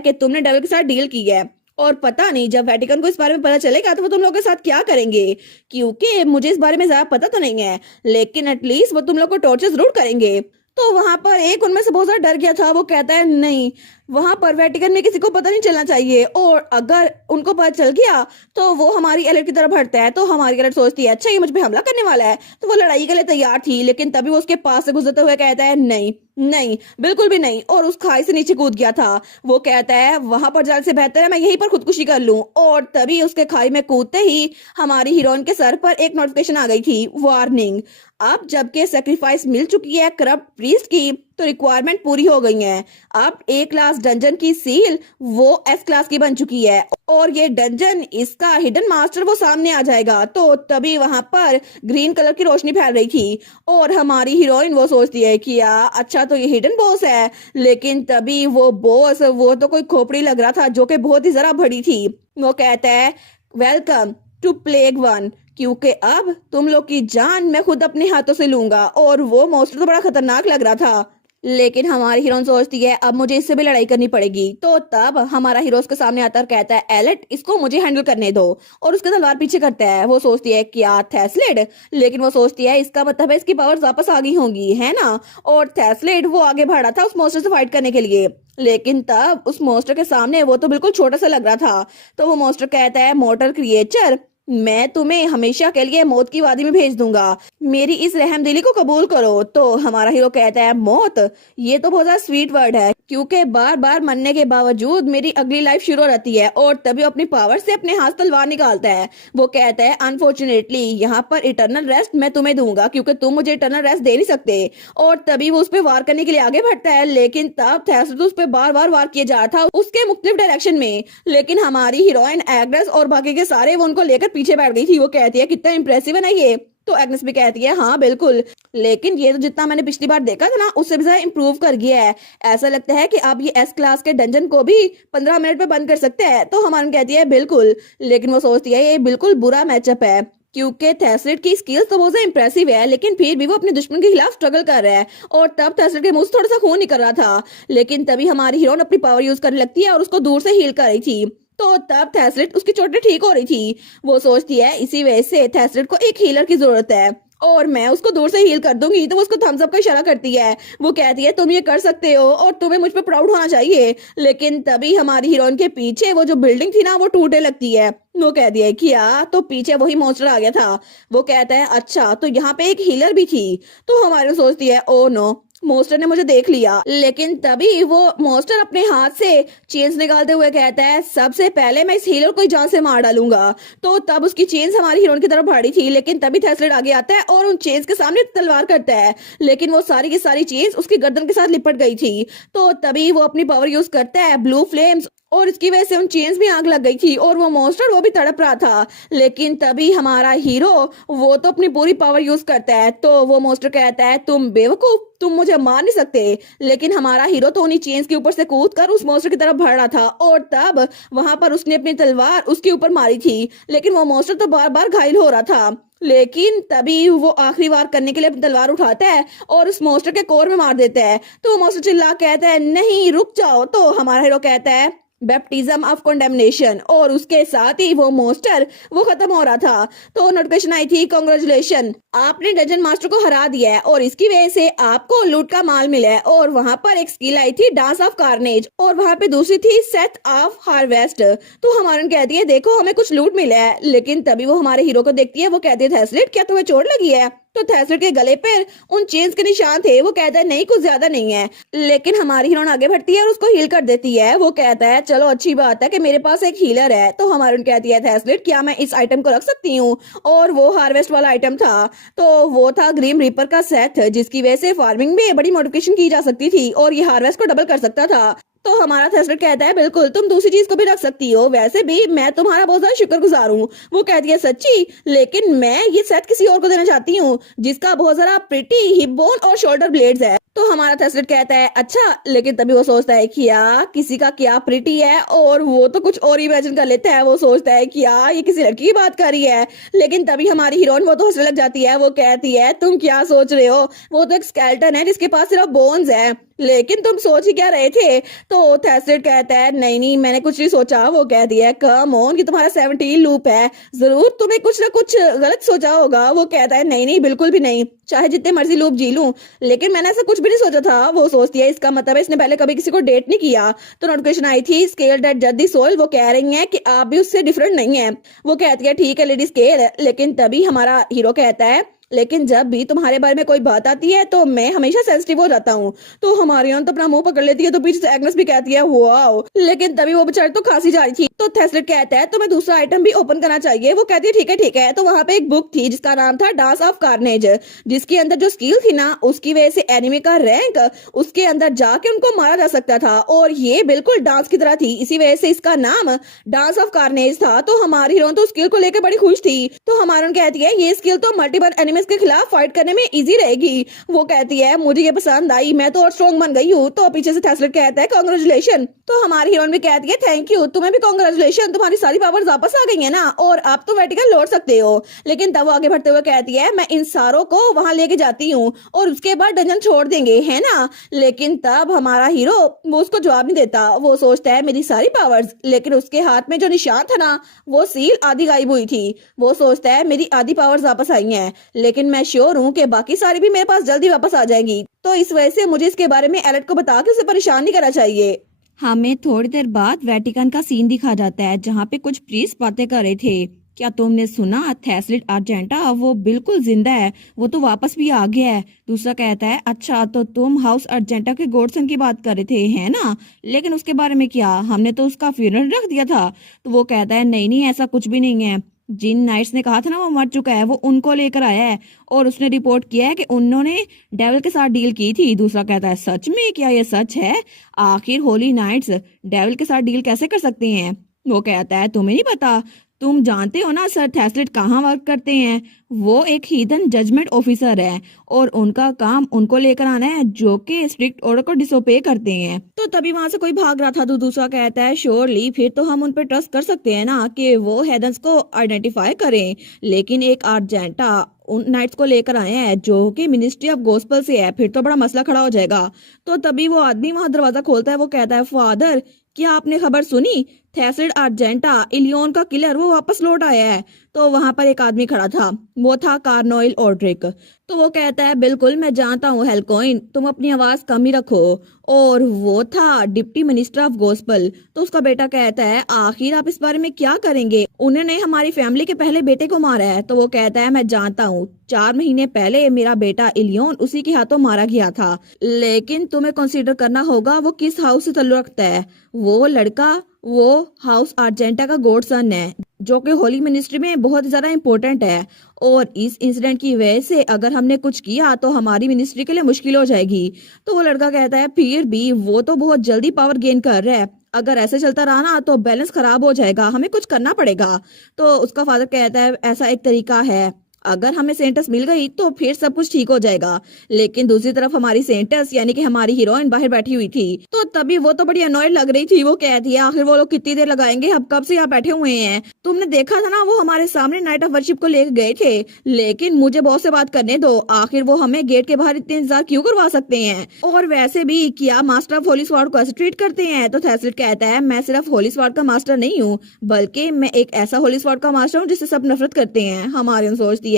कि तुमने डेविल के साथ डील की है। और पता नहीं जब वेटिकन को इस बारे में पता चलेगा तो वो तुम लोगों के साथ क्या करेंगे, क्योंकि मुझे इस बारे में ज्यादा पता तो नहीं है, लेकिन एटलीस्ट वो तुम लोग को टॉर्चर जरूर करेंगे। तो वहां पर एक उनमें से बहुत ज्यादा डर गया था। वो कहता है, नहीं, वहां पर वेटिकन में किसी को पता नहीं चलना चाहिए, और अगर उनको पता चल गया तो वो हमारी एलर्ट की तरफ हटता है। तो हमारी एलर्ट सोचती है, अच्छा, ये मुझ पे हमला करने वाला है। तो वो लड़ाई के लिए तैयार थी, लेकिन तभी वो उसके पास से गुजरते हुए कहता है, नहीं नहीं, बिल्कुल भी नहीं, और उस खाई से नीचे कूद गया था। वो कहता है, वहां पर जाने से बेहतर है मैं यहीं पर खुदकुशी कर लूं। और तभी उसके खाई में कूदते ही हमारी हीरोइन के सर पर एक नोटिफिकेशन आ गई थी, वार्निंग, अब जबकि सेक्रीफाइस मिल चुकी है करप्ट प्रीस्ट की, तो रिक्वायरमेंट पूरी हो गई है। अब ए क्लास डंजन की सील वो एस क्लास की बन चुकी है, और ये डंजन, इसका हिडन मास्टर वो सामने आ जाएगा। तो तभी वहां पर ग्रीन कलर की रोशनी फैल रही थी, और हमारी हीरोइन वो सोचती है कि अच्छा, तो ये हिडन बॉस है। लेकिन तभी वो बॉस, वो तो कोई खोपड़ी लग रहा था, जो कि बहुत ही जरा बड़ी थी। वो कहता है, वेलकम टू प्लेग वन, क्योंकि अब तुम लोग की जान मैं खुद अपने हाथों से लूंगा। और वो मॉन्स्टर तो बड़ा खतरनाक लग रहा था, लेकिन हमारी हीरोइन सोचती है, अब मुझे इससे भी लड़ाई करनी पड़ेगी। तो तब हमारा हीरो उसके सामने आता है, कहता है, एलेट, इसको मुझे हैंडल करने दो, और उसके तलवार पीछे करता है। वो सोचती है, क्या थेस्लेट? लेकिन वो सोचती है, इसका मतलब है इसकी पावर्स वापस आ गई होंगी, है ना? और थेस्लेट वो आगे बढ़ा था उस मॉन्स्टर से फाइट करने के लिए, लेकिन तब उस मॉन्स्टर के सामने वो तो बिल्कुल छोटा सा लग रहा था। तो वो मॉन्स्टर कहता है, मोर्टल क्रिएचर, मैं तुम्हें हमेशा के लिए मौत की वादी में भेज दूंगा, मेरी इस रहमदिली को कबूल करो। तो हमारा हीरो कहता है, मौत, ये तो बहुत ज्यादा स्वीट वर्ड है, क्योंकि बार बार मरने के बावजूद मेरी अगली लाइफ शुरू हो जाती है। और तभी अपनी पावर से अपने हाथ तलवार निकालता है। वो कहता है, अनफॉर्चुनेटली यहाँ पर इटर्नल रेस्ट मैं तुम्हें दूंगा, क्योंकि तुम मुझे इटर्नल रेस्ट दे नहीं सकते। और तभी वो उस पर वार करने के लिए आगे बढ़ता है, लेकिन तब थेस्लेट उस पर बार बार वार किया जा रहा था उसके मुख्तलिफ डायरेक्शन में। लेकिन हमारी हीरोइन एग्नेस और बाकी के सारे वो उनको लेकर पीछे बैठ गई थी। वो कहती है, कितना इंप्रेसिव है ना ये? तो एग्नेस भी कहती है, हाँ बिल्कुल, लेकिन ये तो जितना मैंने पिछली बार देखा था ना, उससे भी ज्यादा इम्प्रूव कर गया है। ऐसा लगता है कि अब ये एस क्लास के डंजन को भी 15 मिनट में बंद कर सकते हैं। तो हमारी कहती है, बिल्कुल, लेकिन वो सोचती है ये बिल्कुल बुरा मैचअप है, क्योंकि थेस्लेट की स्किल्स तो बहुत इंप्रेसिव है, लेकिन फिर भी वो अपने दुश्मन के खिलाफ स्ट्रगल कर रहा है। और तब थेस्लेट के मुंह से थोड़ा सा खून निकल रहा था, लेकिन तभी हमारी हीरोइन अपनी पावर यूज करने लगती है और उसको दूर से हील कर रही थी। तो तब थेस्लेट, उसकी चोटें ठीक हो रही थी। वो सोचती है, इसी वजह से थेस्लेट को एक हीलर की जरूरत है, और मैं उसको दूर से हील कर दूंगी। तो वो उसको थम्स अप का इशारा करती है। वो कहती है, तुम ये कर सकते हो और तुम्हें मुझ पे प्राउड होना चाहिए। लेकिन तभी हमारी हीरोइन के पीछे वो जो बिल्डिंग थी ना, वो टूटने लगती है। वो कहती है, क्या? तो पीछे वही मॉन्स्टर आ गया था। वो कहता है, अच्छा, तो यहाँ पे एक हीलर भी थी। तो हमारी सोचती है, ओ नो, मॉन्स्टर ने मुझे देख लिया। लेकिन तभी वो मॉन्स्टर अपने हाथ से चेन्स निकालते हुए कहता है, सबसे पहले मैं इस हीलर को जान से मार डालूंगा। तो तब उसकी चेन्स हमारी हीरोइन की तरफ बढ़ी थी, लेकिन तभी थेस्लेट आगे आता है और उन चेन्स के सामने तलवार करता है, लेकिन वो सारी की सारी चेन्स उसकी गर्दन के साथ लिपट गई थी। तो तभी वो अपनी पावर यूज करता है, ब्लू फ्लेम्स, और इसकी वजह से उन चेन्स में आग लग गई थी, और वो मॉन्स्टर वो भी तड़प रहा था। लेकिन तभी हमारा हीरो वो तो अपनी पूरी पावर यूज करता है। तो वो मॉन्स्टर कहता है, तुम बेवकूफ, तुम मुझे मार नहीं सकते। लेकिन हमारा हीरो तो उन्हीं चेन्स के ऊपर से कूदकर उस मॉन्स्टर की तरफ बढ़ रहा था, और तब वहां पर उसने अपनी तलवार उसके ऊपर मारी थी, लेकिन वो मॉन्स्टर तो बार बार घायल हो रहा था। लेकिन तभी वो आखिरी वार करने के लिए अपनी तलवार उठाता है और उस मॉन्स्टर के कोर में मार देता है। तो वो मॉन्स्टर चिल्ला कहता है, नहीं, रुक जाओ। तो हमारा हीरो कहता है, बैप्टिज्म ऑफ कंडेमनेशन, और उसके साथ ही वो मॉन्स्टर वो खत्म हो रहा था। तो नोटिफिकेशन आई थी, कांग्रेचुलेशन, आपने डंजन मास्टर को हरा दिया है, और इसकी वजह से आपको लूट का माल मिला है। और वहां पर एक स्किल आई थी, डांस ऑफ कार्नेज, और वहां पे दूसरी थी, सेथ ऑफ हार्वेस्ट। तो हमारन कहती है, देखो हमें कुछ लूट मिला है। लेकिन तभी वो हमारे हीरो को देखती है। वो कहती है, थेस्लेट, क्या तुम्हें चोट लगी है? तो थैसलेट के गले पर उन चेन्स के निशान थे। वो कहता है नहीं, कुछ ज्यादा नहीं है। लेकिन हमारी हीरोइन आगे बढ़ती है और उसको हील कर देती है। वो कहता है चलो अच्छी बात है कि मेरे पास एक हीलर है। तो हमारी कहती है थैसलेट क्या मैं इस आइटम को रख सकती हूँ? और वो हार्वेस्ट वाला आइटम था। तो वो था ग्रीम रीपर का सेट, जिसकी वजह से फार्मिंग में बड़ी मॉडिफिकेशन की जा सकती थी और ये हार्वेस्ट को डबल कर सकता था। तो हमारा थैसलेट कहता है बिल्कुल, तुम दूसरी चीज को भी रख सकती हो, वैसे भी मैं तुम्हारा बहुत ज्यादा शुक्रगुजार हूँ। वो कहती है सच्ची, लेकिन मैं ये सेट किसी और को देना चाहती हूँ जिसका बहुत ज्यादा प्रिटी हिप बोन और शोल्डर ब्लेड्स है। तो हमारा थैसलेट कहता है अच्छा, लेकिन तभी वो सोचता है कि यार किसी का क्या प्रिटी है, और वो तो कुछ और इमेजिन कर लेता है। वो सोचता है कि यार ये किसी लड़की की बात कर रही है। लेकिन तभी हमारी हीरोइन वो तो हंसने लग जाती है। वो कहती है तुम क्या सोच रहे हो, वो तो एक स्केलेटन है जिसके पास सिर्फ बोन्स है, लेकिन तुम सोच ही क्या रहे थे? तो थैसलेट कहता है नहीं नहीं, मैंने कुछ नहीं सोचा। वो कहती है कम ऑन, कि तुम्हारा 17 लूप है, जरूर तुम्हें कुछ ना कुछ गलत सोचा होगा। वो कहता है नहीं नहीं, बिल्कुल भी नहीं, चाहे जितने मर्जी लूप जी लूं, लेकिन मैंने ऐसा कुछ भी नहीं सोचा था। वो सोचती है इसका मतलब है इसने पहले कभी किसी को डेट नहीं किया। तो नोटिफिकेशन आई थी स्केल दैट जज द सोल, वो कह रही है कि आप भी उससे डिफरेंट नहीं है। वो कहती है ठीक है लेडी स्केल, लेकिन तभी हमारा हीरो कहता है लेकिन जब भी तुम्हारे बारे में कोई बात आती है तो मैं हमेशा सेंसिटिव हो जाता हूँ। तो हमारी तो अपना मुंह पकड़ लेती है। तो पीछे से एग्नेस भी कहती है वाओ, लेकिन तभी वो बेचारी तो खांसी जा रही थी। तो थैसलेट कहता है तुम्हें दूसरा आइटम भी ओपन करना चाहिए। वो कहती है ठीक है ठीक है। तो वहां पे एक बुक थी जिसका नाम था डांस ऑफ कार्नेज, जिसके अंदर जो स्किल थी ना, उसकी वजह से एनिमे का रैंक उसके अंदर जाके उनको मारा जा सकता था, और ये बिल्कुल डांस की तरह थी, इसी वजह से इसका नाम डांस ऑफ कार्नेज था। तो हमारी हीरोइन तो स्किल को लेकर बड़ी खुश थी। तो हमारी कहती है ये स्किल तो मल्टीपल एनिमेस के खिलाफ फाइट करने में इजी रहेगी। वो कहती है मुझे ये पसंद आई, मैं तो और स्ट्रॉन्ग बन गई हूँ। तो पीछे से थैसलेट कहता है कांग्रेचुलेशन। तो हमारी हीरोइन भी कहती है थैंक यू, तुम्हें भी कांग्रेचुलेशन, तुम्हारी सारी पावर्स वापस आ गई है ना, और आप तो वर्टिकल लौट सकते हो। लेकिन तब वो आगे बढ़ते हुए कहती है मैं इन सारों को वहां लेके जाती हूँ और उसके बाद डंजन छोड़ देंगे, है ना? लेकिन तब हमारा हीरो वो उसको जवाब नहीं देता। वो सोचता है मेरी सारी पावर्स, लेकिन उसके हाथ में जो निशान था ना, वो सील आधी गायब हुई थी। वो सोचता है मेरी आधी पावर्स वापस आई हैं, लेकिन मैं श्योर हूँ कि बाकी सारी भी मेरे पास जल्दी वापस आ जाएंगी। तो इस वजह से मुझे इसके बारे में एलेट को बता के उसे परेशान नहीं करना चाहिए। हमें थोड़ी देर बाद वेटिकन का सीन दिखा जाता है जहाँ पे कुछ प्रीस्ट बातें कर रहे थे। क्या तुमने सुना थैसलेट अर्जेंटा वो बिल्कुल जिंदा है, वो तो वापस भी आ गया है। दूसरा कहता है अच्छा तो तुम हाउस अर्जेंटा के गॉडसन की बात कर रहे थे, है ना? लेकिन उसके बारे में क्या, हमने तो उसका फ्यूनरल रख दिया था। तो वो कहता है नहीं नहीं, ऐसा कुछ भी नहीं है। जिन नाइट्स ने कहा था ना वो मर चुका है, वो उनको लेकर आया है और उसने रिपोर्ट किया है कि उन्होंने डेविल के साथ डील की थी। दूसरा कहता है सच में, क्या ये सच है? आखिर होली नाइट्स डेविल के साथ डील कैसे कर सकते हैं? वो कहता है तुम्हें नहीं पता, तुम जानते हो ना सर थैसलेट कहाँ वर्क करते हैं? वो एक हीदन जजमेंट ऑफिसर है और उनका काम उनको लेकर आना है जो कि स्ट्रिक्ट ऑर्डर को डिसोबे करते हैं। तो तभी वहां से कोई भाग रहा था। तो दूसरा कहता है श्योरली, फिर तो हम उन पर ट्रस्ट कर सकते हैं ना कि वो हेदन्स को आइडेंटिफाई करें। लेकिन एक अर्जेंटा उन नाइट्स को लेकर आए हैं जो कि मिनिस्ट्री ऑफ गॉस्पेल से है, फिर तो बड़ा मसला खड़ा हो जाएगा। तो तभी वो आदमी वहां दरवाजा खोलता है। वो कहता है फादर, क्या आपने खबर सुनी? थैसलेट अर्जेंटा इलियन का किलर वो वापस लौट आया है। तो वहां पर एक आदमी खड़ा था, वो था कार्नोइल ऑड्रिक। तो वो कहता है बिल्कुल मैं जानता हूँ हेलकॉइन, तुम अपनी आवाज कम ही रखो। और वो था डिप्टी मिनिस्टर ऑफ गॉस्पेल। तो उसका बेटा कहता है आखिर आप इस बारे में क्या करेंगे? उन्होंने हमारी फैमिली के पहले बेटे को मारा है। तो वो कहता है मैं जानता हूँ, 4 महीने पहले मेरा बेटा इलियन उसी के हाथों मारा गया था, लेकिन तुम्हें कंसीडर करना होगा वो किस हाउस से ताल्लुक रखता है। वो लड़का वो हाउस अर्जेंटा का गॉडसन है जो कि होली मिनिस्ट्री में बहुत ज्यादा इम्पोर्टेंट है, और इस इंसिडेंट की वजह से अगर हमने कुछ किया तो हमारी मिनिस्ट्री के लिए मुश्किल हो जाएगी। तो वो लड़का कहता है फिर भी वो तो बहुत जल्दी पावर गेन कर रहा है, अगर ऐसे चलता रहा ना तो बैलेंस खराब हो जाएगा, हमें कुछ करना पड़ेगा। तो उसका फादर कहता है ऐसा एक तरीका है, अगर हमें सेंटस मिल गई तो फिर सब कुछ ठीक हो जाएगा। लेकिन दूसरी तरफ हमारी सेंटस यानी कि हमारी हीरोइन बाहर बैठी हुई थी। तो तभी वो तो बड़ी अनॉयड लग रही थी। वो कहती है आखिर वो लोग कितनी देर लगाएंगे, हम कब से यहाँ बैठे हुए हैं। तुमने देखा था ना वो हमारे सामने नाइट ऑफ वर्शिप को लेकर गए थे, लेकिन मुझे बॉस से बात करने दो, आखिर वो हमें गेट के बाहर इतने इंतजार क्यों करवा सकते हैं? और वैसे भी क्या मास्टर ऑफ होली स्वॉर्ड को ऐसे ट्रीट करते हैं? तो थैसलेट कहता है मैं सिर्फ होली स्वॉर्ड का मास्टर नहीं हूँ, बल्कि मैं एक ऐसा होली स्वॉर्ड का मास्टर हूँ जिससे सब नफरत करते हैं। हमारी सोचती है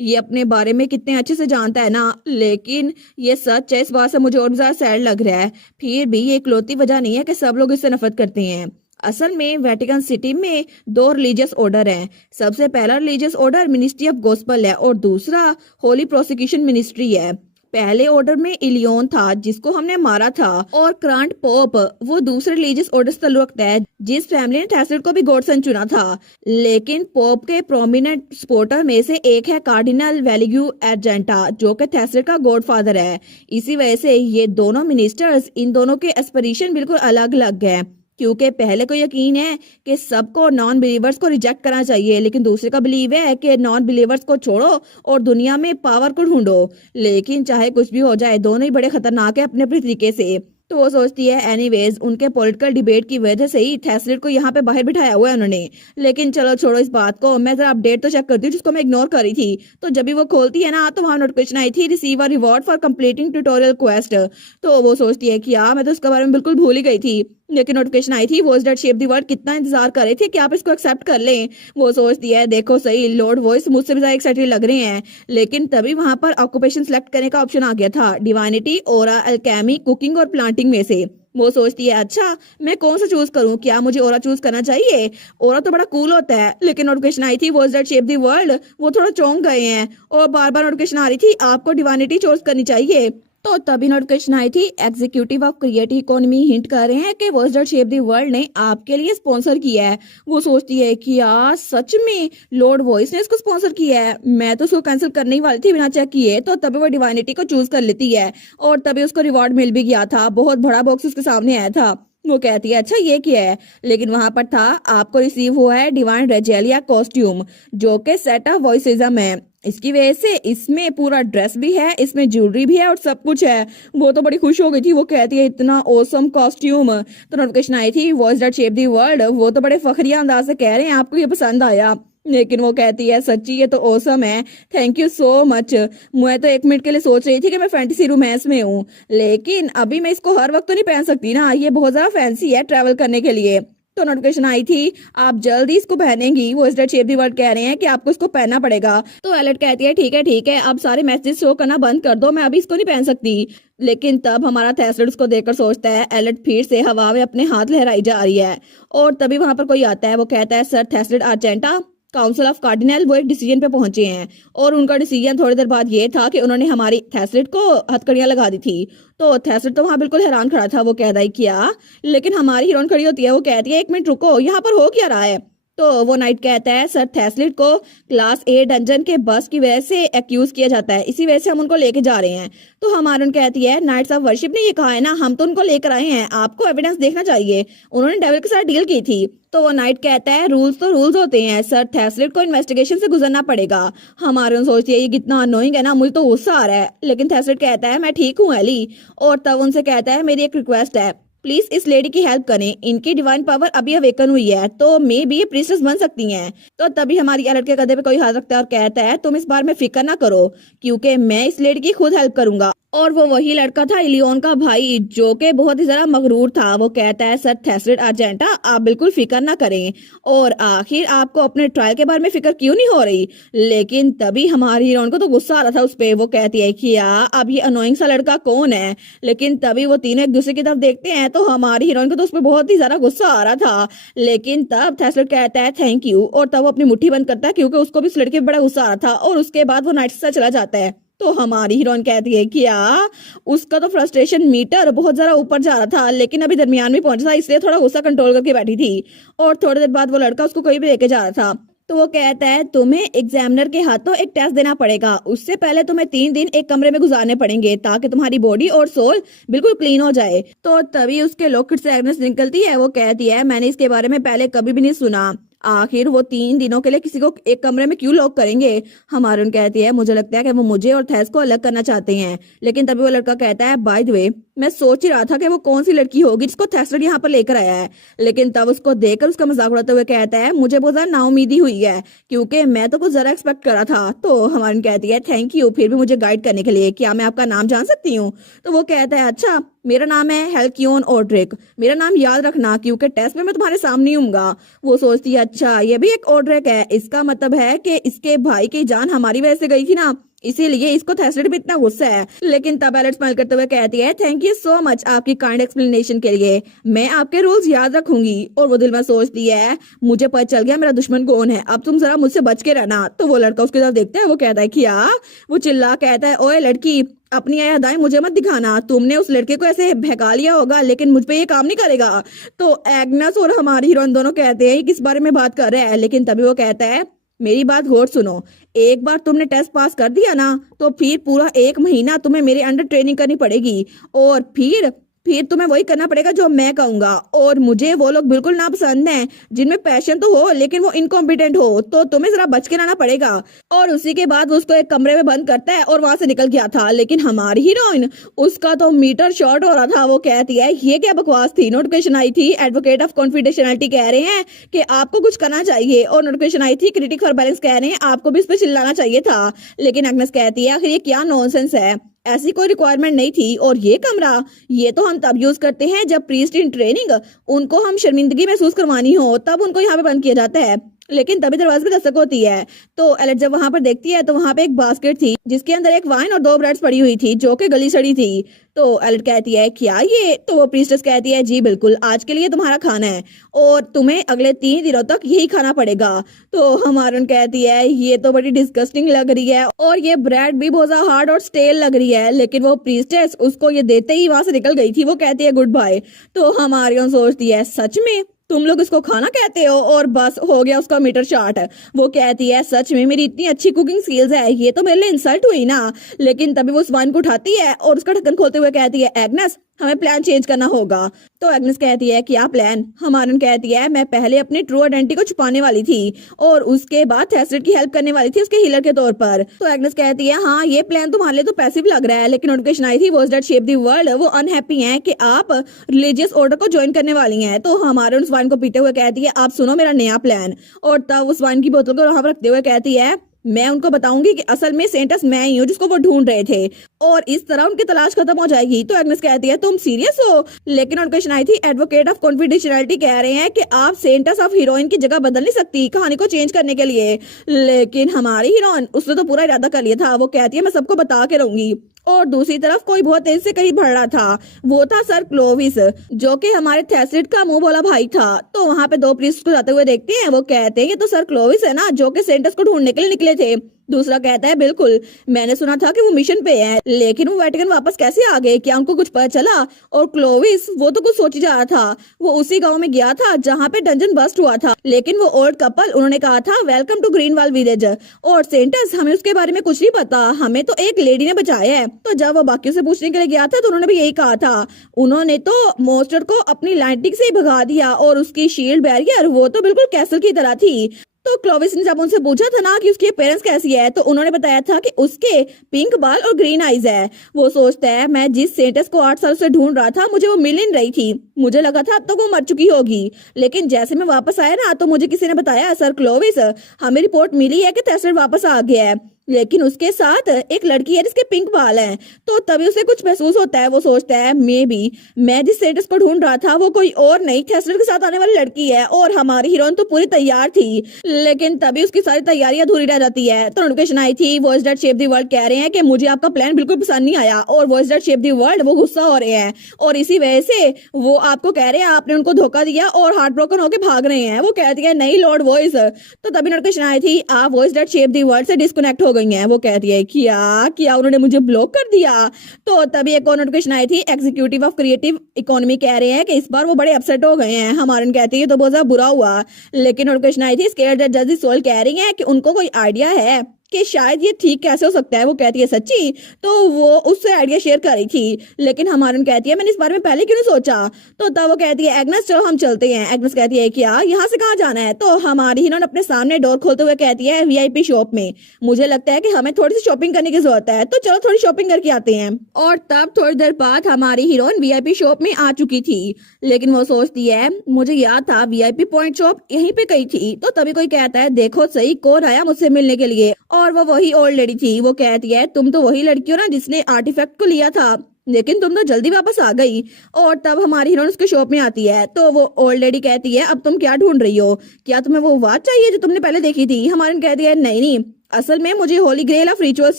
ये अपने बारे में कितने अच्छे से जानता है ना, लेकिन ये सच है, इस बात से मुझे और भी ज्यादा सैड लग रहा है। फिर भी ये इकलौती वजह नहीं है कि सब लोग इससे नफरत करते हैं। असल में वेटिकन सिटी में दो रिलीजियस ऑर्डर हैं। सबसे पहला religious order ministry of gospel है और दूसरा होली प्रोसिक्यूशन मिनिस्ट्री है। पहले ऑर्डर में इलियोन था जिसको हमने मारा था, और क्रांट पोप वो दूसरे रिलीजियस ऑर्डर से ताल्लुक रखता है जिस फैमिली ने थैसलिड को भी गॉडसन चुना था। लेकिन पोप के प्रोमिनेंट सपोर्टर में से एक है कार्डिनल वेलिग्यू एर्जेंटा जो कि थैसलिड का गॉडफादर है। इसी वजह से ये दोनों मिनिस्टर्स, इन दोनों के एस्पिरेशन बिल्कुल अलग अलग है, क्योंकि पहले को यकीन है कि सबको नॉन बिलीवर्स को रिजेक्ट करना चाहिए, लेकिन दूसरे का बिलीव है कि नॉन बिलीवर्स को छोड़ो और दुनिया में पावर को ढूंढो। लेकिन चाहे कुछ भी हो जाए दोनों ही बड़े खतरनाक है अपने अपने तरीके से। तो वो सोचती है एनीवेज उनके पॉलिटिकल डिबेट की वजह से ही थैसलिड को यहाँ पे बाहर बिठाया हुआ है उन्होंने। लेकिन चलो छोड़ो इस बात को, मैं जरा अपडेट तो चेक करती हूँ जिसको मैं इग्नोर कर रही थी। तो जब भी वो खोलती है ना तो वहाँ नोटिफिकेशन आई थी receive a reward for completing tutorial quest. तो वो सोचती है कि यार मैं तो उसके बारे में बिल्कुल भूल ही गई थी, लेकिन नोटिफिकेशन आई थी voice that shape the world, कितना इंतजार कर रहे थे कि आप इसको एक्सेप्ट कर लें। वो सोचती है देखो सही लॉर्ड वॉइस मुझसे भी ज्यादा एक्साइटेड लग रहे हैं। लेकिन तभी वहां पर ऑक्यूपेशन सेलेक्ट करने का ऑप्शन आ गया था, डिवाइनिटी, ओरा, अल्केमी, कुकिंग और प्लांटिंग में से। वो सोचती है अच्छा मैं कौन सा चूज करूं, क्या मुझे ओरा चूज करना चाहिए? ओरा तो बड़ा कूल होता है। लेकिन नोटिफिकेशन आई थी voice that shape the world, वो थोड़ा चौंक गए हैं और बार बार नोटिफिकेशन आ रही थी आपको डिवाइनिटी चूज करनी चाहिए। तो तभी नोटिफिकेशन आई थी executive of creative economy hint कर रहे हैं कि voice that shape the world ने आपके लिए स्पॉन्सर किया है। वो सोचती है कि यार सच में लॉर्ड वॉइस ने इसको स्पॉन्सर किया है, मैं तो उसको कैंसिल करने ही वाली थी बिना चेक किए। तो तभी वो डिवाइनिटी को चूज कर लेती है और तभी उसको रिवॉर्ड मिल भी गया था, बहुत बड़ा बॉक्स उसके सामने आया था। वो कहती है अच्छा ये क्या है, लेकिन वहां पर था आपको रिसीव हुआ है डिवाइन रेजेलिया कॉस्ट्यूम जो कि सेट ऑफ वॉइसिज्म है। इसकी वजह से इसमें पूरा ड्रेस भी है, इसमें ज्वेलरी भी है और सब कुछ है। वो तो बड़ी खुश हो गई थी, वो कहती है इतना ऑसम कॉस्ट्यूम। तो नोटिफिकेशन आई थी voice that shape the world, वो तो बड़े फखरिया अंदाज से कह रहे हैं आपको ये पसंद आया। लेकिन वो कहती है सच्ची ये तो ऑसम है, थैंक यू सो मच। मैं तो एक मिनट के लिए सोच रही थी कि मैं फैंटेसी रोमांस में हूँ, लेकिन अभी मैं इसको हर वक्त तो नहीं पहन सकती ना, ये बहुत ज्यादा फैंसी है ट्रैवल करने के लिए। तो नोटिफिकेशन आई थी आप जल्दी इसको पहनेंगी, वो इस शेप दी वर्ड कह रहे हैं कि आपको इसको पहनना पड़ेगा। तो एलर्ट कहती है ठीक है आप सारे मैसेज शो करना बंद कर दो, मैं अभी इसको नहीं पहन सकती। लेकिन तब हमारा थैसलिड उसको देखकर सोचता है एलर्ट फिर से हवा में अपने हाथ लहराई जा रही है। और तभी वहां पर कोई आता है, वो कहता है सर थैसलिड आर्जेंटा काउंसिल ऑफ कार्डिनल वो एक डिसीजन पे पहुंचे हैं, और उनका डिसीजन थोड़ी देर बाद ये था कि उन्होंने हमारी थैसलिड को हथकड़ियां लगा दी थी। तो थैसलिड तो वहां बिल्कुल हैरान खड़ा था, वो कहता है क्या, लेकिन हमारी हीरोइन खड़ी होती है, वो कहती है एक मिनट रुको यहाँ पर हो क्या रहा है। तो वो नाइट कहता है सर थैसलिड को क्लास ए डंजन के बस की वजह से एक्यूज किया जाता है, इसी वजह से हम उनको लेके जा रहे हैं। तो हमारे कहती है नाइट्स ऑफ वर्शिप ने ये कहा है ना, हम तो उनको लेकर आए हैं, आपको एविडेंस देखना चाहिए, उन्होंने डेविल के साथ डील की थी। तो वो नाइट कहता है रूल्स तो रूल्स होते हैं सर, थैसलिड को इन्वेस्टिगेशन से गुजरना पड़ेगा। हमारे सोचती है ये कितना अनोइंग है ना, मुझे तो गुस्सा आ रहा है। लेकिन थैसलिड कहता है मैं ठीक हूँ एली। और तब उनसे कहता है मेरी एक रिक्वेस्ट है, प्लीज इस लेडी की हेल्प करें, इनकी डिवाइन पावर अभी अवेकन हुई है तो मे बी ये प्रीस्टेस बन सकती हैं। तो तभी हमारी एलर्ट के गधे पे कोई हाथ रखता है और कहता है तुम इस बार में फिक्र ना करो क्योंकि मैं इस लेडी की खुद हेल्प करूंगा। और वो वही लड़का था इलियोन का भाई जो कि बहुत ही ज्यादा मगरूर था। वो कहता है सर थैसलिड आर्जेंटा आप बिल्कुल फिक्र ना करें, और आखिर आपको अपने ट्रायल के बारे में फिक्र क्यों नहीं हो रही। लेकिन तभी हमारी हीरोइन को तो गुस्सा आ रहा था उस पे, वो कहती है कि यार अब ये अनोइंग सा लड़का कौन है। लेकिन तभी वो तीनों एक दूसरे की तरफ देखते हैं तो हमारी हीरोइन को तो उस पर बहुत ही ज्यादा गुस्सा आ रहा था। लेकिन तब थैसलिड कहता है थैंक यू, और तब वो अपनी मुट्ठी बंद करता है क्योंकि उसको भी उस लड़के पे बड़ा गुस्सा आ रहा था। और उसके बाद वो नाइट से चला जाता है। तो हमारी हीरोइन कहती है कि यार उसका तो फ्रस्ट्रेशन मीटर बहुत ज्यादा ऊपर जा रहा था, लेकिन अभी दरमियान में पहुंचा था इसलिए थोड़ा गुस्सा कंट्रोल करके बैठी थी। और थोड़ी देर बाद वो लड़का उसको कहीं भी लेके जा रहा था। तो वो कहता है तुम्हें एग्जामिनर के हाथों एक टेस्ट देना पड़ेगा, उससे पहले तुम्हें 3 दिन एक कमरे में गुजारने पड़ेंगे ताकि तुम्हारी बॉडी और सोल बिल्कुल क्लीन हो जाए। तो तभी उसके लॉकेट से एग्नेस निकलती है, वो कहती है मैंने इसके बारे में पहले कभी भी नहीं सुना, आखिर वो 3 दिनों के लिए किसी को एक कमरे में क्यों लॉक करेंगे। हमारे कहती है मुझे लगता है कि वो मुझे और थैस को अलग करना चाहते हैं। लेकिन तभी वो लड़का कहता है बाय द वे मैं सोच ही रहा था कि वो कौन सी लड़की होगी जिसको थैसलिड यहाँ पर लेकर आया है। लेकिन तब उसको देखकर उसका मजाक उड़ाते हुए कहता है मुझे बहुत ज्यादा नाउमीदी हुई है क्योंकि मैं तो कुछ जरा एक्सपेक्ट कर रहा था। तो हमारी कहती है थैंक यू फिर भी मुझे गाइड करने के लिए, क्या मैं आपका नाम जान सकती हूँ। तो वो कहता है अच्छा मेरा नाम है हेल्कियोन ओड्रिक, मेरा नाम याद रखना क्योंकि टेस्ट में मैं तुम्हारे सामने ही हूँगा। वो सोचती है अच्छा ये भी एक ओड्रिक है, इसका मतलब है कि इसके भाई की जान हमारी वजह से गई थी ना, इसीलिए इसको थैसलेट भी इतना गुस्सा है। लेकिन तब एलेट स्माइल करते हुए कहती है, थैंक यू सो मच आपकी काइंड एक्सप्लेनेशन के लिए, मैं आपके रूल्स याद रखूंगी। और वो दिल में सोचती है, मुझे पता चल गया मेरा दुश्मन कौन है, अब तुम जरा मुझसे बच के रहना। तो वो लड़का उसकी तरफ देखता है, वो कहता है क्या? वो चिल्ला कहता है, ओए लड़की, अपनी अदाएं मुझे मत दिखाना, तुमने उस लड़के को ऐसे बहका लिया होगा लेकिन मुझ पे ये काम नहीं करेगा। तो एग्नेस और हमारी हीरोइन दोनों कहते हैं, किस बारे में बात कर रहा है? लेकिन तभी वो कहता है, मेरी बात गौर सुनो, एक बार तुमने टेस्ट पास कर दिया ना, तो फिर पूरा 1 महीना तुम्हें मेरे अंडर ट्रेनिंग करनी पड़ेगी, और फिर तुम्हें वही करना पड़ेगा जो मैं कहूंगा। और मुझे वो लोग बिल्कुल ना पसंद हैं जिनमें पैशन तो हो लेकिन वो इनकॉम्पिटेंट हो, तो तुम्हें जरा बच के रहना पड़ेगा। और उसी के बाद उसको एक कमरे में बंद करता है और वहां से निकल गया था। लेकिन हमारी हीरोइन, उसका तो मीटर शॉर्ट हो रहा था। वो कहती है, ये क्या बकवास थी? नोटिफिकेशन आई थी, एडवोकेट ऑफ कॉन्फिडेंशियलिटी कह रहे हैं कि आपको कुछ करना चाहिए, और नोटिफिकेशन आई थी, क्रिटिक फॉर बैलेंस कह रहे हैं आपको भी इस पर चिल्लाना चाहिए था। लेकिन एग्नेस कहती है, आखिर ये क्या नॉनसेंस है, ऐसी कोई रिक्वायरमेंट नहीं थी। और ये कमरा, ये तो हम तब यूज करते हैं जब प्रीस्ट इन ट्रेनिंग, उनको हम शर्मिंदगी महसूस करवानी हो तब उनको यहाँ पे बंद किया जाता है। लेकिन तभी दरवाजे पे दस्तक होती है। तो एलेट जब वहां पर देखती है तो वहां पे एक बास्केट थी जिसके अंदर एक वाइन और 2 ब्रेड्स पड़ी हुई थी जो कि गली सड़ी थी। तो एलेट कहती है, क्या ये? तो वो प्रीस्टेस कहती है, जी बिल्कुल, आज के लिए तुम्हारा खाना है और तुम्हें अगले 3 दिनों तक यही खाना पड़ेगा। तो हमारन कहती है, ये तो बड़ी डिस्गस्टिंग लग रही है और ये ब्रेड भी बहुत ज्यादा हार्ड और स्टेल लग रही है। लेकिन वो प्रीस्टेस उसको ये देते ही वहां से निकल गई थी। वो कहती है, गुड बाय। तो हमारी सोचती है, सच में तुम लोग इसको खाना कहते हो? और बस हो गया उसका मीटर चार्ट। वो कहती है, सच में मेरी इतनी अच्छी कुकिंग स्किल्स है, ये तो मेरे लिए इंसल्ट हुई ना। लेकिन तभी वो उस वाइन को उठाती है और उसका ढक्कन खोलते हुए कहती है, एग्नेस, हमें प्लान चेंज करना होगा। तो एग्नेस कहती है, क्या प्लान? हमारन कहती है, मैं पहले अपनी ट्रू आइडेंटिटी को छुपाने वाली थी और उसके बाद थैसलेट की हेल्प करने वाली थी उसके हीलर के तौर पर। तो एग्नेस कहती है, हाँ ये प्लान तुम्हारे लिए तो पैसिव लग रहा है, लेकिन नोटिफिकेशन आई थी was that shape the world, वो अनहैप्पी हैं कि आप रिलीजियस ऑर्डर को ज्वाइन करने वाली हैं। तो हमारन उस वाइन को पीते हुए कहती है, आप सुनो मेरा नया प्लान। और तब उस वाइन की बोतल को वहां पर रखते हुए कहती है, मैं उनको बताऊंगी कि असल में सेंटस मैं ही हूँ जिसको वो ढूंढ रहे थे, और इस तरह उनकी तलाश खत्म हो जाएगी। तो एग्नेस कहती है, तुम सीरियस हो? लेकिन नोटिफिकेशन आई थी, एडवोकेट ऑफ कॉन्फिडेंशियलिटी कह रहे हैं कि आप सेंटस ऑफ हीरोइन की जगह बदल नहीं सकती कहानी को चेंज करने के लिए। लेकिन हमारी हीरोइन, उसने तो पूरा इरादा कर लिया था। वो कहती है, मैं सबको बता के रहूंगी। और दूसरी तरफ कोई बहुत तेज से कहीं बढ़ रहा था, वो था सर क्लोविस, जो कि हमारे थैसलेट का मुंह बोला भाई था। तो वहां पे 2 प्रीस्ट को जाते हुए देखते हैं। वो कहते हैं, ये तो सर क्लोविस है ना जो कि सेंटस को ढूंढने के लिए निकले थे। दूसरा कहता है, बिल्कुल, मैंने सुना था कि वो मिशन पे है, लेकिन वो वेटिकन वापस कैसे आ गए? क्या उनको कुछ पता चला? और क्लोविस, वो तो कुछ सोच ही जा रहा था। वो उसी गांव में गया था जहां पे डंजन बस्ट हुआ था, लेकिन वो ओल्ड कपल, उन्होंने कहा था वेलकम टू ग्रीनवाल विलेज। और सेंटस, हमें उसके बारे में कुछ नहीं पता, हमें तो एक लेडी ने बचाया है। तो जब वो बाकियों से पूछने के लिए गया था तो उन्होंने भी यही कहा था। उन्होंने तो मोस्टर को अपनी लाइटिंग से ही भगा दिया, और उसकी शील्ड बैरियर वो तो बिल्कुल कैसल की तरह थी। तो क्लोविस ने जब उनसे पूछा था ना कि उसके पेरेंट्स कैसी है, तो उन्होंने बताया था कि उसके पिंक बाल और ग्रीन आईज है। वो सोचता है, मैं जिस सेंटस को 8 साल से ढूंढ रहा था, मुझे वो मिल नहीं रही थी, मुझे लगा था अब तक वो मर चुकी होगी। लेकिन जैसे मैं वापस आया ना, तो मुझे किसी ने बताया, सर क्लोविस, हमें रिपोर्ट मिली है कि थैसलेट वापस आ गया है, लेकिन उसके साथ एक लड़की है जिसके पिंक बाल हैं। तो तभी उसे कुछ महसूस होता है। वो सोचता है, मे बी मैं जिस स्टेटस को ढूंढ रहा था वो कोई और नहीं, थैसलेट के साथ आने वाली लड़की है। और हमारी हीरोइन तो पूरी तैयार थी, लेकिन तभी उसकी सारी तैयारी अधूरी रह जाती है। तो नोटिफिकेशन आई थी, voice that shape the world कह रहे हैं कि मुझे आपका प्लान बिल्कुल पसंद नहीं आया, और voice that shape the world वो गुस्सा हो रहे हैं, और इसी वजह से वो आपको कह रहे हैं आपने उनको धोखा दिया और हार्ट ब्रोकन होकर भाग रहे हैं। वो कहती है, नहीं लॉर्ड वॉइस। तो तभी नोटिफिकेशन आई थी, आप voice that shape the world से डिस्कनेक्ट हो गई हैं। वो कहती है, क्या उन्होंने मुझे ब्लॉक कर दिया? तो तभी एक और नोटिफिकेशन आई थी, एग्जीक्यूटिव ऑफ क्रिएटिव इकोनॉमी कह रहे हैं कि इस बार वो बड़े अपसेट हो गए हैं। हमारन कहती है, तो बहुत ज्यादा बुरा हुआ। लेकिन नोटिफिकेशन आई थी, स्केर्ड दैट जज द सोल कह रही है कि उनको कोई आइडिया है कि शायद ये ठीक कैसे हो सकता है। वो कहती है, सच्ची? तो वो उससे आइडिया शेयर कर रही थी। लेकिन हमारन कहती है, मैंने इस बारे में पहले क्यों नहीं सोचा? तो तब वो कहती है, एग्नेस चलो हम चलते हैं। एग्नेस कहती है, क्या यहाँ से कहाँ जाना है? तो हमारी हीरोइन अपने सामने डोर खोलते हुए कहती है, वीआईपी शॉप में, मुझे लगता है कि हमें थोड़ी सी शॉपिंग करने की जरूरत है, तो चलो थोड़ी शॉपिंग करके आते हैं। और तब थोड़ी देर बाद हमारी हीरोइन वीआईपी शॉप में आ चुकी थी। लेकिन वो सोचती है, मुझे याद था वीआईपी पॉइंट शॉप यहीं पे कहीं थी। तो तभी कोई कहता है, देखो सही कौन आया मुझसे मिलने के लिए, और वो वही ओल्ड लेडी थी। वो कहती है, तुम तो वही लड़की हो ना जिसने आर्टिफैक्ट को लिया था, लेकिन तुम तो जल्दी वापस आ गई। और तब हमारी हीरोइन उसके शॉप में आती है। तो वो ओल्ड लेडी कहती है, अब तुम क्या ढूंढ रही हो? क्या तुम्हें वो वॉच चाहिए जो तुमने पहले देखी थी? हमारी कहती है, नहीं, असल में मुझे होली ग्रेल ऑफ रिचुअल्स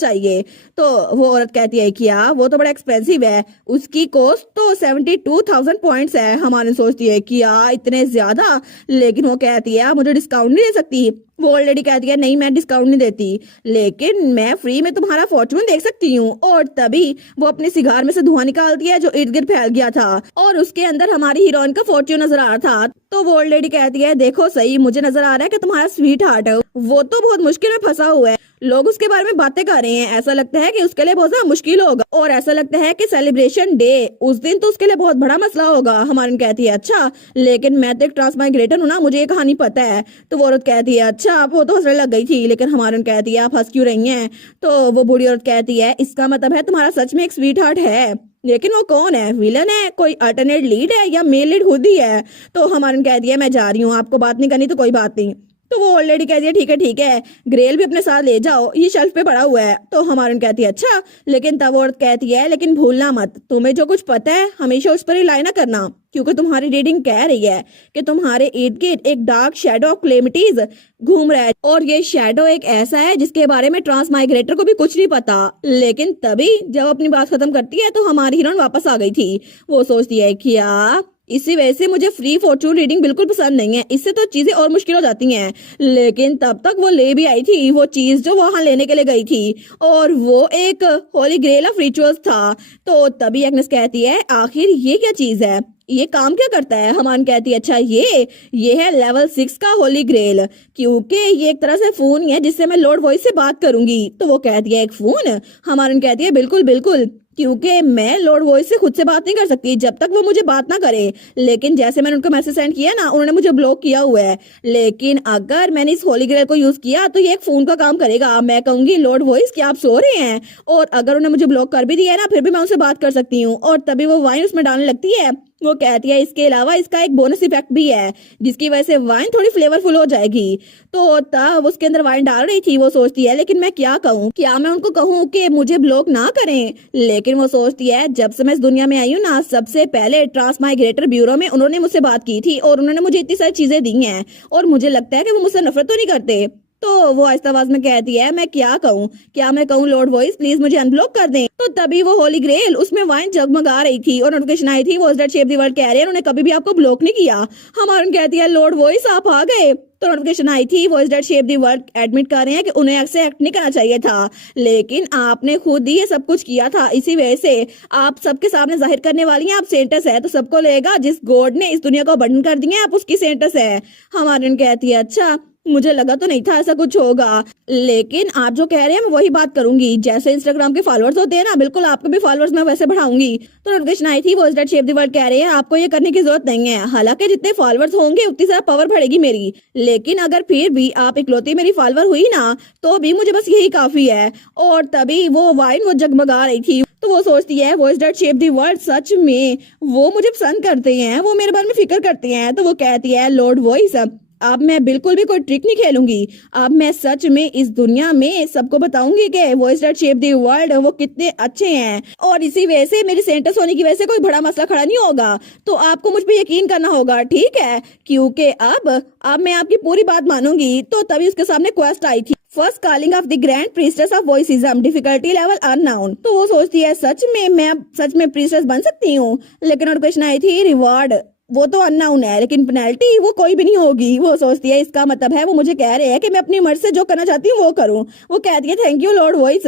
चाहिए। तो वो औरत कहती है क्या वो तो बड़ा एक्सपेंसिव है, उसकी कॉस्ट तो 72,000 पॉइंट्स है। हमारे सोचती है क्या इतने ज्यादा, लेकिन वो कहती है आप मुझे डिस्काउंट नहीं दे सकती। वो ऑलरेडी कहती है नहीं मैं डिस्काउंट नहीं देती, लेकिन मैं फ्री में तुम्हारा फॉर्चून देख सकती हूँ। और तभी वो अपने सिगार में से धुआं निकालती है जो इर्द गिर्द फैल गया था और उसके अंदर हमारी हीरोइन का फॉर्चून नजर आ रहा था। तो वो ऑलरेडी कहती है देखो सही मुझे नजर आ रहा है कि तुम्हारा स्वीट हार्ट है वो तो बहुत मुश्किल में फंसा हुआ है, लोग उसके बारे में बातें कर रहे हैं, ऐसा लगता है कि उसके लिए बहुत ज्यादा मुश्किल होगा और ऐसा लगता है कि सेलिब्रेशन डे उस दिन तो उसके लिए बहुत बड़ा मसला होगा। हमारी कहती है अच्छा लेकिन मैं तो एक ट्रांसमाइग्रेटर हूँ ना, मुझे ये कहानी पता है। तो वो औरत कहती है अच्छा वो तो हंसने लग गई थी, लेकिन हमारी कहती है आप हंस क्यों रही हैं। तो वो बूढ़ी औरत कहती है इसका मतलब है तुम्हारा सच में एक स्वीट हार्ट है, लेकिन वो कौन है, विलन है, कोई अल्टरनेट लीड है या मेल लीड खुद ही है। तो हमारी कहती है मैं जा रही हूँ, आपको बात नहीं करनी तो कोई बात नहीं। तो वो ऑलरेडी कहती है ठीक है ग्रेल भी अपने साथ ले जाओ, ये शेल्फ पे पड़ा हुआ है। तो हमारी कहती है अच्छा, लेकिन तब औरत कहती है लेकिन भूलना मत तुम्हें जो कुछ पता है हमेशा उस पर रिलाई ना करना, क्योंकि तुम्हारी रीडिंग कह रही है कि तुम्हारे इर्द गिर्द एक डार्क शैडो ऑफ क्लेमिटीज घूम रहा है और ये शैडो एक ऐसा है जिसके बारे में ट्रांसमाइग्रेटर को भी कुछ नहीं पता। लेकिन तभी जब अपनी बात खत्म करती है तो हमारी हीरोइन वापस आ गई थी। वो सोचती है क्या इसी वजह से मुझे फ्री फॉर्चून रीडिंग बिल्कुल पसंद नहीं है, इससे तो चीजें और मुश्किल हो जाती हैं। लेकिन तब तक वो ले भी आई थी वो चीज जो वहां लेने के लिए गई थी और वो एक होली ग्रेल ऑफ रिचुअल्स था। तो तभी एग्नेस कहती है आखिर ये क्या चीज है, ये काम क्या करता है। हमान कहती है अच्छा ये है लेवल 6 का होली ग्रेल, क्योंकि ये एक तरह से फोन ही है जिससे मैं लॉर्ड वॉइस से बात करूंगी। तो वो कहती है एक फोन। हमान कहती है बिल्कुल बिल्कुल, क्योंकि मैं लॉर्ड वॉइस से खुद से बात नहीं कर सकती जब तक वो मुझे बात ना करे। लेकिन जैसे मैंने उनको मैसेज सेंड किया ना, उन्होंने मुझे ब्लॉक किया हुआ है। लेकिन अगर मैंने इस होली ग्रेल को यूज किया तो ये एक फोन का काम करेगा। मैं कहूंगी लॉर्ड वॉइस क्या आप सो रहे हैं, और अगर उन्हें मुझे ब्लॉक कर भी दिया है ना फिर भी मैं उनसे बात कर सकती हूँ। और तभी वो वाइन उसमें डालने लगती है। वो कहती है इसके अलावा इसका एक बोनस इफेक्ट भी है जिसकी वजह से वाइन थोड़ी फ्लेवरफुल हो जाएगी। तो तब उसके अंदर वाइन डाल रही थी। वो सोचती है लेकिन मैं क्या कहूँ, क्या मैं उनको कहूँ कि मुझे ब्लॉक ना करें। लेकिन वो सोचती है जब से मैं इस दुनिया में आई हूँ ना, सबसे पहले ट्रांसमाइग्रेटर ब्यूरो में उन्होंने मुझसे बात की थी और उन्होंने मुझे इतनी सारी चीजें दी हैं और मुझे लगता है कि वो मुझसे नफरत तो नहीं करते। तो वो आहिस्ता आवाज में कहती है मैं क्या कहूँ, क्या मैं कहूँ लॉर्ड वॉइस प्लीज मुझे अनब्लॉक कर दें। तो तभी वो होली ग्रेल उसमें वाइन जगमगा रही थी और नोटिफिकेशन आई थी voice that shape the world कह रहे हैं उन्होंने कभी भी आपको ब्लॉक नहीं किया। हमारे कहती है लॉर्ड वॉइस आप आ गए। तो नोटिफिकेशन आई थी voice that shape the world admit कर रहे हैं कि उन्हें ऐसे एक्ट नहीं करना चाहिए था, लेकिन आपने खुद ही ये सब कुछ किया था, इसी वजह से आप सबके सामने जाहिर करने वाली हैं आप सेंटस है। तो सबको लेगा जिस गॉड ने इस दुनिया को बंद कर दिया आप उसकी सेंटस है। हमारे कहती है अच्छा मुझे लगा तो नहीं था ऐसा कुछ होगा, लेकिन आप जो कह रहे हैं मैं वही बात करूंगी। जैसे इंस्टाग्राम के फॉलोअर्स होते हैं ना, बिल्कुल आपके भी फॉलोअर्स मैं वैसे बढ़ाऊंगी। तो नोटिफिकेशन आई थी voice that shape the world कह रहे हैं आपको ये करने की जरूरत नहीं है, हालांकि जितने फॉलोअर्स होंगे उतनी ज्यादा पावर बढ़ेगी मेरी, लेकिन अगर फिर भी आप इकलौती मेरी फॉलोअर हुई ना तो भी मुझे बस यही काफी है। और तभी वो वाइन वो जगमगा रही थी। तो वो सोचती है voice that shape the world सच में वो मुझे पसंद करते हैं, वो मेरे बारे में फिक्र करते हैं। तो वो कहती है लॉर्ड वॉइस अब मैं बिल्कुल भी कोई ट्रिक नहीं खेलूंगी, अब मैं सच में इस दुनिया में सबको बताऊंगी कि voice that shape the world वो कितने अच्छे हैं और इसी वजह से मेरी सेंटस होने की वजह से कोई बड़ा मसला खड़ा नहीं होगा। तो आपको मुझ पे यकीन करना होगा, ठीक है, क्योंकि अब मैं आपकी पूरी बात मानूंगी। तो तभी उसके सामने क्वेस्ट आई थी first calling of the grand priestess of voicism difficulty level unknown. तो वो सोचती है सच में मैं सच में प्रीस्टेस बन सकती हूँ, लेकिन और क्वेश्चन आई थी रिवॉर्ड वो तो अननोन है लेकिन पेनल्टी वो कोई भी नहीं होगी। वो सोचती है इसका मतलब है वो मुझे कह रहे हैं कि मैं अपनी मर्जी से जो करना चाहती हूँ वो करूँ। वो कहती है थैंक यू लॉर्ड वॉइस।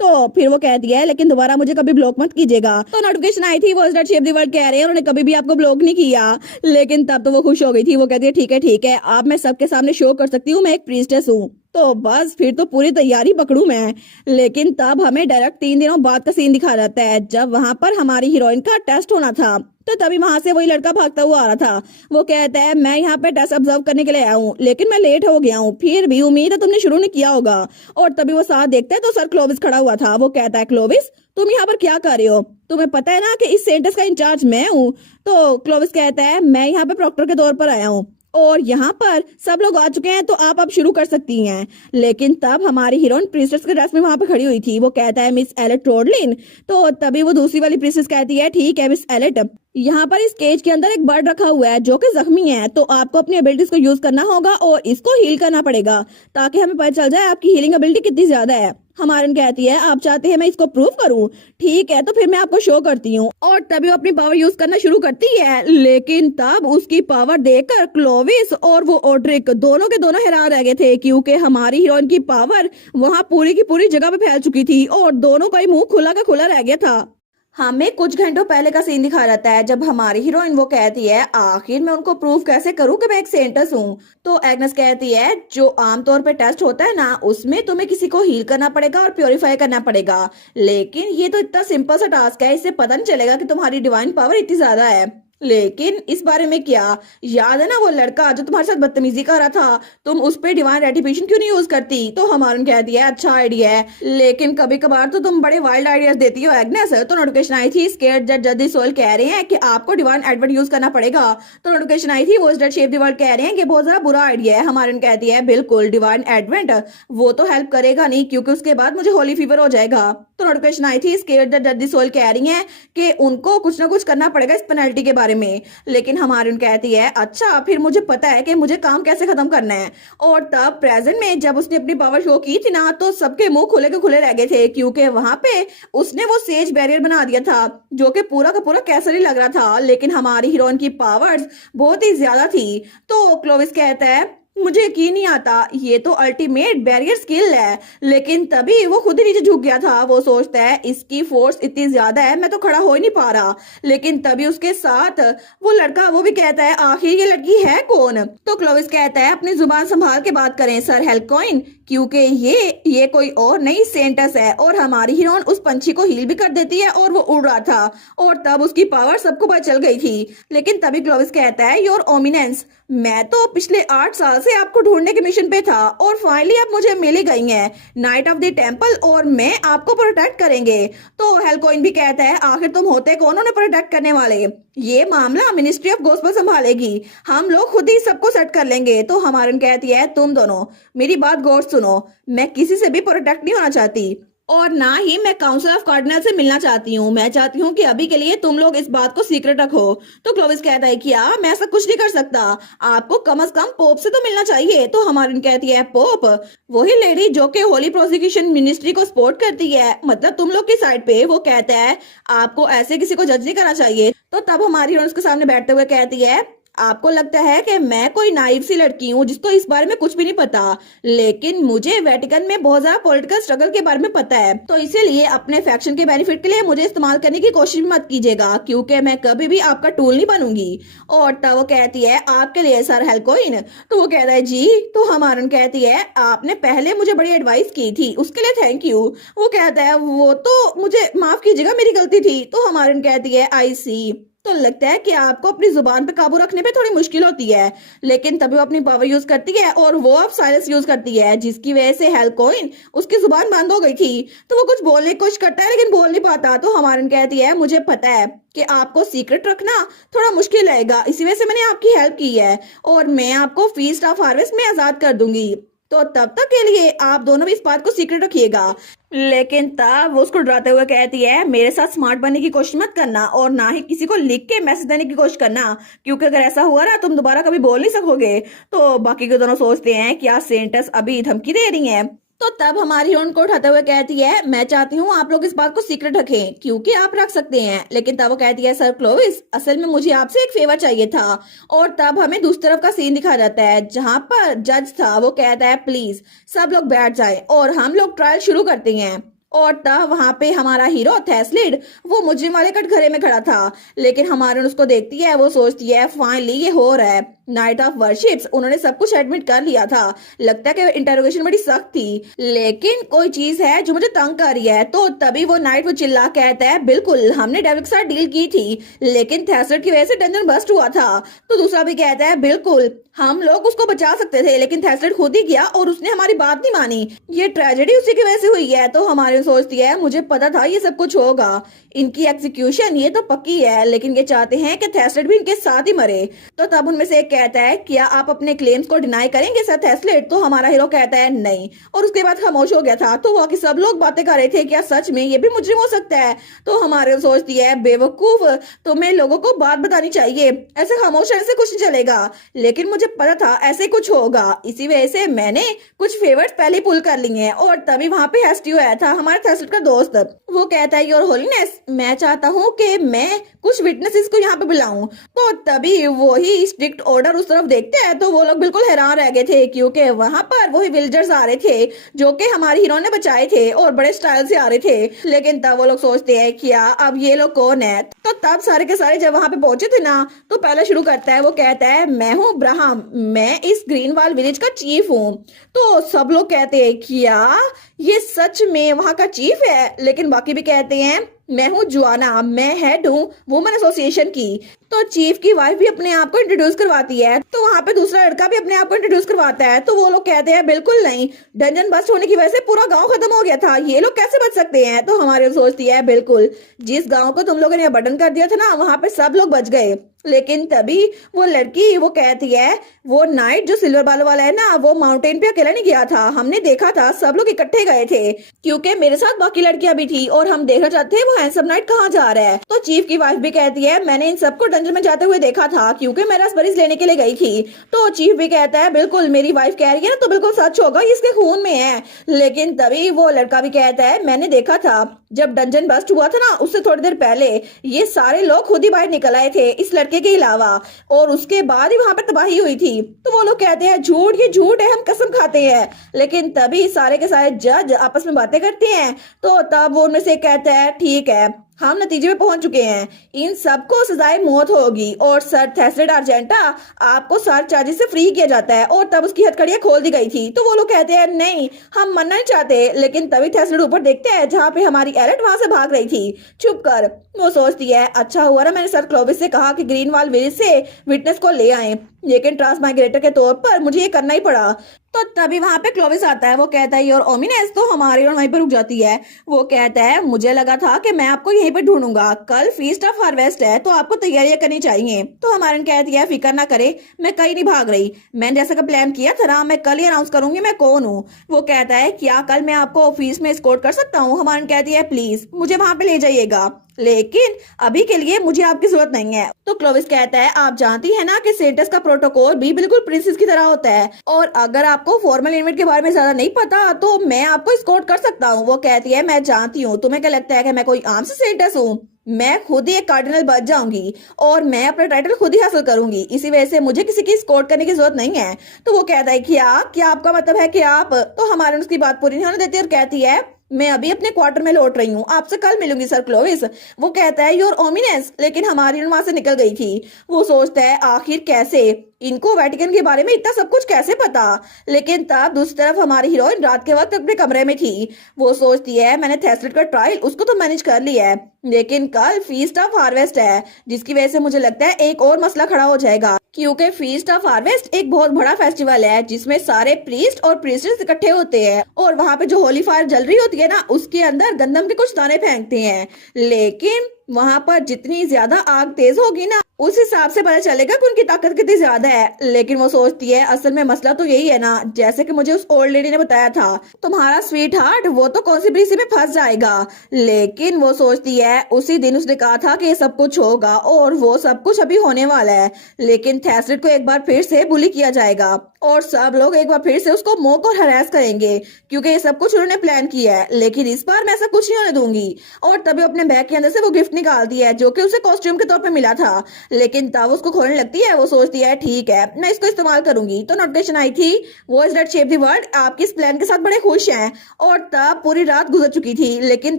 तो फिर वो कहती है लेकिन दोबारा मुझे कभी ब्लॉक मत कीजिएगा। तो नोटिफिकेशन आई थी voice that shape the world कह रहे हैं उन्होंने कभी भी आपको ब्लॉक नहीं किया। लेकिन तब तो वो खुश हो गई थी। वो कहती है ठीक है अब मैं सबके सामने शो कर सकती हूँ मैं एक प्रीस्टेस हूँ। तो बस फिर तो पूरी तैयारी पकड़ू मैं। लेकिन तब हमें डायरेक्ट 3 दिनों बाद का सीन दिखा जाता है जब वहां पर हमारी हीरोइन का टेस्ट होना था। तो तभी वहां से वही लड़का भागता हुआ आ रहा था। वो कहता है मैं यहाँ पे टेस्ट ऑब्जर्व करने के लिए आया हूँ लेकिन मैं लेट हो गया हूँ, फिर भी उम्मीद है तुमने शुरू नहीं किया होगा। और तभी वो साथ देखता है तो सर क्लोविस खड़ा हुआ था। वो कहता है क्लोविस तुम यहाँ पर क्या कर रहे हो, तुम्हें पता है ना कि इस सेंटर्स का इंचार्ज मैं हूँ। तो क्लोविस कहता है मैं यहाँ पे प्रॉक्टर के तौर पर आया हूँ और यहाँ पर सब लोग आ चुके हैं तो आप अब शुरू कर सकती हैं। लेकिन तब हमारी हीरोइन प्रीस्टेस के ड्रेस में वहां पे खड़ी हुई थी। वो कहता है मिस एलेट रोडलिन। तो तभी वो दूसरी वाली प्रीस्टेस कहती है ठीक है मिस एलेट, यहाँ पर इस केज के अंदर एक बर्ड रखा हुआ है जो कि जख्मी है, तो आपको अपनी एबिलिटीज को यूज करना होगा और इसको हील करना पड़ेगा ताकि हमें पता चल जाए आपकी हीलिंग एबिलिटी कितनी ज्यादा है। हमारन कहती है आप चाहते हैं मैं इसको प्रूव करूं? ठीक है, तो फिर मैं आपको शो करती हूँ। और तभी वो अपनी पावर यूज करना शुरू करती है, लेकिन तब उसकी पावर देखकर क्लोविस और वो ओड्रिक दोनों के दोनों हैरान रह गए थे, क्योंकि हमारी हीरोइन की पावर वहाँ पूरी की पूरी जगह पे फैल चुकी थी और दोनों का ही मुंह खुला का खुला रह गया था। हमें कुछ घंटों पहले का सीन दिखा रहता है जब हमारी हीरोइन वो कहती है आखिर मैं उनको प्रूव कैसे करूं कि मैं एक सेंटस हूं। तो एग्नेस कहती है जो आमतौर पे टेस्ट होता है ना, उसमें तुम्हें किसी को हील करना पड़ेगा और प्योरीफाई करना पड़ेगा, लेकिन ये तो इतना सिंपल सा टास्क है, इससे पता नहीं चलेगा कि तुम्हारी डिवाइन पावर इतनी ज्यादा है। लेकिन इस बारे में क्या, याद है ना वो लड़का जो तुम्हारे साथ बदतमीजी कर रहा था, तुम उस पे डिवाइन रेटिफिकेशन क्यों नहीं यूज करती? तो हमारे कहती है अच्छा आइडिया है, लेकिन कभी कभार तो तुम बड़े वाइल्ड आइडियाज देती हो एग्नेस। तो नोटिफिकेशन आई थी स्केर्ड जज जज द सोल कह रहे हैं कि आपको डिवाइन एडवर्ड यूज करना पड़ेगा। तो नोटिफिकेशन आई थी वो डेड शेप द वर्ल्ड कह रहे हैं कि बहुत ज्यादा बुरा आइडिया है। हमारे कहती है बिल्कुल डिवाइन एडवेंट वो तो हेल्प करेगा नहीं, क्योंकि उसके बाद मुझे होली फीवर हो जाएगा। तो नोटिफिकेशन आई थी स्केर्ड जज जज द सोल कह रही है कि उनको कुछ ना कुछ करना पड़ेगा इस पेनल्टी के बारे में। लेकिन हमारी कहती है अच्छा फिर मुझे पता है कि मुझे काम कैसे खत्म करना है। और तब प्रेजेंट में जब उसने अपनी पावर शो की थी ना, तो सबके मुंह खुले के खुले रह गए थे, क्योंकि वहां पे उसने वो सेज बैरियर बना दिया था जो कि पूरा का पूरा कैसर ही लग रहा था। लेकिन हमारी हीरोइन की पावर्स बहुत ही ज्यादा थी। तो क्लोविस कहता है मुझे यकीन नहीं आता, ये तो अल्टीमेट बैरियर स्किल है। लेकिन तभी वो खुद ही नीचे झुक गया था। वो सोचता है इसकी फोर्स इतनी ज्यादा है मैं तो खड़ा हो ही नहीं पा रहा। लेकिन तभी उसके साथ वो लड़का वो भी कहता है आखिर ये लड़की है कौन? तो क्लोविस कहता है अपनी जुबान संभाल के बात करें सर हेलकॉइन, क्योंकि ये कोई और नई सेंटस है। और हमारी हीरोइन उस पंछी को हील भी कर देती है और वो उड़ रहा था और तब उसकी पावर सबको पता चल गई थी। लेकिन तभी क्लोविस कहता है योर ओमिनेंस, मैं तो पिछले 8 साल से आपको ढूंढने के मिशन पे था और फाइनली आप मुझे मिल ही गई हैं, नाइट ऑफ द टेम्पल, और मैं आपको प्रोटेक्ट करेंगे। तो हेलकॉइन भी कहता है आखिर तुम होते कौन उन्हें प्रोटेक्ट करने वाले? ये मामला मिनिस्ट्री ऑफ गॉस्पेल संभालेगी, हम लोग खुद ही सबको सेट कर लेंगे। तो हमारन कहती है तुम दोनों मेरी बात गौर सुनो, मैं किसी से भी प्रोटेक्ट नहीं होना चाहती और ना ही मैं काउंसिल ऑफ कार्डिनल से मिलना चाहती हूँ। मैं चाहती हूँ कि अभी के लिए तुम लोग इस बात को सीक्रेट रखो। तो क्लोविस कहता है क्या मैं ऐसा कुछ नहीं कर सकता, आपको कम से कम पोप से तो मिलना चाहिए। तो हमारी कहती है पोप? वही लेडी जो कि होली प्रोसिक्यूशन मिनिस्ट्री को सपोर्ट करती है, मतलब तुम लोग की साइड पे। वो कहता है आपको ऐसे किसी को जज नहीं करना चाहिए। तो तब हमारी उसके सामने बैठते हुए कहती है आपको लगता है कि मैं कोई नाइव सी लड़की हूँ जिसको इस बारे में कुछ भी नहीं पता, लेकिन मुझे वेटिकन में बहुत ज्यादा पॉलिटिकल स्ट्रगल के बारे में पता है, तो इसीलिए अपने फैक्शन के बेनिफिट के लिए मुझे इस्तेमाल करने की कोशिश मत कीजिएगा, क्योंकि मैं कभी भी आपका टूल नहीं बनूंगी। और तब वो कहती है आपके लिए सर हेलकॉइन? तो वो कहता है जी। तो हमारन कहती है आपने पहले मुझे बड़ी एडवाइस की थी उसके लिए थैंक यू। वो कहता है वो तो मुझे माफ कीजिएगा मेरी गलती थी। तो हमारन कहती है आई सी, तो लगता है कि आपको अपनी जुबान पे काबू रखने पे थोड़ी मुश्किल होती है। लेकिन तभी वो अपनी पावर यूज करती है और वो अब साइलेंस यूज करती है, जिसकी वजह से हेलकॉइन उसकी जुबान बंद हो गई थी। तो वो कुछ बोलने की कोशिश करता है लेकिन बोल नहीं पाता। तो हमारन कहती है मुझे पता है कि आपको सीक्रेट रखना थोड़ा मुश्किल रहेगा, इसी वजह से मैंने आपकी हेल्प की है और मैं आपको फीस्ट ऑफ हार्वेस्ट में आजाद कर दूंगी, तो तब तक के लिए आप दोनों भी इस बात को सीक्रेट रखिएगा। लेकिन तब वो उसको डराते हुए कहती है मेरे साथ स्मार्ट बनने की कोशिश मत करना और ना ही किसी को लिख के मैसेज देने की कोशिश करना, क्योंकि अगर ऐसा हुआ ना तुम दोबारा कभी बोल नहीं सकोगे। तो बाकी के दोनों सोचते हैं क्या सेंटस अभी धमकी दे रही हैं। तो तब हमारी हीरोइन को उठाते हुए कहती है मैं चाहती हूँ आप लोग इस बात को सीक्रेट रखें, क्योंकि आप रख सकते हैं। लेकिन तब वो कहती है सर क्लोविस असल में मुझे आपसे एक फेवर चाहिए था। और तब हमें दूसरी तरफ का सीन दिखा जाता है जहां पर जज था। वो कहता है प्लीज सब लोग बैठ जाए और हम लोग ट्रायल शुरू करते हैं। और तब वहां पे हमारा हीरो थेस्लिड वो मुजरिम वाले कटघरे में खड़ा था, लेकिन हमारे उसको देखती है, वो सोचती है फाइनली ये हो रहा है, नाइट ऑफ वर्शिप्स उन्होंने सब कुछ एडमिट कर लिया था। लगता है कि इंटरोगेशन बड़ी सख्त थी, लेकिन कोई चीज है जो मुझे तंग कर रही है। तो तभी वो नाइट वो चिल्ला कहता है बिल्कुल हमने डेविल के साथ डील की थी, लेकिन थेस्लिड की वजह से डंजन बस्ट हुआ था। तो दूसरा भी कहता है बिल्कुल हम लोग उसको बचा सकते थे, लेकिन थेस्लिड खुद ही गया और उसने हमारी बात नहीं मानी, ये ट्रेजेडी उसी की वजह से हुई है। तो हमारे सोचती है मुझे पता था ये सब कुछ होगा, इनकी एग्जीक्यूशन ये तो पक्की है, लेकिन ये चाहते हैं कि थेस्लिड भी इनके साथ ही मरे। तो तब उनमें से एक कहता है क्या आप अपने क्लेम्स को डिनाई करेंगे सर थेस्लेट? तो हमारा हीरो कहता है नहीं, और उसके बाद खामोश हो गया था। तो बाकी सब लोग बातें कर रहे थे क्या सच में ये भी मुजरिम हो सकता है? तो हमारे सोचती है बेवकूफ, तुम्हें लोगों को बात बतानी चाहिए, ऐसे खामोश रहने से कुछ नहीं चलेगा। लेकिन मुझे पता था ऐसे कुछ होगा, इसी वजह से मैंने कुछ फेवर्स पहले पुल कर लिए हैं। और तभी वहां पे हेस्टियो आया था, हमारे थेस्लेट का दोस्त। वो कहता है योर होलीनेस, मैं चाहता हूँ कि मैं कुछ विटनेसेस को यहाँ पे बुलाऊं। तो तभी वही स्ट्रिक्ट ऑर्डर उस तरफ देखते हैं तो वो लोग बिल्कुल हैरान रह गए थे, क्योंकि वहां पर वही विलेजर्स आ रहे थे जो कि हमारी हीरो ने बचाए थे और बड़े स्टाइल से आ रहे थे। लेकिन तब वो लोग सोचते हैं क्या अब ये लोग कौन है? तो तब सारे के सारे जब वहां पे पहुंचे थे ना, तो पहले शुरू करता है, वो कहता है मैं हूँ ब्राहम, मैं इस ग्रीन वाल विलेज का चीफ हूँ। तो सब लोग कहते हैं क्या ये सच में वहां का चीफ है? लेकिन बाकी भी कहते हैं मैं हूँ जुआना, मैं हेड हूँ वुमेन एसोसिएशन की। तो चीफ की वाइफ भी अपने आप को इंट्रोड्यूस करवाती है, तो वहां पे दूसरा लड़का भी अपने आप को इंट्रोड्यूस करवाता है। तो वो लोग कहते हैं बिल्कुल नहीं, डंजन बस्ट होने की वजह से पूरा गांव खत्म हो गया था, ये लोग कैसे बच सकते हैं? तो हमारे सोचती है बिल्कुल, जिस गांव को तुम लोगों ने अबंडन कर दिया था ना, वहां पे सब लोग बच गए। लेकिन तभी वो लड़की वो कहती है वो नाइट जो सिल्वर बालों वाला है ना, वो माउंटेन पे अकेला नहीं गया था, हमने देखा था सब लोग इकट्ठे गए थे, क्योंकि मेरे साथ बाकी लड़कियां भी थी और हम देखना चाहते थे वो हैंडसम नाइट कहाँ जा रहा है। तो चीफ की वाइफ भी कहती है मैंने इन सबको डंजन में जाते हुए देखा था, क्योंकि मैं रसबरीज लेने के लिए गई थी। तो चीफ भी कहता है बिल्कुल मेरी वाइफ कह रही है ना, तो बिल्कुल सच होगा, इसके खून में है। लेकिन तभी वो लड़का भी कहता है मैंने देखा था जब डंजन बस्ट हुआ था ना, उससे थोड़ी देर पहले ये सारे लोग खुद ही बाहर निकल आए थे इस लड़के के अलावा, और उसके बाद ही वहां पर तबाही हुई थी। तो वो लोग कहते हैं झूठ, ये झूठ है, हम कसम खाते हैं। लेकिन तभी सारे के सारे जज आपस में बातें करते हैं, तो तब वो उनमें से कहता है ठीक है हम नतीजे में पहुंच चुके हैं, इन सबको सजाए मौत होगी और सर थेस्लेट आर्जेंटा आपको सारे चार्जेस से फ्री किया जाता है। और तब उसकी हथकड़ियां खोल दी गई थी। तो वो लोग कहते हैं नहीं हम मरना नहीं चाहते। लेकिन तभी थेस्लेट ऊपर देखते हैं जहां पे हमारी एलेट वहां से भाग रही थी छुप कर। वो सोचती है अच्छा हुआ ना मैंने सर क्लोविस से कहा कि ग्रीन वाल विलेज से विटनेस को ले आए, लेकिन ट्रांसमाइग्रेटर के तौर पर मुझे ये करना ही पड़ा। तो तभी वहां पे क्लोविस आता है, वो कहता है योर ओमिनेस। तो हमारी और वहीं पर रुक जाती है। वो कहता है मुझे लगा था कि मैं आपको यहीं पे ढूंढूंगा, कल फीस्ट ऑफ हार्वेस्ट है तो आपको तैयारियां करनी चाहिए। तो हमारी कहती है फिक्र ना करे, मैं कहीं नहीं भाग रही, मैंने जैसा का प्लान किया था ना, मैं कल ही अनाउंस करूंगी मैं कौन हूँ। वो कहता है क्या कल मैं आपको ऑफिस में एस्कॉर्ट कर सकता हूँ? हमारी कहती है प्लीज मुझे वहां पे ले जाइएगा, लेकिन अभी के लिए मुझे आपकी जरूरत नहीं है। तो क्लोविस कहता है आप जानती है ना कि सेंटस का प्रोटोकॉल भी बिल्कुल प्रिंसेस की तरह होता है, और अगर आपको फॉर्मल इवेंट के बारे में ज्यादा नहीं पता तो मैं आपको एस्कॉर्ट कर सकता हूँ। वो कहती है मैं जानती हूँ, तुम्हें क्या लगता है कि मैं कोई आम से सेंटस हूँ? मैं खुद ही एक कार्डिनल बच जाऊंगी और मैं अपना टाइटल खुद ही हासिल करूंगी, इसी वजह से मुझे किसी की एस्कॉर्ट करने की जरूरत नहीं है। तो वो कहता है क्या आपका मतलब है कि आप? तो हमारे उसकी बात पूरी नहीं होने देती और कहती है मैं अभी अपने क्वार्टर में लौट रही हूँ, आपसे कल मिलूंगी सर क्लोविस। वो कहता है योर ओमिनेस, लेकिन हमारी वहां से निकल गई थी। वो सोचता है आखिर कैसे इनको वेटिकन के बारे में इतना सब कुछ कैसे पता। लेकिन तब दूसरी तरफ हमारी हीरोइन रात के वक्त अपने कमरे में थी। वो सोचती है मैंने थेस्लेट का ट्रायल उसको तो मैनेज कर लिया है, लेकिन कल फीस्ट ऑफ हार्वेस्ट है, जिसकी वजह से मुझे लगता है एक और मसला खड़ा हो जाएगा, क्योंकि फीस्ट ऑफ हार्वेस्ट एक बहुत बड़ा फेस्टिवल है जिसमें सारे प्रीस्ट और प्रीस्टेस इकट्ठे होते हैं, और वहां पे जो होली फायर जल रही होती है ना, उसके अंदर गंदम के कुछ दाने फेंकते हैं। लेकिन वहां पर जितनी ज्यादा आग तेज होगी ना, उस हिसाब से पता चलेगा कि उनकी ताकत कितनी ज्यादा है। लेकिन वो सोचती है असल में मसला तो यही है ना, जैसे कि मुझे उस ओल्ड लेडी ने बताया था, तुम्हारा स्वीट हार्ट वो तो कॉन्स्पिरेसी में फंस जाएगा। लेकिन वो सोचती है उसी दिन उसने कहा था कि ये सब कुछ होगा और वो सब कुछ अभी होने वाला है, लेकिन थेस्लेट को एक बार फिर से बुली किया जाएगा और सब लोग एक बार फिर से उसको मोक और हरास करेंगे, क्योंकि ये सब कुछ उन्होंने प्लान किया है। लेकिन इस बार मैं ऐसा कुछ नहीं होने दूंगी। और तभी अपने बैग के अंदर से वो गिफ्ट निकालती है जो कि उसे कॉस्ट्यूम के तौर पे मिला था। लेकिन तब उसको खोलने लगती है। वो सोचती है ठीक है मैं इसको इस्तेमाल करूंगी। तो नोटिफिकेशन आई थी voices that shape the world, आपकी इस प्लान के साथ बड़े खुश हैं। और तब पूरी रात गुजर चुकी थी। लेकिन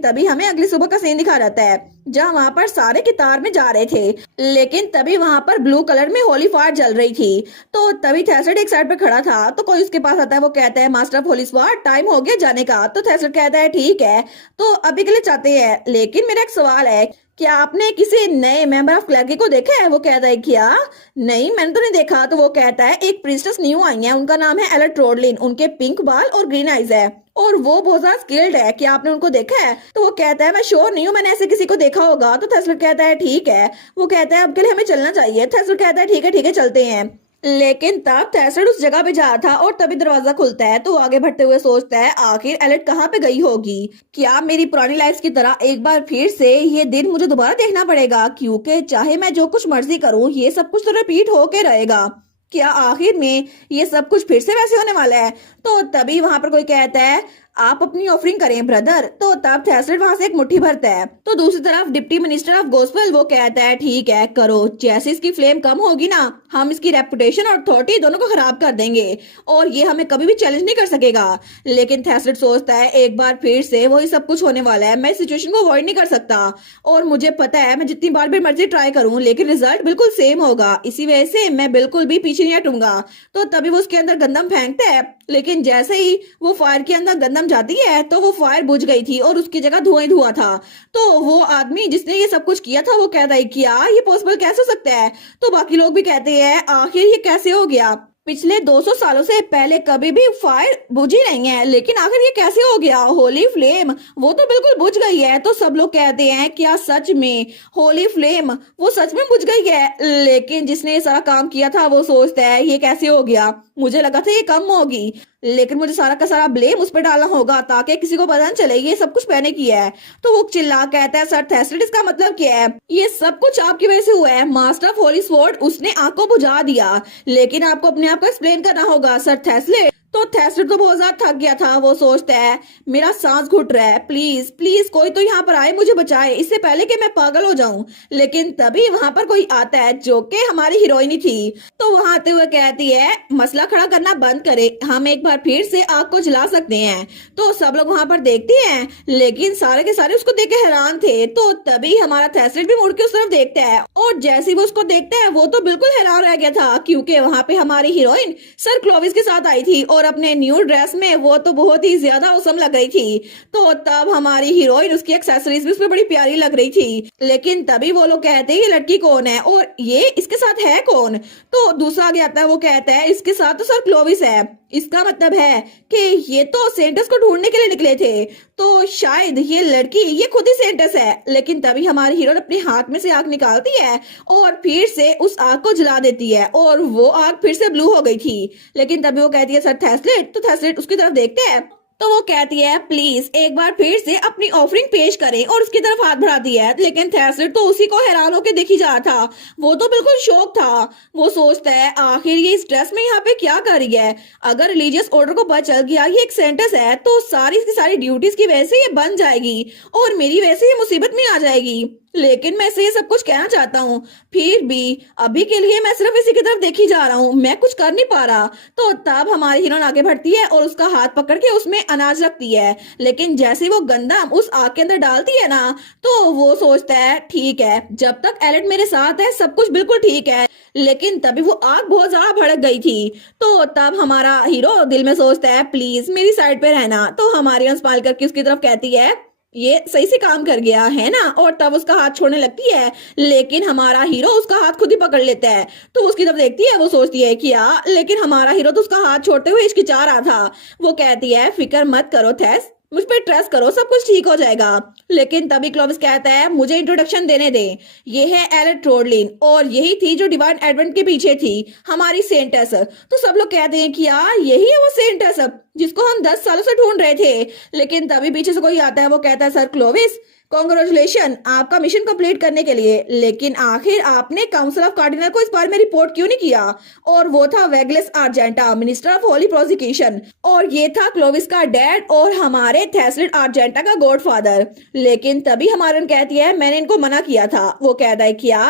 तभी हमें अगली सुबह का सीन दिखा जाता है जहाँ वहां पर सारे कितार में जा रहे थे, लेकिन तभी वहां पर ब्लू कलर में होली फायर जल रही थी। तो तभी थेस्लेट एक साइड पे खड़ा था, तो कोई उसके पास आता है। वो कहता है master of Holi fire time हो गया जाने का। तो थेस्लेट कहता है ठीक है तो अभी के लिए चाहते हैं, लेकिन मेरा एक सवाल है, क्या आपने किसी नए मेंबर ऑफ क्लर्की को देखा है? वो कहता है क्या नहीं मैंने तो नहीं देखा। तो वो कहता है एक प्रिंसेस न्यू आई है, उनका नाम है एलेट रोडलिन, उनके पिंक बाल और ग्रीन आईज है और वो बहुत ज्यादा स्किल्ड है, क्या आपने उनको देखा है? तो वो कहता है मैं श्योर नहीं हूँ, मैंने ऐसे किसी को देखा होगा। तो थेस्लेट कहता है ठीक है। वो कहता है अब के लिए हमें चलना चाहिए। थेस्लेट कहता है ठीक है चलते हैं। लेकिन तब थैसरड उस जगह पे जा रहा था और तभी दरवाजा खुलता है तो वो आगे बढ़ते हुए सोचता है आखिर एलेट कहाँ पे गई होगी। क्या मेरी पुरानी लाइफ की तरह एक बार फिर से ये दिन मुझे दोबारा देखना पड़ेगा, क्योंकि चाहे मैं जो कुछ मर्जी करूं ये सब कुछ तो रिपीट होके रहेगा। क्या आखिर में ये सब कुछ फिर से वैसे होने वाला है। तो तभी वहां पर कोई कहता है आप अपनी ऑफरिंग करें ब्रदर। तो तब थैसरड वहां से एक मुट्ठी भरता है। तो दूसरी तरफ डिप्टी मिनिस्टर ऑफ गॉस्पेल वो कहता है ठीक है करो, जैसे इसकी फ्लेम कम होगी ना हम इसकी रेपुटेशन और अथॉरिटी दोनों को खराब कर देंगे और ये हमें कभी भी चैलेंज नहीं कर सकेगा। लेकिन थैसरड सोचता है एक बार फिर से वही सब कुछ होने वाला है, मैं सिचुएशन को अवॉइड नहीं कर सकता और मुझे पता है मैं जितनी बार भी मर्जी ट्राई करूं लेकिन रिजल्ट बिल्कुल सेम होगा, इसी वजह से मैं बिल्कुल भी पीछे नहीं हटूंगा। तो तभी वो उसके अंदर गंदम फेंकता है, लेकिन जैसे ही वो फायर के अंदर गंदम जाती है तो वो फायर बुझ गई थी और उसकी जगह धुआं ही धुआं था। तो वो आदमी जिसने ये सब कुछ किया था वो कहता है क्या ये पॉसिबल कैसे हो सकता है। तो बाकी लोग भी कहते हैं आखिर ये कैसे हो गया, पिछले 200 सालों से पहले कभी भी फायर बुझी नहीं है लेकिन आखिर ये कैसे हो गया। होली फ्लेम वो तो बिल्कुल बुझ गई है। तो सब लोग कहते हैं क्या सच में होली फ्लेम वो सच में बुझ गई है, लेकिन जिसने ये सारा काम किया था वो सोचता है ये कैसे हो गया, मुझे लगा था ये कम होगी लेकिन मुझे सारा का सारा ब्लेम उस पर डालना होगा ताकि किसी को पता न चले ये सब कुछ मैंने किया है। तो वो चिल्ला कहता है सर थैसरड इसका मतलब क्या है, ये सब कुछ आपकी वजह से हुआ है। मास्टर ऑफ होली स्वॉर्ड उसने आंख को बुझा दिया, लेकिन आपको अपने आप को एक्सप्लेन करना होगा सर थैसरड। तो थैसरड तो बहुत ज्यादा थक गया था, वो सोचता है मेरा सांस घुट रहा है, प्लीज प्लीज कोई तो यहाँ पर आए मुझे बचाए इससे पहले कि मैं पागल हो जाऊं। लेकिन तभी वहां पर कोई आता है जो कि हमारी हीरोइन थी। तो वहां आते हुए कहती है मसला खड़ा करना बंद करे, हम एक बार फिर से आग को जला सकते हैं। तो सब लोग वहां पर देखते हैं लेकिन सारे के सारे उसको देख के हैरान थे। तो तभी हमारा थैसरड भी मुड़ के उस तरफ देखता है और जैसे ही वो उसको देखता है वो तो बिल्कुल हैरान रह गया था क्योंकि वहां पे हमारी हीरोइन सर क्लोविस के साथ आई थी और अपने न्यू ड्रेस में वो तो बहुत ही ज्यादा औसम लग रही थी। तो तब हमारी हीरोइन उसकी एक्सेसरीज भी उसमें बड़ी प्यारी लग रही थी। लेकिन तभी वो लोग कहते हैं ये लड़की कौन है और ये इसके साथ है कौन। तो दूसरा आगे आता है वो कहता है इसके साथ तो सर क्लोविस है, इसका मतलब है कि ये तो सेंटस को ढूंढने के लिए निकले थे, तो शायद ये लड़की ये खुद ही सेंटस है। लेकिन तभी हमारी हीरोइन अपने हाथ में से आग निकालती है और फिर से उस आग को जला देती है और वो आग फिर से ब्लू हो गई थी। लेकिन तभी वो कहती है सर थैसरड। तो थैसरड उसकी तरफ देखते हैं तो वो कहती है प्लीज एक बार फिर से अपनी ऑफरिंग पेश करें और उसकी तरफ हाथ बढ़ाती है। लेकिन थैसरड तो उसी को हैरान होकर देखी जा रहा था, वो तो बिल्कुल शौक था। वो सोचता है आखिर ये इस ड्रेस में यहाँ पे क्या कर रही है, अगर रिलीजियस ऑर्डर को पता चल गया ये एक सेंटस है तो सारी की सारी ड्यूटीज की वजह से ये बन जाएगी और मेरी वजह से ये मुसीबत में आ जाएगी। लेकिन मैं इसे ये सब कुछ कहना चाहता हूँ, फिर भी अभी के लिए मैं सिर्फ इसी की तरफ देखी जा रहा हूँ, मैं कुछ कर नहीं पा रहा। तो तब हमारी हीरोइन आगे बढ़ती है और उसका हाथ पकड़ के उसमें अनाज रखती है। लेकिन जैसे वो गंदम उस आग के अंदर डालती है ना तो वो सोचता है ठीक है जब तक एलेट मेरे साथ है सब कुछ बिल्कुल ठीक है। लेकिन तभी वो आग बहुत ज्यादा भड़क गई थी। तो तब हमारा हीरो दिल में सोचता है प्लीज मेरी साइड पे रहना। तो हमारी स्माइल करके उसकी तरफ कहती है ये सही से काम कर गया है ना, और तब उसका हाथ छोड़ने लगती है लेकिन हमारा हीरो उसका हाथ खुद ही पकड़ लेता है। तो उसकी तरफ देखती है, वो सोचती है क्या, लेकिन हमारा हीरो तो उसका हाथ छोड़ते हुए हिचकिचा रहा था। वो कहती है फिक्र मत करो थैस, मुझ पर ट्रस्ट करो, सब कुछ ठीक हो जाएगा। लेकिन तभी क्लोविस कहता है मुझे इंट्रोडक्शन देने दे, ये है एलेट रोडलिन और यही थी जो डिवाइन एडवेंट के पीछे थी हमारी सेंटस। तो सब लोग कहते हैं कि यार यही है वो सेंटस जिसको हम 10 सालों से ढूंढ रहे थे। लेकिन तभी पीछे से कोई आता है, वो कहता है सर क्लोविस कॉन्ग्रेचुलेशन आपका मिशन कंप्लीट करने के लिए, लेकिन आखिर आपने काउंसिल ऑफ कार्डिनल को इस बारे में रिपोर्ट क्यों नहीं किया। और वो था वेगलेस आर्जेंटा मिनिस्टर ऑफ होली प्रोसिक्यूशन और ये था क्लोविस का डैड और हमारे थैसरड आर्जेंटा का गॉडफादर। लेकिन तभी हमारन कहती है मैंने इनको मना किया था। वो कहता है क्या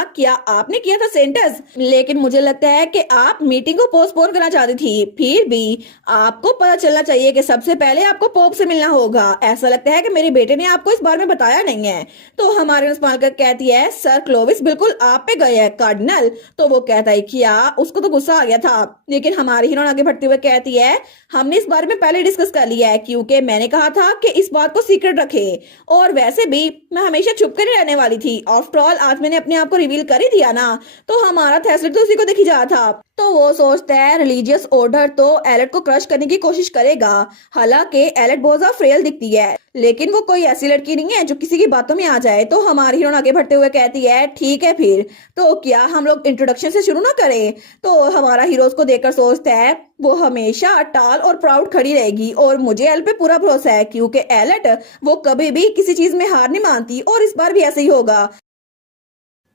आपने किया था सेंटस, लेकिन मुझे लगता है कि आप मीटिंग को पोस्टपोन करना चाहती थी, फिर भी आपको पता चलना चाहिए कि सबसे पहले आपको पोप से मिलना होगा। ऐसा लगता है कि मेरे बेटे ने आपको इस बारे में बताया नहीं है। तो हमारे स्मारक कहती है सर क्लोविस बिल्कुल आप पे गए हैं कार्डिनल। तो वो कहता है क्या, उसको तो गुस्सा आ गया था। लेकिन हमारी हीरोइन आगे बढ़ते हुए कहती है हमने इस बारे में पहले डिस्कस कर लिया है क्योंकि मैंने कहा था कि इस बात को सीक्रेट रखे और वैसे भी मैं हमेशा छुप कर ही रहने वाली थी। आफ्टर ऑल आज मैंने अपने आप को रिवील कर ही दिया ना। तो हमारा थैसरड तो उसी को देखी जा रहा था। तो वो सोचता है रिलीजियस ऑर्डर तो एलेट को क्रश करने की कोशिश करेगा। हालांकि एलेट बहुत ज्यादा फ्रेल दिखती है, लेकिन वो कोई ऐसी लड़की नहीं है जो किसी की बातों में आ जाए। तो हमारी हीरोइन आगे बढ़ते हुए कहती है ठीक है फिर तो क्या हम लोग इंट्रोडक्शन से शुरू ना करें। तो हमारा हीरो उसको देखकर सोचता है वो हमेशा टाल और प्राउड खड़ी रहेगी और मुझे एल पे पूरा भरोसा है, क्योंकि एलेट वो कभी भी किसी चीज में हार नहीं मानती और इस बार भी ऐसे ही होगा।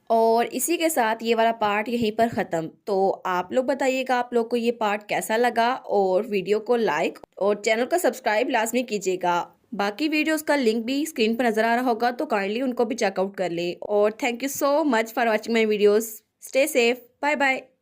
और इसी के साथ ये वाला पार्ट यहीं पर ख़त्म। तो आप लोग बताइएगा आप लोग को ये पार्ट कैसा लगा, और वीडियो को लाइक और चैनल को सब्सक्राइब लाजमी कीजिएगा। बाकी वीडियोस का लिंक भी स्क्रीन पर नज़र आ रहा होगा, तो काइंडली उनको भी चेकआउट कर ले। और thank you so much for watching my videos. Stay safe, bye bye.